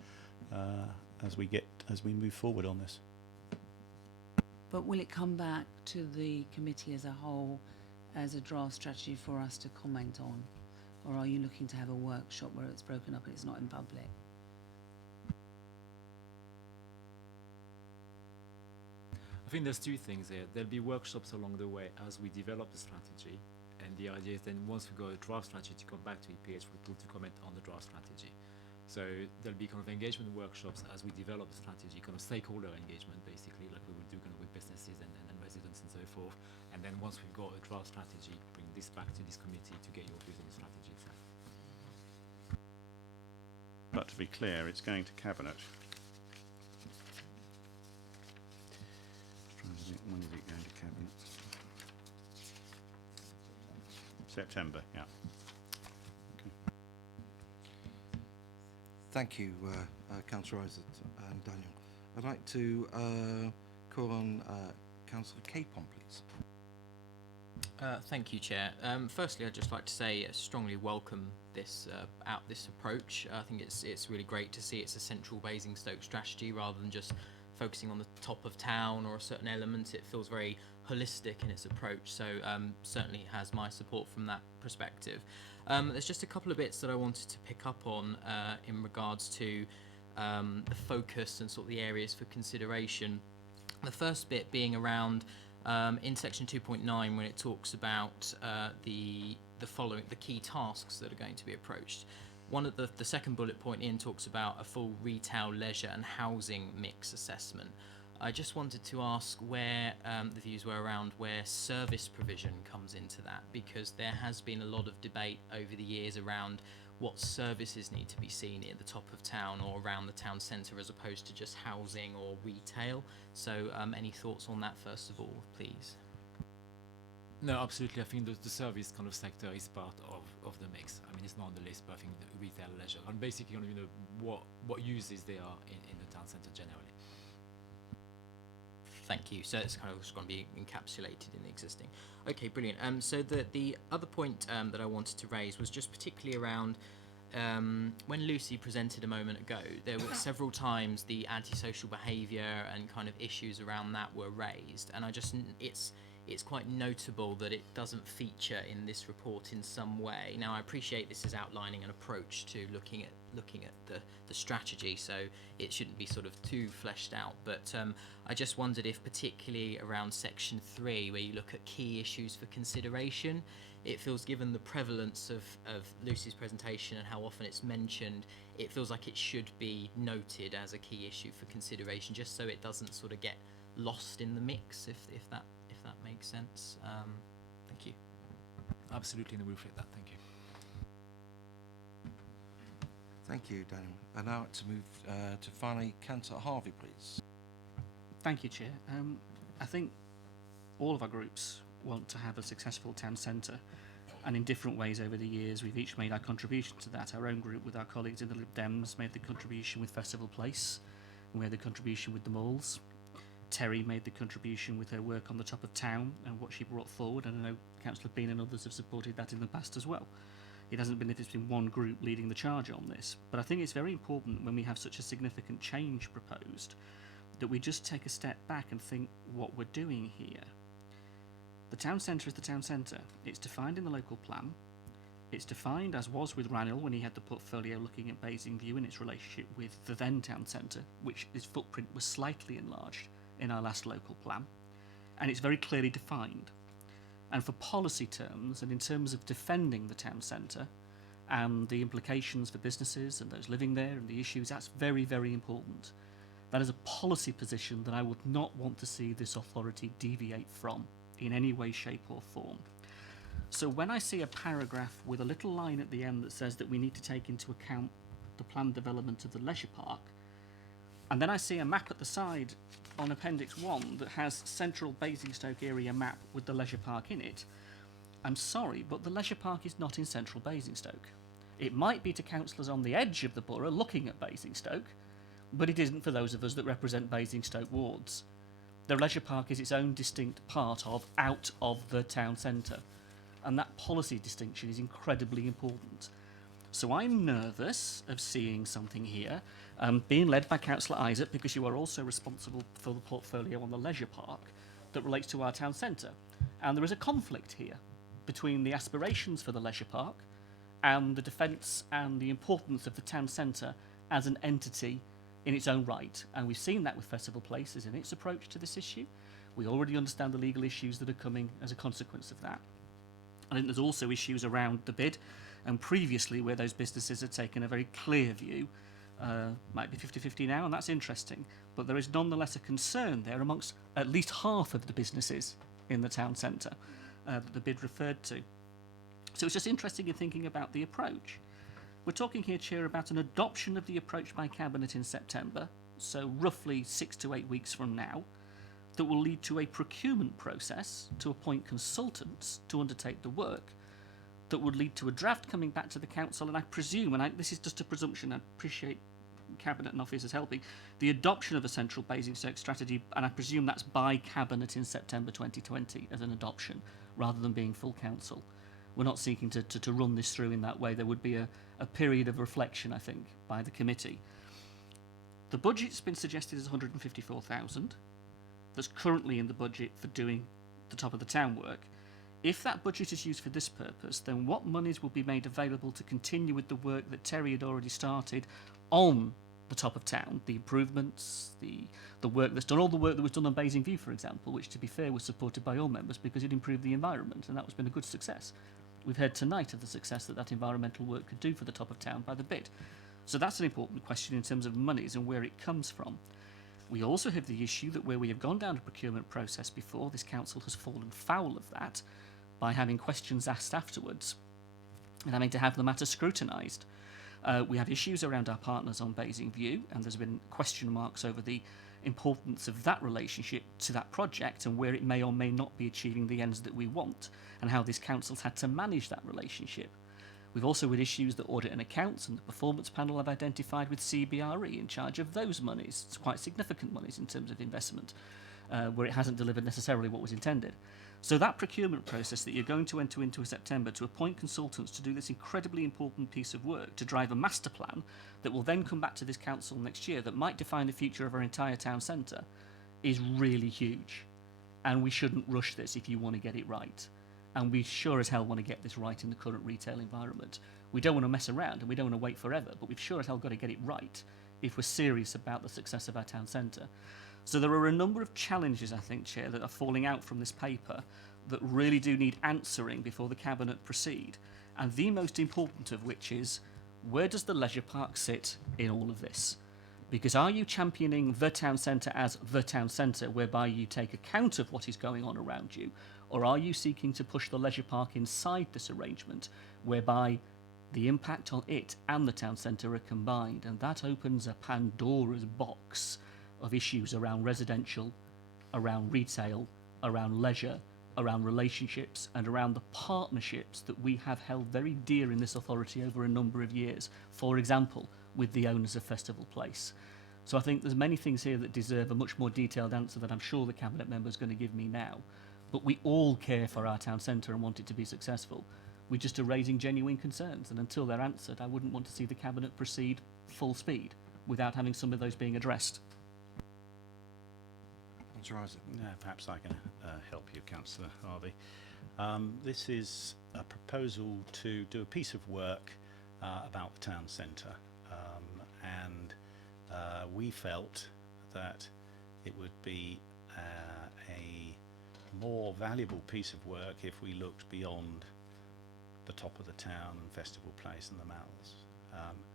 as we move forward on this. But will it come back to the committee as a whole as a draft strategy for us to comment on? Or are you looking to have a workshop where it's broken up and it's not in public? I think there's two things here. There'll be workshops along the way as we develop the strategy, and the idea is then once we got a draft strategy to come back to EPH for people to comment on the draft strategy. So there'll be kind of engagement workshops as we develop the strategy, kind of stakeholder engagement basically, like we will do kind of with businesses and residents and so forth. And then once we've got a draft strategy, bring this back to this committee to get your views on the strategy itself. But to be clear, it's going to Cabinet. When is it going to Cabinet? September, yeah. Thank you, Councillor Isaac and Daniel. I'd like to call on Councillor Capon, please. Thank you, Chair. Firstly, I'd just like to say I strongly welcome this approach. I think it's really great to see it's a central Basingstoke strategy rather than just focusing on the top of town or a certain element. It feels very holistic in its approach, so certainly has my support from that perspective. There's just a couple of bits that I wanted to pick up on in regards to the focus and sort of the areas for consideration. The first bit being around in section 2.9 when it talks about the key tasks that are going to be approached. One of the second bullet point in talks about a full retail, leisure and housing mix assessment. I just wanted to ask where the views were around where service provision comes into that, because there has been a lot of debate over the years around what services need to be seen at the top of town or around the town centre as opposed to just housing or retail. So any thoughts on that first of all, please? No, absolutely. I think the service kind of sector is part of the mix. I mean, it's not on the list, but I think the retail, leisure, and basically, you know, what uses there are in the town centre generally. Thank you. So it's kind of just going to be encapsulated in the existing. Okay, brilliant. So the other point that I wanted to raise was just particularly around when Lucy presented a moment ago, there were several times the antisocial behaviour and kind of issues around that were raised, and it's quite notable that it doesn't feature in this report in some way. Now, I appreciate this is outlining an approach to looking at the strategy, so it shouldn't be sort of too fleshed out, but I just wondered if particularly around section 3, where you look at key issues for consideration, it feels, given the prevalence of Lucy's presentation and how often it's mentioned, it feels like it should be noted as a key issue for consideration, just so it doesn't sort of get lost in the mix, if that makes sense. Thank you. Absolutely, and we'll reflect that. Thank you. Thank you, Daniel. And now to move to finally Councillor Harvey, please. Thank you, Chair. I think all of our groups want to have a successful town centre, and in different ways over the years we've each made our contribution to that. Our own group with our colleagues in the Lib Dems made the contribution with Festival Place, and we made the contribution with the malls. Terry made the contribution with her work on the top of town and what she brought forward, and I know Councillor Bean and others have supported that in the past as well. It hasn't been if it's been one group leading the charge on this, but I think it's very important when we have such a significant change proposed that we just take a step back and think what we're doing here. The town centre is the town centre. It's defined in the local plan. It's defined, as was with Ranil when he had the portfolio looking at Basingview and its relationship with the then town centre, which his footprint was slightly enlarged in our last local plan. and it's very clearly defined. And for policy terms, and in terms of defending the town centre and the implications for businesses and those living there and the issues, that's very, very important. That is a policy position that I would not want to see this authority deviate from in any way, shape or form. So when I see a paragraph with a little line at the end that says that we need to take into account the planned development of the leisure park, and then I see a map at the side on Appendix 1 that has central Basingstoke area map with the leisure park in it, I'm sorry, but the leisure park is not in central Basingstoke. It might be to councillors on the edge of the borough looking at Basingstoke, but it isn't for those of us that represent Basingstoke wards. The leisure park is its own distinct part of, out of the town centre, and that policy distinction is incredibly important. So I'm nervous of seeing something here, being led by Councillor Isaac, because you are also responsible for the portfolio on the leisure park that relates to our town centre. And there is a conflict here between the aspirations for the leisure park and the defence and the importance of the town centre as an entity in its own right. And we've seen that with Festival Places in its approach to this issue. We already understand the legal issues that are coming as a consequence of that. I think there's also issues around the bid, and previously where those businesses had taken a very clear view, might be 50-50 now, and that's interesting, but there is nonetheless a concern there amongst at least half of the businesses in the town centre that the bid referred to. So it's just interesting in thinking about the approach. We're talking here, Chair, about an adoption of the approach by Cabinet in September, so roughly 6 to 8 weeks from now, that will lead to a procurement process to appoint consultants to undertake the work, that would lead to a draft coming back to the council, and I presume, and this is just a presumption, I appreciate Cabinet and officers helping, the adoption of a central Basingstoke strategy, and I presume that's by Cabinet in September 2020 as an adoption, rather than being full council. We're not seeking to run this through in that way. There would be a period of reflection, I think, by the committee. The budget's been suggested as 154,000. That's currently in the budget for doing the top of the town work. If that budget is used for this purpose, then what monies will be made available to continue with the work that Terry had already started on the top of town, the improvements, the work that's done, all the work that was done on Basing View, for example, which, to be fair, was supported by all members because it improved the environment, and that has been a good success. We've heard tonight of the success that that environmental work could do for the top of town by the bid. So that's an important question in terms of monies and where it comes from. We also have the issue that where we have gone down a procurement process before, this council has fallen foul of that by having questions asked afterwards and having to have the matter scrutinised. We have issues around our partners on Basing View, and there's been question marks over the importance of that relationship to that project and where it may or may not be achieving the ends that we want, and how this council's had to manage that relationship. We've also had issues that Audit and Accounts and the Performance Panel have identified with CBRE in charge of those monies. It's quite significant monies in terms of investment, where it hasn't delivered necessarily what was intended. So that procurement process that you're going to enter into in September to appoint consultants to do this incredibly important piece of work, to drive a master plan that will then come back to this council next year that might define the future of our entire town centre, is really huge. And we shouldn't rush this if you want to get it right. And we sure as hell want to get this right in the current retail environment. We don't want to mess around and we don't want to wait forever, but we've sure as hell got to get it right if we're serious about the success of our town centre. So there are a number of challenges, I think, Chair, that are falling out from this paper that really do need answering before the Cabinet proceed. And the most important of which is, where does the leisure park sit in all of this? Because are you championing the town centre as the town centre, whereby you take account of what is going on around you? Or are you seeking to push the leisure park inside this arrangement, whereby the impact on it and the town centre are combined? And that opens a Pandora's box of issues around residential, around retail, around leisure, around relationships, and around the partnerships that we have held very dear in this authority over a number of years. For example, with the owners of Festival Place. So I think there's many things here that deserve a much more detailed answer that I'm sure the Cabinet member is going to give me now. But we all care for our town centre and want it to be successful. We just are raising genuine concerns, and until they're answered, I wouldn't want to see the Cabinet proceed full speed without having some of those being addressed. Perhaps I can help you, Councillor Harvey. This is a proposal to do a piece of work about the town centre, and we felt that it would be a more valuable piece of work if we looked beyond the top of the town and Festival Place and the Malls.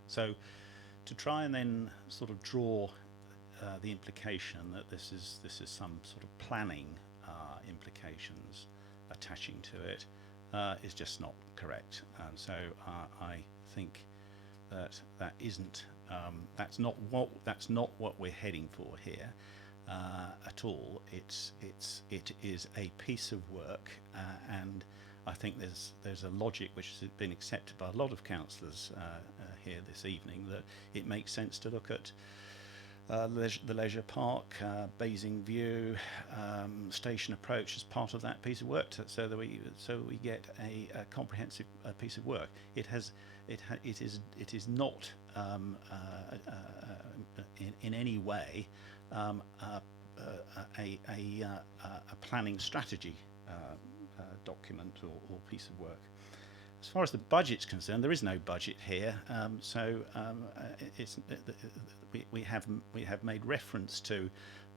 So to try and then sort of draw the implication that this is some sort of planning implications attaching to it is just not correct. And so I think that isn't that's not what we're heading for here at all. It is a piece of work, and I think there's a logic which has been accepted by a lot of councillors here this evening, that it makes sense to look at the leisure park, Basing View, station approach as part of that piece of work, so that we get a comprehensive piece of work. It is not in any way a planning strategy document or piece of work. As far as the budget's concerned, there is no budget here, we have made reference to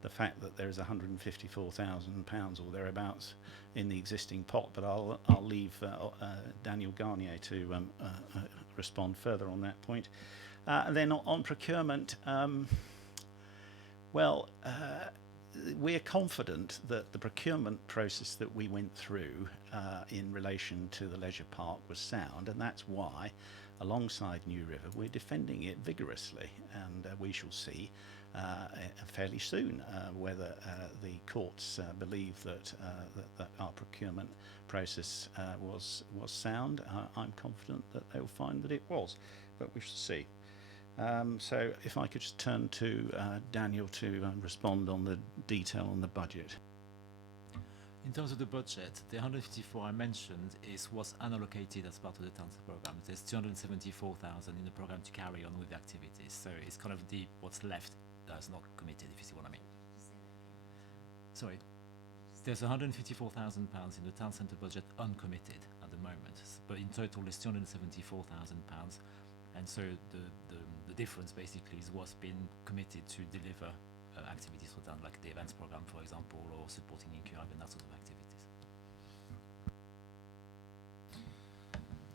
the fact that there is £154,000 or thereabouts in the existing pot, but I'll leave Daniel Garnier to respond further on that point. And then on procurement, we're confident that the procurement process that we went through in relation to the leisure park was sound, and that's why, alongside New River, we're defending it vigorously, and we shall see fairly soon whether the courts believe that our procurement process was sound. I'm confident that they'll find that it was, but we shall see. So if I could just turn to Daniel to respond on the detail on the budget. In terms of the budget, the 154 I mentioned is what's unallocated as part of the town's program. There's 274,000 in the program to carry on with the activities. So it's kind of what's left that's not committed, if you see what I mean. Sorry. There's £154,000 in the town centre budget uncommitted at the moment, but in total there's £274,000, and so the difference basically is what's been committed to deliver activities for town, like the events program, for example, or supporting InQIV and that sort of activities.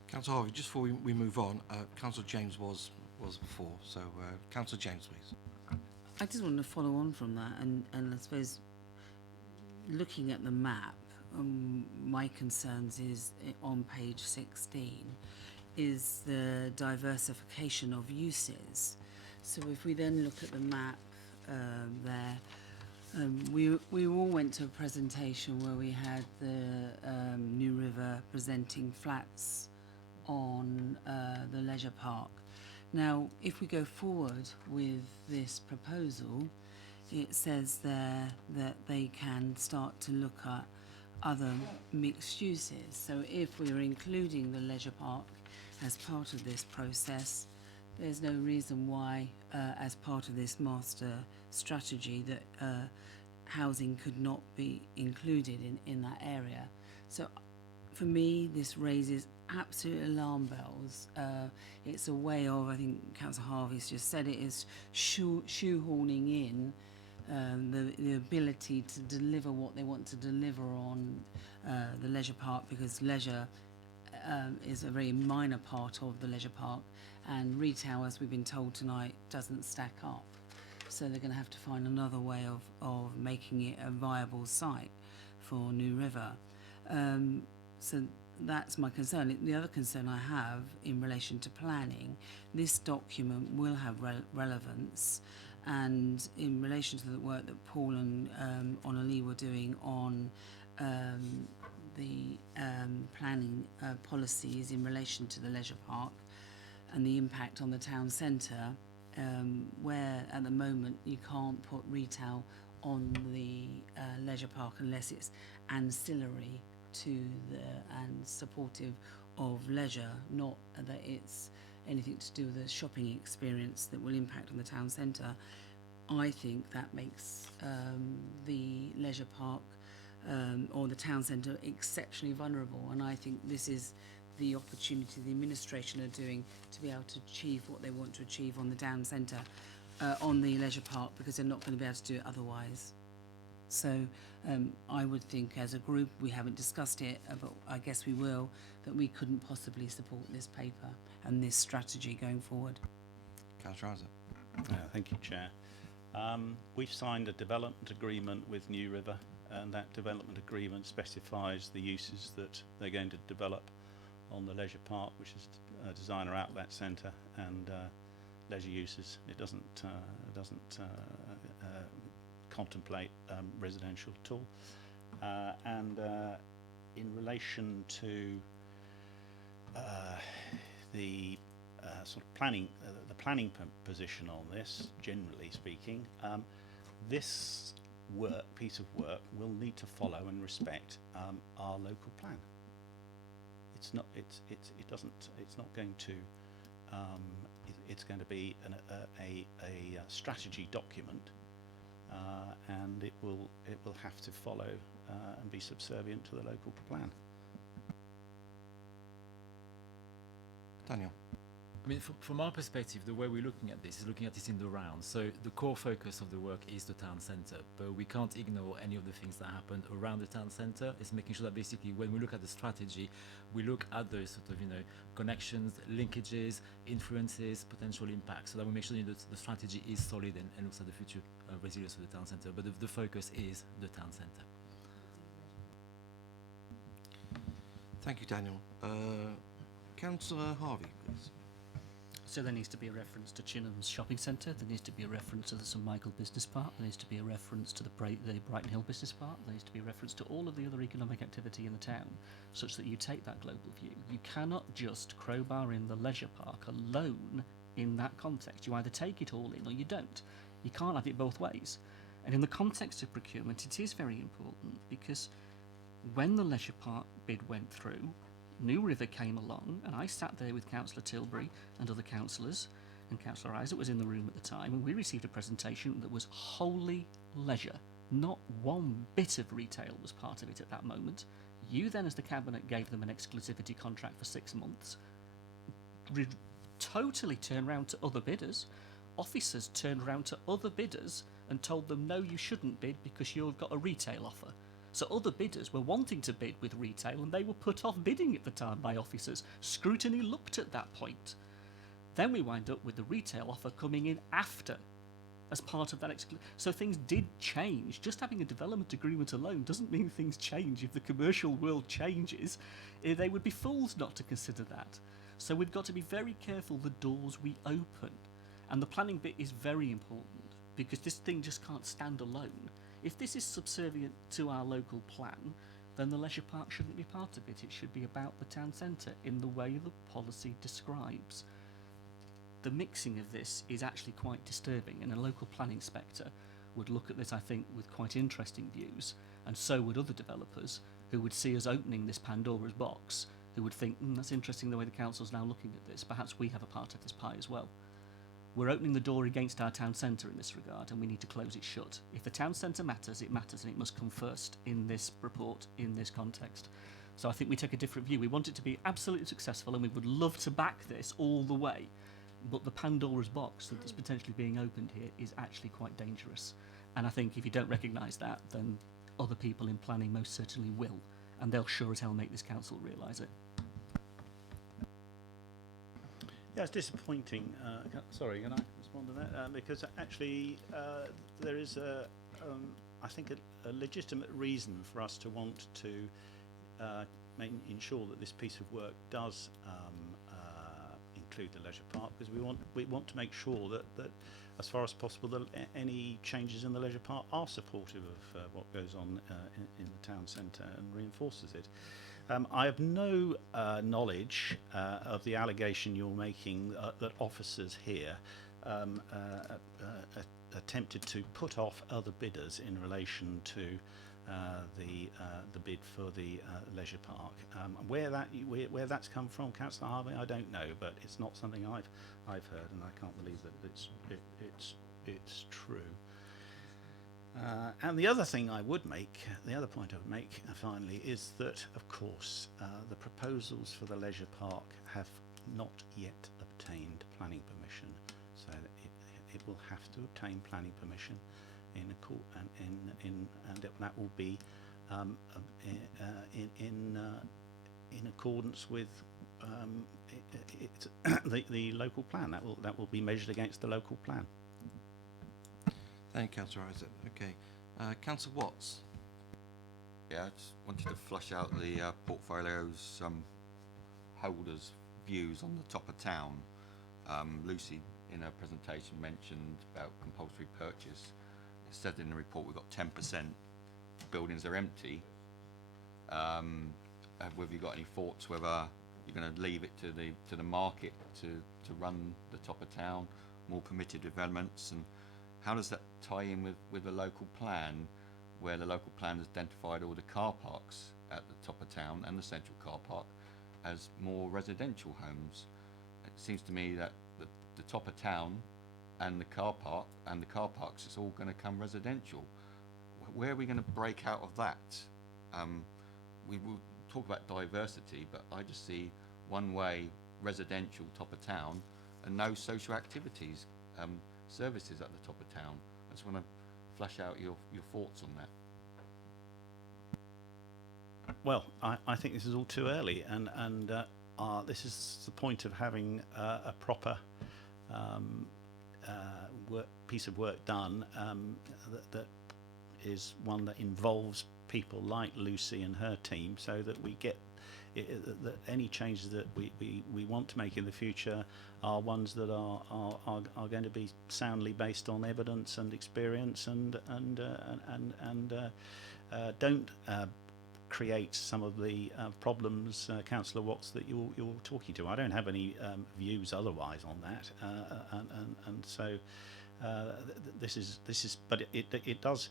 Councillor Harvey, just before we move on, Councillor James was before, so Councillor James, please. I just want to follow on from that, and I suppose looking at the map, my concerns is on page 16 is the diversification of uses. So if we then look at the map there, we all went to a presentation where we had the New River presenting flats on the leisure park. Now, if we go forward with this proposal, it says there that they can start to look at other mixed uses. So if we're including the leisure park as part of this process, there's no reason why, as part of this master strategy, that housing could not be included in that area. So for me, this raises absolute alarm bells. It's a way of, I think Councillor Harvey's just said it, is shoehorning in the ability to deliver what they want to deliver on the leisure park, because leisure is a very minor part of the leisure park, and retail, as we've been told tonight, doesn't stack up. So they're going to have to find another way of making it a viable site for New River. So that's my concern. The other concern I have in relation to planning, this document will have relevance, and in relation to the work that Paul and Honali were doing on the planning policies in relation to the leisure park and the impact on the town centre, where at the moment you can't put retail on the leisure park unless it's ancillary to and supportive of leisure, not that it's anything to do with the shopping experience that will impact on the town centre. I think that makes the leisure park or the town centre exceptionally vulnerable, and I think this is the opportunity the administration are doing to be able to achieve what they want to achieve on the town centre, on the leisure park, because they're not going to be able to do it otherwise. So I would think as a group, we haven't discussed it, but I guess we will, that we couldn't possibly support this paper and this strategy going forward. Councillor Isaac. Thank you, Chair. We've signed a development agreement with New River, and that development agreement specifies the uses that they're going to develop on the leisure park, which is a designer outlet centre, and leisure uses. It doesn't contemplate residential at all. And in relation to the sort of planning, the planning position on this, generally speaking, this piece of work will need to follow and respect our local plan. It's not. It's not going to. It's going to be a strategy document, and it will have to follow and be subservient to the local plan. Daniel. I mean, from our perspective, the way we're looking at this is looking at this in the round. So the core focus of the work is the town centre, but we can't ignore any of the things that happen around the town centre. It's making sure that basically when we look at the strategy, we look at those sort of, connections, linkages, influences, potential impacts, so that we make sure that the strategy is solid and looks at the future resilience of the town centre. But the focus is the town centre. Thank you, Daniel. Councillor Harvey, please. So there needs to be a reference to Chinham's shopping centre, there needs to be a reference to the St Michael Business Park, there needs to be a reference to the Brighton Hill Business Park, there needs to be a reference to all of the other economic activity in the town, such that you take that global view. You cannot just crowbar in the leisure park alone in that context. You either take it all in or you don't. You can't have it both ways. And in the context of procurement, it is very important, because when the leisure park bid went through, New River came along, and I sat there with Councillor Tilbury and other councillors, and Councillor Isaac was in the room at the time, and we received a presentation that was wholly leisure. Not one bit of retail was part of it at that moment. You then, as the Cabinet, gave them an exclusivity contract for 6 months, totally turned round to other bidders. Officers turned round to other bidders and told them, no, you shouldn't bid because you've got a retail offer. So other bidders were wanting to bid with retail, and they were put off bidding at the time by officers. Scrutiny looked at that point. Then we wind up with the retail offer coming in after, as part of that so things did change. Just having a development agreement alone doesn't mean things change. If the commercial world changes, they would be fools not to consider that. So we've got to be very careful the doors we open. And the planning bit is very important, because this thing just can't stand alone. If this is subservient to our local plan, then the leisure park shouldn't be part of it. It should be about the town centre in the way the policy describes. The mixing of this is actually quite disturbing, and a local planning inspector would look at this, I think, with quite interesting views, and so would other developers who would see us opening this Pandora's box, who would think, that's interesting the way the council's now looking at this. Perhaps we have a part of this pie as well. We're opening the door against our town centre in this regard, and we need to close it shut. If the town centre matters, it matters, and it must come first in this report, in this context. So I think we take a different view. We want it to be absolutely successful, and we would love to back this all the way. But the Pandora's box that's potentially being opened here is actually quite dangerous. And I think if you don't recognise that, then other people in planning most certainly will, and they'll sure as hell make this council realise it. Yeah, it's disappointing. Sorry, can I respond to that? Because actually, there is I think, a legitimate reason for us to want to ensure that this piece of work does include the leisure park, because we want to make sure that as far as possible, that any changes in the leisure park are supportive of what goes on in the town centre and reinforces it. I have no knowledge of the allegation you're making that officers here attempted to put off other bidders in relation to the bid for the leisure park. Where that's come from, Councillor Harvey, I don't know, but it's not something I've heard, and I can't believe that it's true. And the other thing I would make, the other point I would make finally, is that, of course, the proposals for the leisure park have not yet obtained planning permission. So it will have to obtain planning permission and that will be in accordance with the local plan. That will be measured against the local plan. Thank you, Councillor Isaac. Okay, Councillor Watts. Yeah, I just wanted to flush out the portfolio's holders' views on the top of town. Lucy, in her presentation, mentioned about compulsory purchase. It said in the report we've got 10% buildings are empty. Have you got any thoughts whether you're going to leave it to the market to run the top of town, more permitted developments, and how does that tie in with the local plan, where the local plan has identified all the car parks at the top of town and the central car park as more residential homes? It seems to me that the top of town and the car park and the car parks, it's all going to come residential. Where are we going to break out of that? We will talk about diversity, but I just see one way residential top of town and no social activities, services at the top of town. I just want to flesh out your thoughts on that. Well, I think this is all too early, and this is the point of having a proper piece of work done that is one that involves people like Lucy and her team, so that we get that any changes that we want to make in the future are ones that are going to be soundly based on evidence and experience, and don't create some of the problems, Councillor Watts, that you're talking to. I don't have any views otherwise on that, and so this is, but it does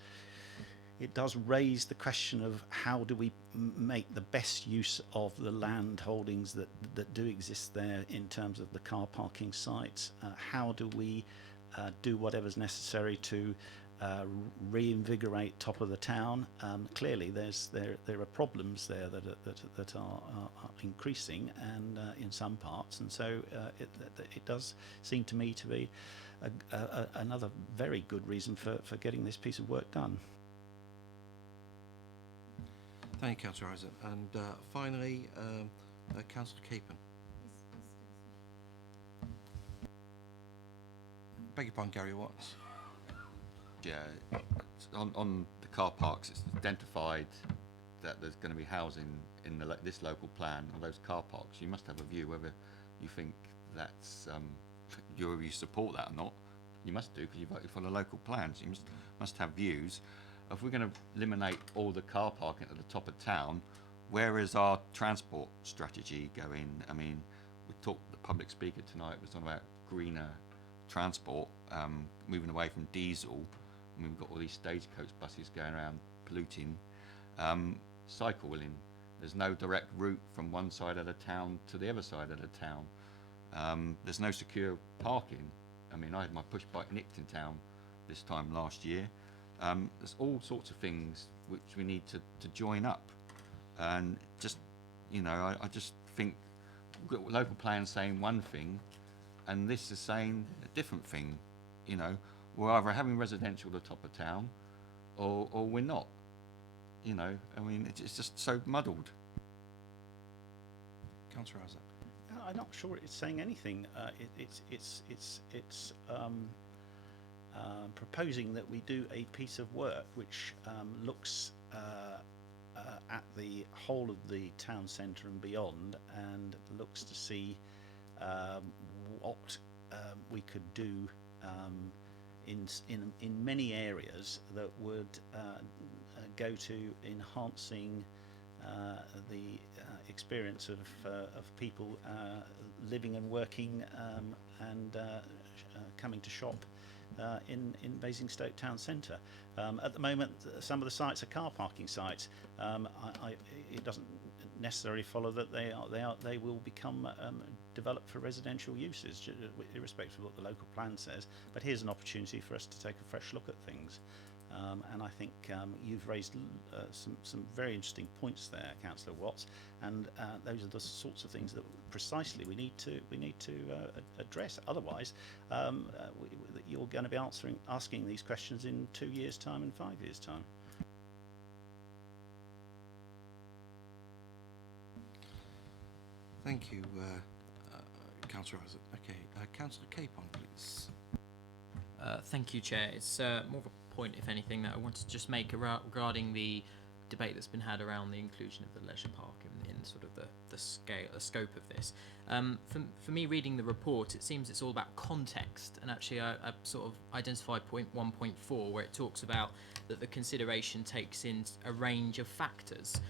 raise the question of how do we make the best use of the land holdings that do exist there in terms of the car parking sites. How do we do whatever's necessary to reinvigorate top of the town? Clearly, there are problems there that are increasing, and in some parts, and so it does seem to me to be another very good reason for getting this piece of work done. Thank you, Councillor Isaac. And finally, Councillor Capon. Beg your pardon, Gary Watts. Yeah, on the car parks, it's identified that there's going to be housing in this local plan on those car parks. You must have a view whether you think that's you support that or not. You must do, because you voted for the local plans. You must have views. If we're going to eliminate all the car parking at the top of town, where is our transport strategy going? I mean, we talked, the public speaker tonight was talking about greener transport, moving away from diesel. I mean, we've got all these stagecoach buses going around polluting. Cycle wheeling, there's no direct route from one side of the town to the other side of the town. There's no secure parking. I mean, I had my push bike nicked in town this time last year. There's all sorts of things which we need to join up, and just, you know, I just think we've got local plans saying one thing, and this is saying a different thing. You know, we're either having residential at the top of town, or we're not. You know, I mean, it's just so muddled. Councillor Isaac. I'm not sure it's saying anything. It's proposing that we do a piece of work which looks at the whole of the town centre and beyond, and looks to see what we could do in many areas that would go to enhancing the experience of people living and working and coming to shop in Basingstoke town centre. At the moment, some of the sites are car parking sites. It doesn't necessarily follow that they will become developed for residential uses, irrespective of what the local plan says. But here's an opportunity for us to take a fresh look at things. And I think you've raised some very interesting points there, Councillor Watts, and those are the sorts of things that precisely we need to address. Otherwise, you're going to be asking these questions in 2 years' time and 5 years' time. Thank you, Councillor Isaac. Okay, Councillor Capon, please. Thank you, Chair. It's more of a point, if anything, that I wanted to just make regarding the debate that's been had around the inclusion of the leisure park in sort of the scope of this. For me, reading the report, it seems it's all about context, and actually I sort of identified point 1.4 where it talks about that the consideration takes in a range of factors.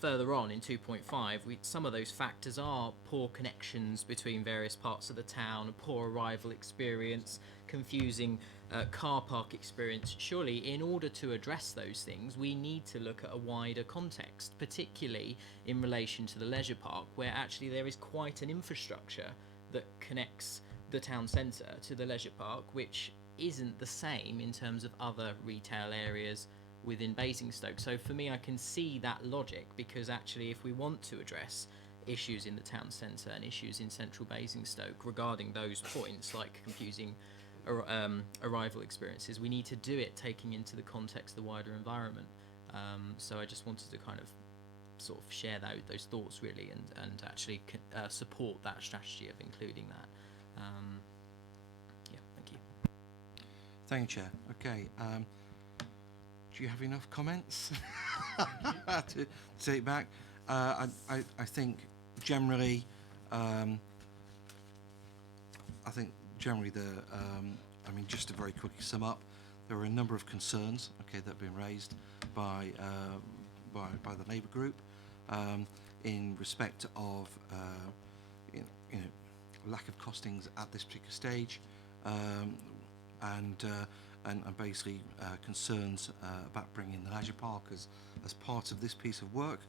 Further on in 2.5, some of those factors are poor connections between various parts of the town, a poor arrival experience, confusing car park experience. Surely, in order to address those things, we need to look at a wider context, particularly in relation to the leisure park, where actually there is quite an infrastructure that connects the town centre to the leisure park, which isn't the same in terms of other retail areas within Basingstoke. So for me, I can see that logic, because actually if we want to address issues in the town centre and issues in central Basingstoke regarding those points like confusing arrival experiences, we need to do it taking into the context of the wider environment. So I just wanted to kind of sort of share those thoughts really, and actually support that strategy of including that. Yeah, thank you. Thank you, Chair. Okay, do you have enough comments to take it back? I think generally, I mean, just to very quickly sum up, there were a number of concerns, okay, that have been raised by the Labour group in respect of you know, lack of costings at this particular stage, and basically concerns about bringing the leisure park as part of this piece of work,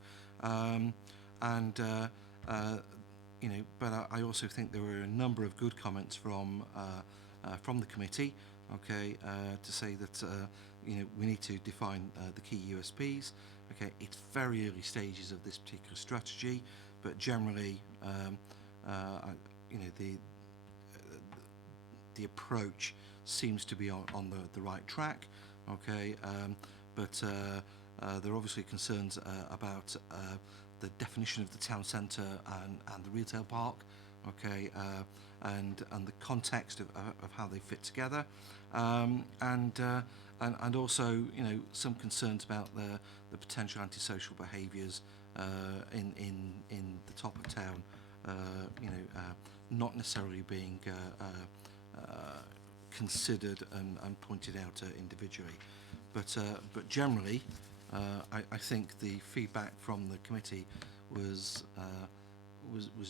you know, but I also think there were a number of good comments from the committee, okay, to say that you know, we need to define the key USPs. Okay, it's very early stages of this particular strategy, but generally, you know, the approach seems to be on the right track. Okay, but there are obviously concerns about the definition of the town centre and the retail park, okay, and the context of how they fit together, and also, you know, some concerns about the potential antisocial behaviours in the top of town, you know, not necessarily being considered and pointed out individually, but generally, I think the feedback from the committee was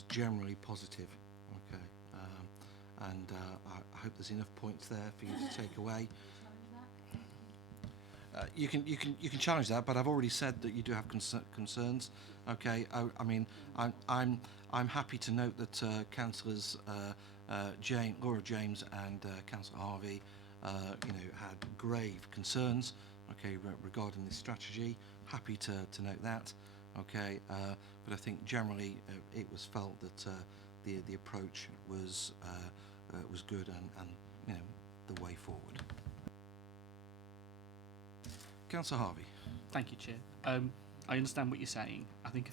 generally positive. Okay, and I hope there's enough points there for you to take away. You can challenge that, but I've already said that you do have concerns. Okay, I mean, I'm happy to note that councillors Laura James and Councillor Harvey, you know, had grave concerns, okay, regarding this strategy. Happy to note that, okay, but I think generally it was felt that the approach was good and you know, the way forward. Councillor Harvey. Thank you, Chair. I understand what you're saying. I think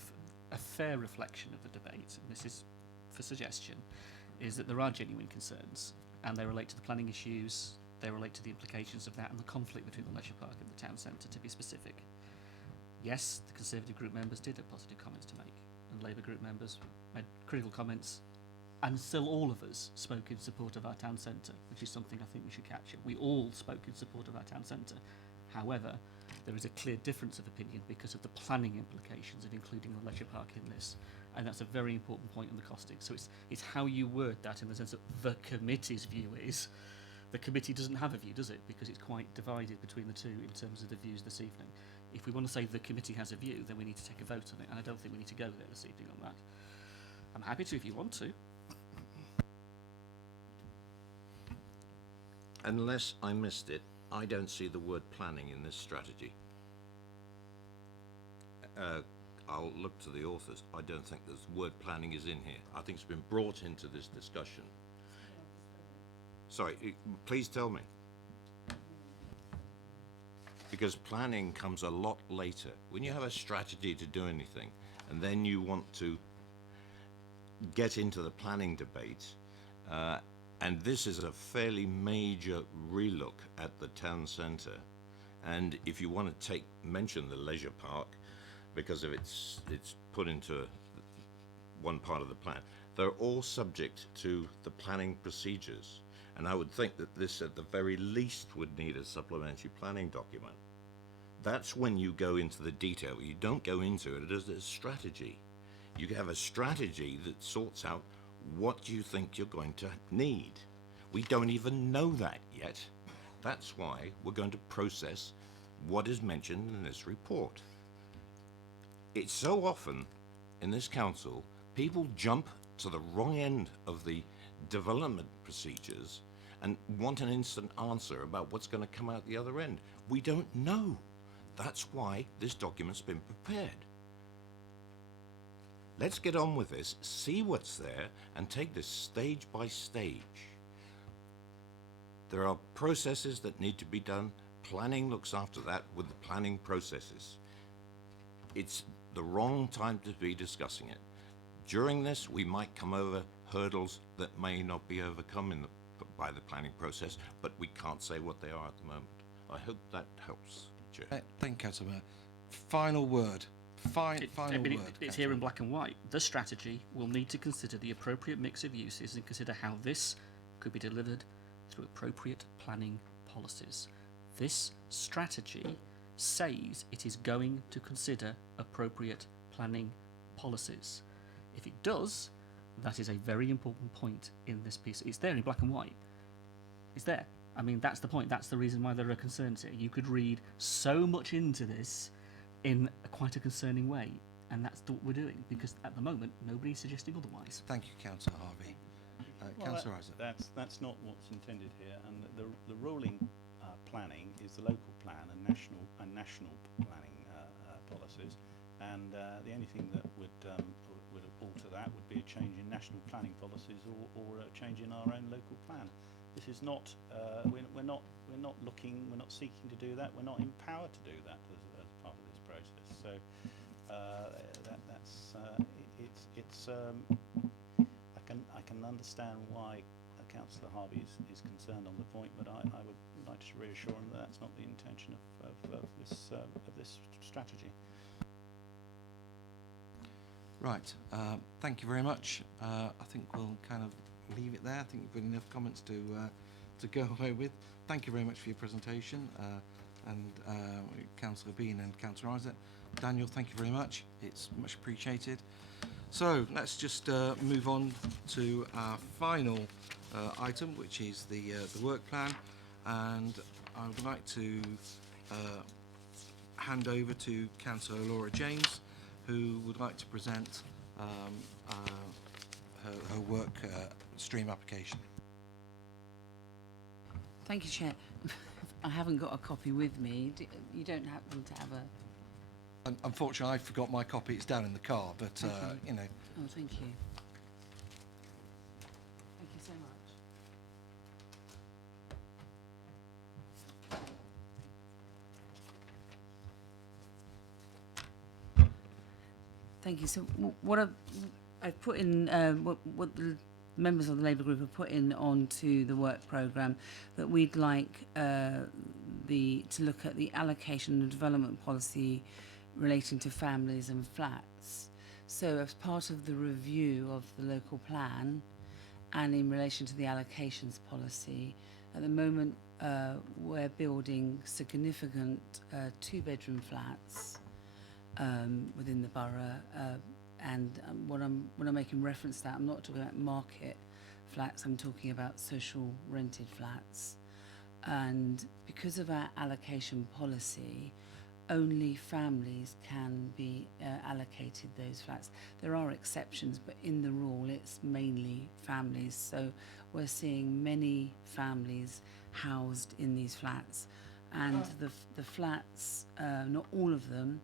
a fair reflection of the debate, and this is for suggestion, is that there are genuine concerns, and they relate to the planning issues, they relate to the implications of that and the conflict between the leisure park and the town centre, to be specific. Yes, the Conservative group members did have positive comments to make, and Labour group members made critical comments, and still all of us spoke in support of our town centre, which is something I think we should capture. We all spoke in support of our town centre. However, there is a clear difference of opinion because of the planning implications of including the leisure park in this, and that's a very important point in the costing. So it's how you word that, in the sense that the committee's view is. The committee doesn't have a view, does it? Because it's quite divided between the two in terms of the views this evening. If we want to say the committee has a view, then we need to take a vote on it, and I don't think we need to go there this evening on that. I'm happy to if you want to. Unless I missed it, I don't see the word planning in this strategy. I'll look to the authors. I don't think the word planning is in here. I think it's been brought into this discussion. Sorry, please tell me. Because planning comes a lot later. When you have a strategy to do anything, and then you want to get into the planning debate, and this is a fairly major relook at the town centre. And if you want to mention the leisure park, because of it's put into one part of the plan, they're all subject to the planning procedures. And I would think that this, at the very least, would need a supplementary planning document. That's when you go into the detail. You don't go into it as a strategy. You have a strategy that sorts out what you think you're going to need. We don't even know that yet. That's why we're going to process what is mentioned in this report. It's so often in this council, people jump to the wrong end of the development procedures and want an instant answer about what's going to come out the other end. We don't know. That's why this document's been prepared. Let's get on with this, see what's there, and take this stage by stage. There are processes that need to be done. Planning looks after that with the planning processes. It's the wrong time to be discussing it. During this, we might come over hurdles that may not be overcome by the planning process, but we can't say what they are at the moment. I hope that helps, Chair. Thank you, Councillor Mayor. Final word. Final word. It's here in black and white. The strategy will need to consider the appropriate mix of uses and consider how this could be delivered through appropriate planning policies. This strategy says it is going to consider appropriate planning policies. If it does, that is a very important point in this piece. It's there in black and white. It's there. I mean, that's the point. That's the reason why there are concerns here. You could read so much into this in quite a concerning way, and that's what we're doing, because at the moment, nobody's suggesting otherwise. Thank you, Councillor Harvey. Councillor Isaac. That's not what's intended here, and the rolling planning is the local plan and national planning policies, and the only thing that would alter that would be a change in national planning policies or a change in our own local plan. This is not we're not seeking to do that. We're not empowered to do that as part of this process. So I can understand why Councillor Harvey is concerned on the point, but I would like to reassure him that that's not the intention of this strategy. Right. Thank you very much. I think we'll kind of leave it there. I think we've got enough comments to go away with. Thank you very much for your presentation, and Councillor Bean and Councillor Isaac. Daniel, thank you very much. It's much appreciated. So let's just move on to our final item, which is the work plan, and I would like to hand over to Councillor Laura James, who would like to present her work stream application. Thank you, Chair. I haven't got a copy with me. You don't happen to have a... Unfortunately, I forgot my copy. It's down in the car, but Okay. you know. Oh, thank you. Thank you so much. Thank you. So what I've put in, what the members of the Labour Group have put in onto the work programme, that we'd like to look at the allocation and development policy relating to families and flats. So as part of the review of the local plan and in relation to the allocations policy, at the moment we're building significant two-bedroom flats within the borough, and when I'm making reference to that, I'm not talking about market flats, I'm talking about social rented flats. And because of our allocation policy, only families can be allocated those flats. There are exceptions, but in the rule it's mainly families. So we're seeing many families housed in these flats, and the flats, not all of them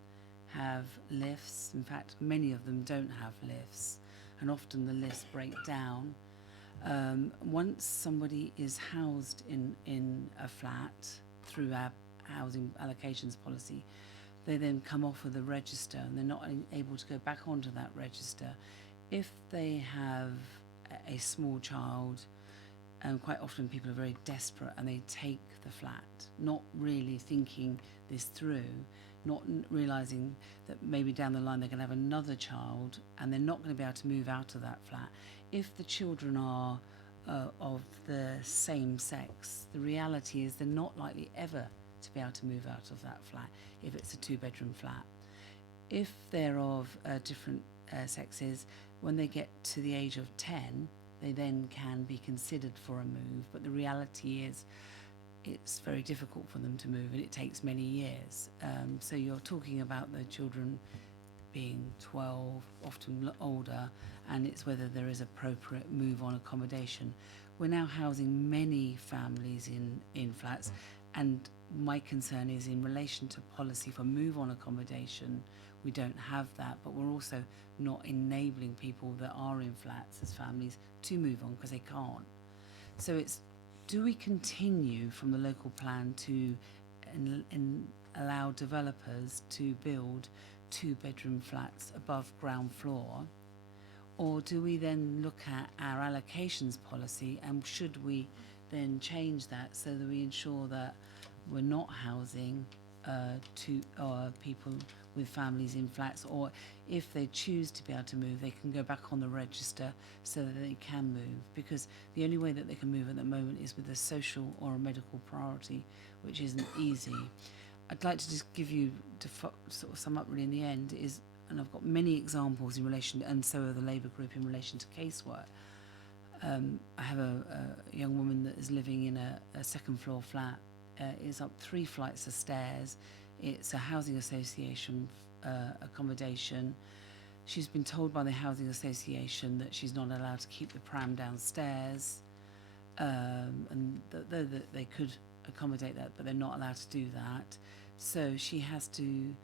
have lifts. In fact, many of them don't have lifts, and often the lifts break down. Once somebody is housed in a flat through our housing allocations policy, they then come off of the register and they're not able to go back onto that register. If they have a small child, quite often people are very desperate and they take the flat, not really thinking this through, not realising that maybe down the line they're going to have another child and they're not going to be able to move out of that flat. If the children are of the same sex, the reality is they're not likely ever to be able to move out of that flat if it's a 2-bedroom flat. If they're of different sexes, when they get to the age of 10, they then can be considered for a move, but the reality is it's very difficult for them to move and it takes many years. So you're talking about the children being 12, often older, and it's whether there is appropriate move-on accommodation. We're now housing many families in flats, and my concern is in relation to policy for move-on accommodation, we don't have that, but we're also not enabling people that are in flats as families to move on because they can't. So it's, do we continue from the local plan to allow developers to build 2-bedroom flats above ground floor, or do we then look at our allocations policy and should we then change that so that we ensure that we're not housing people with families in flats, or if they choose to be able to move, they can go back on the register so that they can move, because the only way that they can move at the moment is with a social or a medical priority, which isn't easy. I'd like to just give you, to sort of sum up really in the end, is, and I've got many examples in relation, and so are the Labour group in relation to casework. I have a young woman that is living in a second floor flat. It's up 3 flights of stairs. It's a housing association accommodation. She's been told by the housing association that she's not allowed to keep the pram downstairs, and that they could accommodate that, but they're not allowed to do that. So she has to,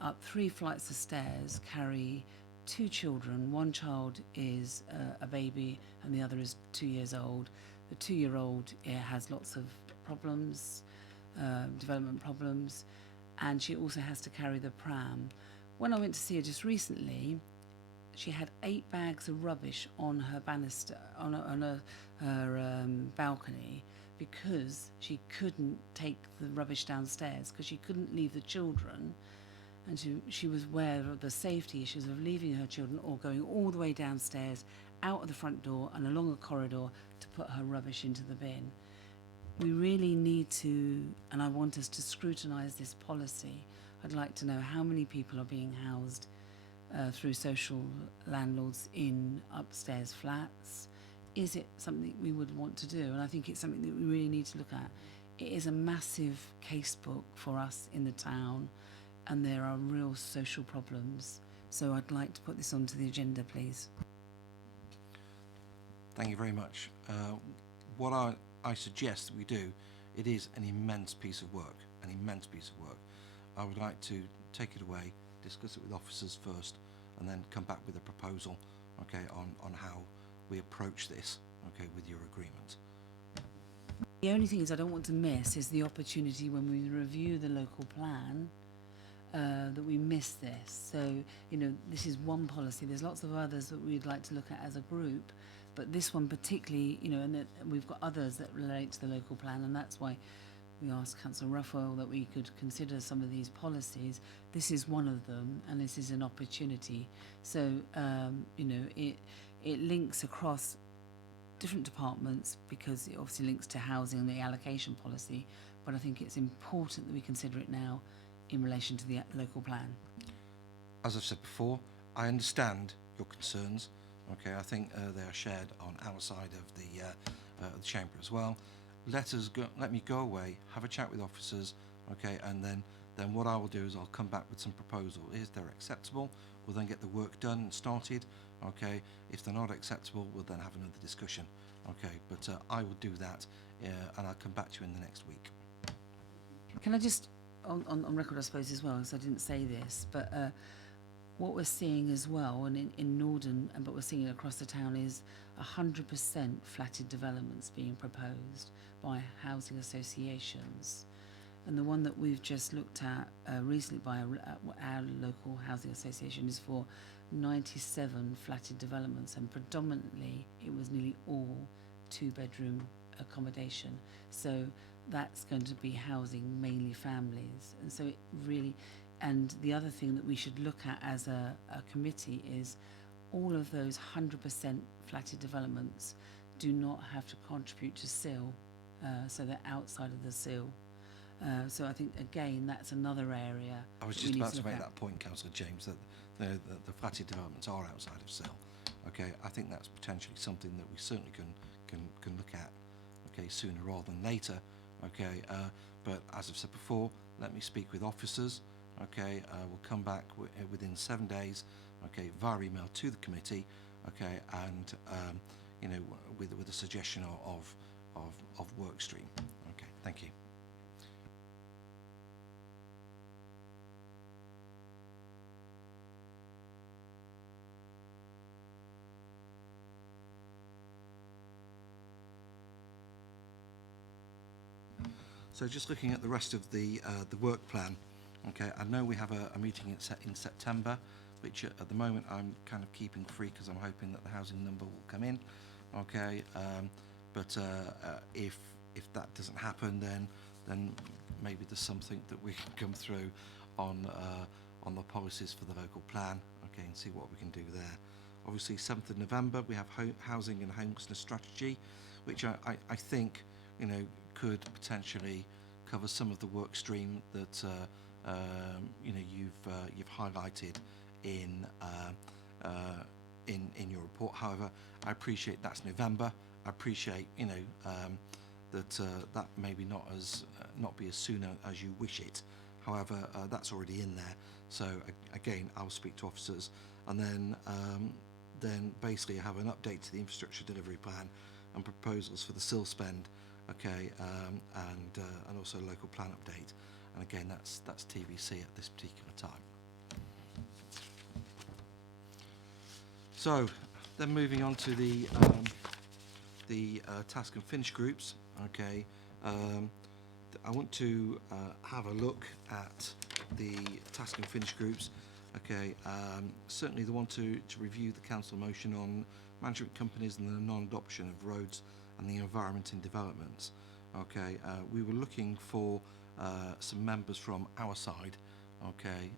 up 3 flights of stairs, carry 2 children. One child is a baby and the other is 2 years old. The 2-year-old has lots of problems, development problems, and she also has to carry the pram. When I went to see her just recently, she had 8 bags of rubbish on her banister, on her balcony, because she couldn't take the rubbish downstairs because she couldn't leave the children, and she was aware of the safety issues of leaving her children or going all the way downstairs, out of the front door and along a corridor to put her rubbish into the bin. We really need to, and I want us to scrutinise this policy. I'd like to know how many people are being housed through social landlords in upstairs flats. Is it something we would want to do? And I think it's something that we really need to look at. It is a massive casebook for us in the town, and there are real social problems. So I'd like to put this onto the agenda, please. Thank you very much. What I suggest that we do, it is an immense piece of work, an immense piece of work. I would like to take it away, discuss it with officers first, and then come back with a proposal, okay, on how we approach this, okay, with your agreement. The only thing is I don't want to miss is the opportunity when we review the local plan that we miss this. So, you know, this is one policy. There's lots of others that we'd like to look at as a group, but this one particularly, you know, and that we've got others that relate to the local plan, and that's why we asked Councillor Ruffoyle that we could consider some of these policies. This is one of them, and this is an opportunity. So, you know, it links across different departments because it obviously links to housing and the allocation policy, but I think it's important that we consider it now in relation to the local plan. As I've said before, I understand your concerns. Okay, I think they are shared on our side of the chamber as well. Let me go away, have a chat with officers, okay, and then what I will do is I'll come back with some proposal. If they're acceptable, we'll then get the work done and started. Okay, if they're not acceptable, we'll then have another discussion. Okay, but I will do that, and I'll come back to you in the next week. Can I just, on record I suppose as well, because I didn't say this, but what we're seeing as well, and in Norden, but we're seeing it across the town, is 100% flatted developments being proposed by housing associations. And the one that we've just looked at recently by our local housing association is for 97 flatted developments, and predominantly it was nearly all 2-bedroom accommodation. So that's going to be housing mainly families. And so it really, and the other thing that we should look at as a committee is all of those 100% flatted developments do not have to contribute to SIL, so they're outside of the SIL. So I think, again, that's another area. I was that just we need about to look make at. that point, Councillor James, that the flatted developments are outside of SIL. Okay, I think that's potentially something that we certainly can look at, okay, sooner rather than later. Okay, but as I've said before, let me speak with officers. Okay, we'll come back within 7 days. Okay, via email to the committee. Okay, and you know, with a suggestion of work stream. Okay, thank you. So just looking at the rest of the work plan, okay, I know we have a meeting in September, which at the moment I'm kind of keeping free because I'm hoping that the housing number will come in, okay, but if that doesn't happen, then maybe there's something that we can come through on the policies for the local plan, okay, and see what we can do there. Obviously, 7th of November we have housing and homelessness strategy, which I think, you know, could potentially cover some of the work stream that you know, you've highlighted in your report. However, I appreciate that's November. I appreciate, you know, that maybe not be as soon as you wish it. However, that's already in there. So again, I'll speak to officers, and then basically have an update to the infrastructure delivery plan and proposals for the SIL spend. Okay, and also a local plan update, and again that's TBC at this particular time. So then moving on to the task and finish groups. Okay, I want to have a look at the task and finish groups. Okay, certainly the one to review the council motion on management companies and the non-adoption of roads and the environment in developments. Okay, we were looking for some members from our side, okay,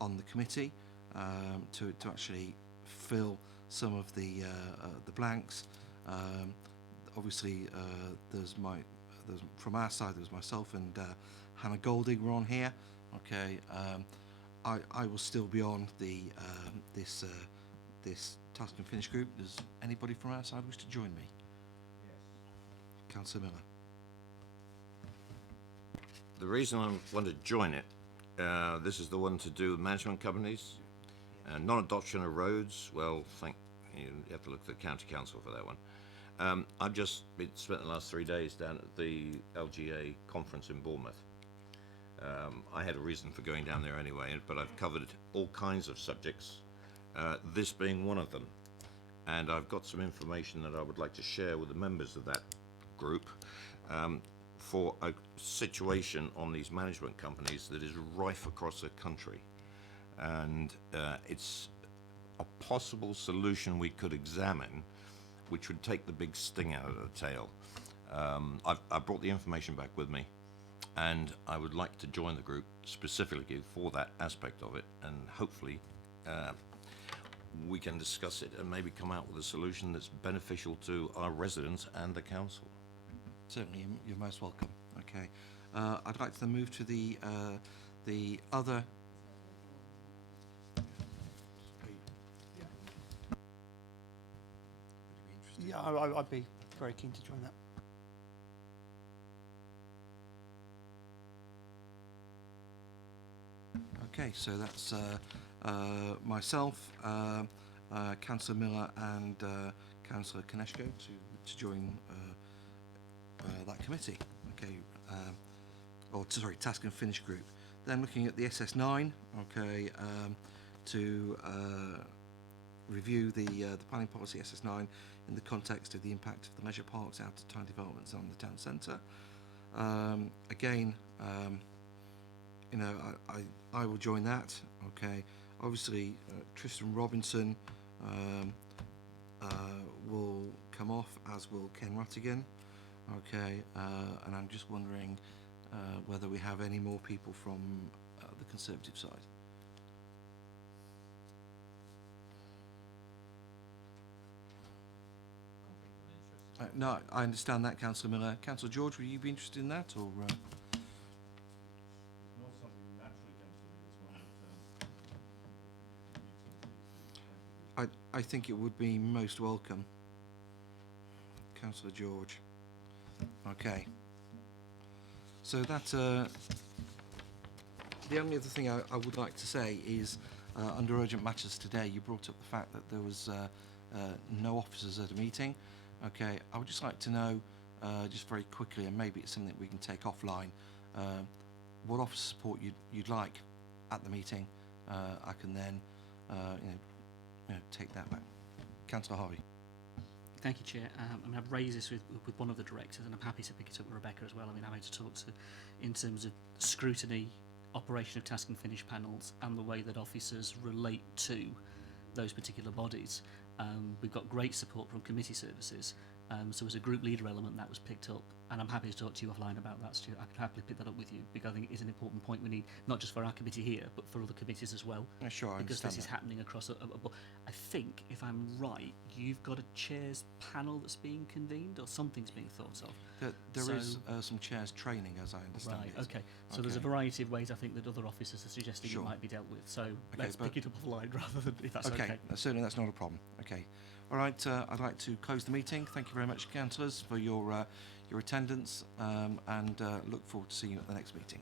on the committee to actually fill some of the blanks. Obviously, there's from our side, there's myself and Hannah Golding were on here. Okay, I will still be on the this task and finish group. Does anybody from our side wish to join me? Councillor Miller. The reason I want to join it, this is the one to do with management companies, non-adoption of roads. Well, you have to look to the county council for that one. I've just spent the last 3 days down at the LGA conference in Bournemouth. I had a reason for going down there anyway, but I've covered all kinds of subjects, this being one of them. And I've got some information that I would like to share with the members of that group for a situation on these management companies that is rife across the country, and it's a possible solution we could examine which would take the big sting out of the tail. I've brought the information back with me, and I would like to join the group specifically for that aspect of it, and hopefully we can discuss it and maybe come out with a solution that's beneficial to our residents and the council. Certainly, you're most welcome. Okay, I'd like to then move to the other. Yeah, I'd be very keen to join that. Okay, so that's myself, Councillor Miller, and Councillor Koneshko to join that committee. Okay, task and finish group. Then looking at the SS9. Okay, to review the planning policy SS9 in the context of the impact of the leisure parks, out of town developments on the town centre. Again, you know, I will join that. Okay, obviously Tristan Robinson will come off, as will Ken Rattigan. Okay, and I'm just wondering whether we have any more people from the Conservative side. No, I understand that, Councillor Miller. Councillor George, would you be interested in that, or? It's not something we naturally came to do, it's one that I think it would be most welcome. Councillor George. Okay. So that, the only other thing I would like to say is, under urgent matters today, you brought up the fact that there was no officers at a meeting. Okay, I would just like to know, just very quickly, and maybe it's something we can take offline, what officer support you'd like at the meeting. I can then, you know, take that back. Councillor Harvey. Thank you, Chair. I mean, I've raised this with one of the directors, and I'm happy to pick it up with Rebecca as well. I mean, I'm happy to talk to, in terms of scrutiny, operation of task and finish panels, and the way that officers relate to those particular bodies. We've got great support from committee services, so as a group leader element that was picked up, and I'm happy to talk to you offline about that, Stuart. I could happily pick that up with you, because I think it is an important point we need, not just for our committee here, but for other committees as well. Yeah, sure, I because understand this is that. happening across I think, if I'm right, you've got a chairs panel that's being convened, or something's being thought of. There is some chairs training, as I understand Right, it. okay. So there's a variety of ways I think that other officers are suggesting Sure. it might be dealt with. So Okay, let's pick it up offline rather than, if that's okay. Certainly that's not a problem. Okay. All right, I'd like to close the meeting. Thank you very much, councillors, for your attendance, and look forward to seeing you at the next meeting.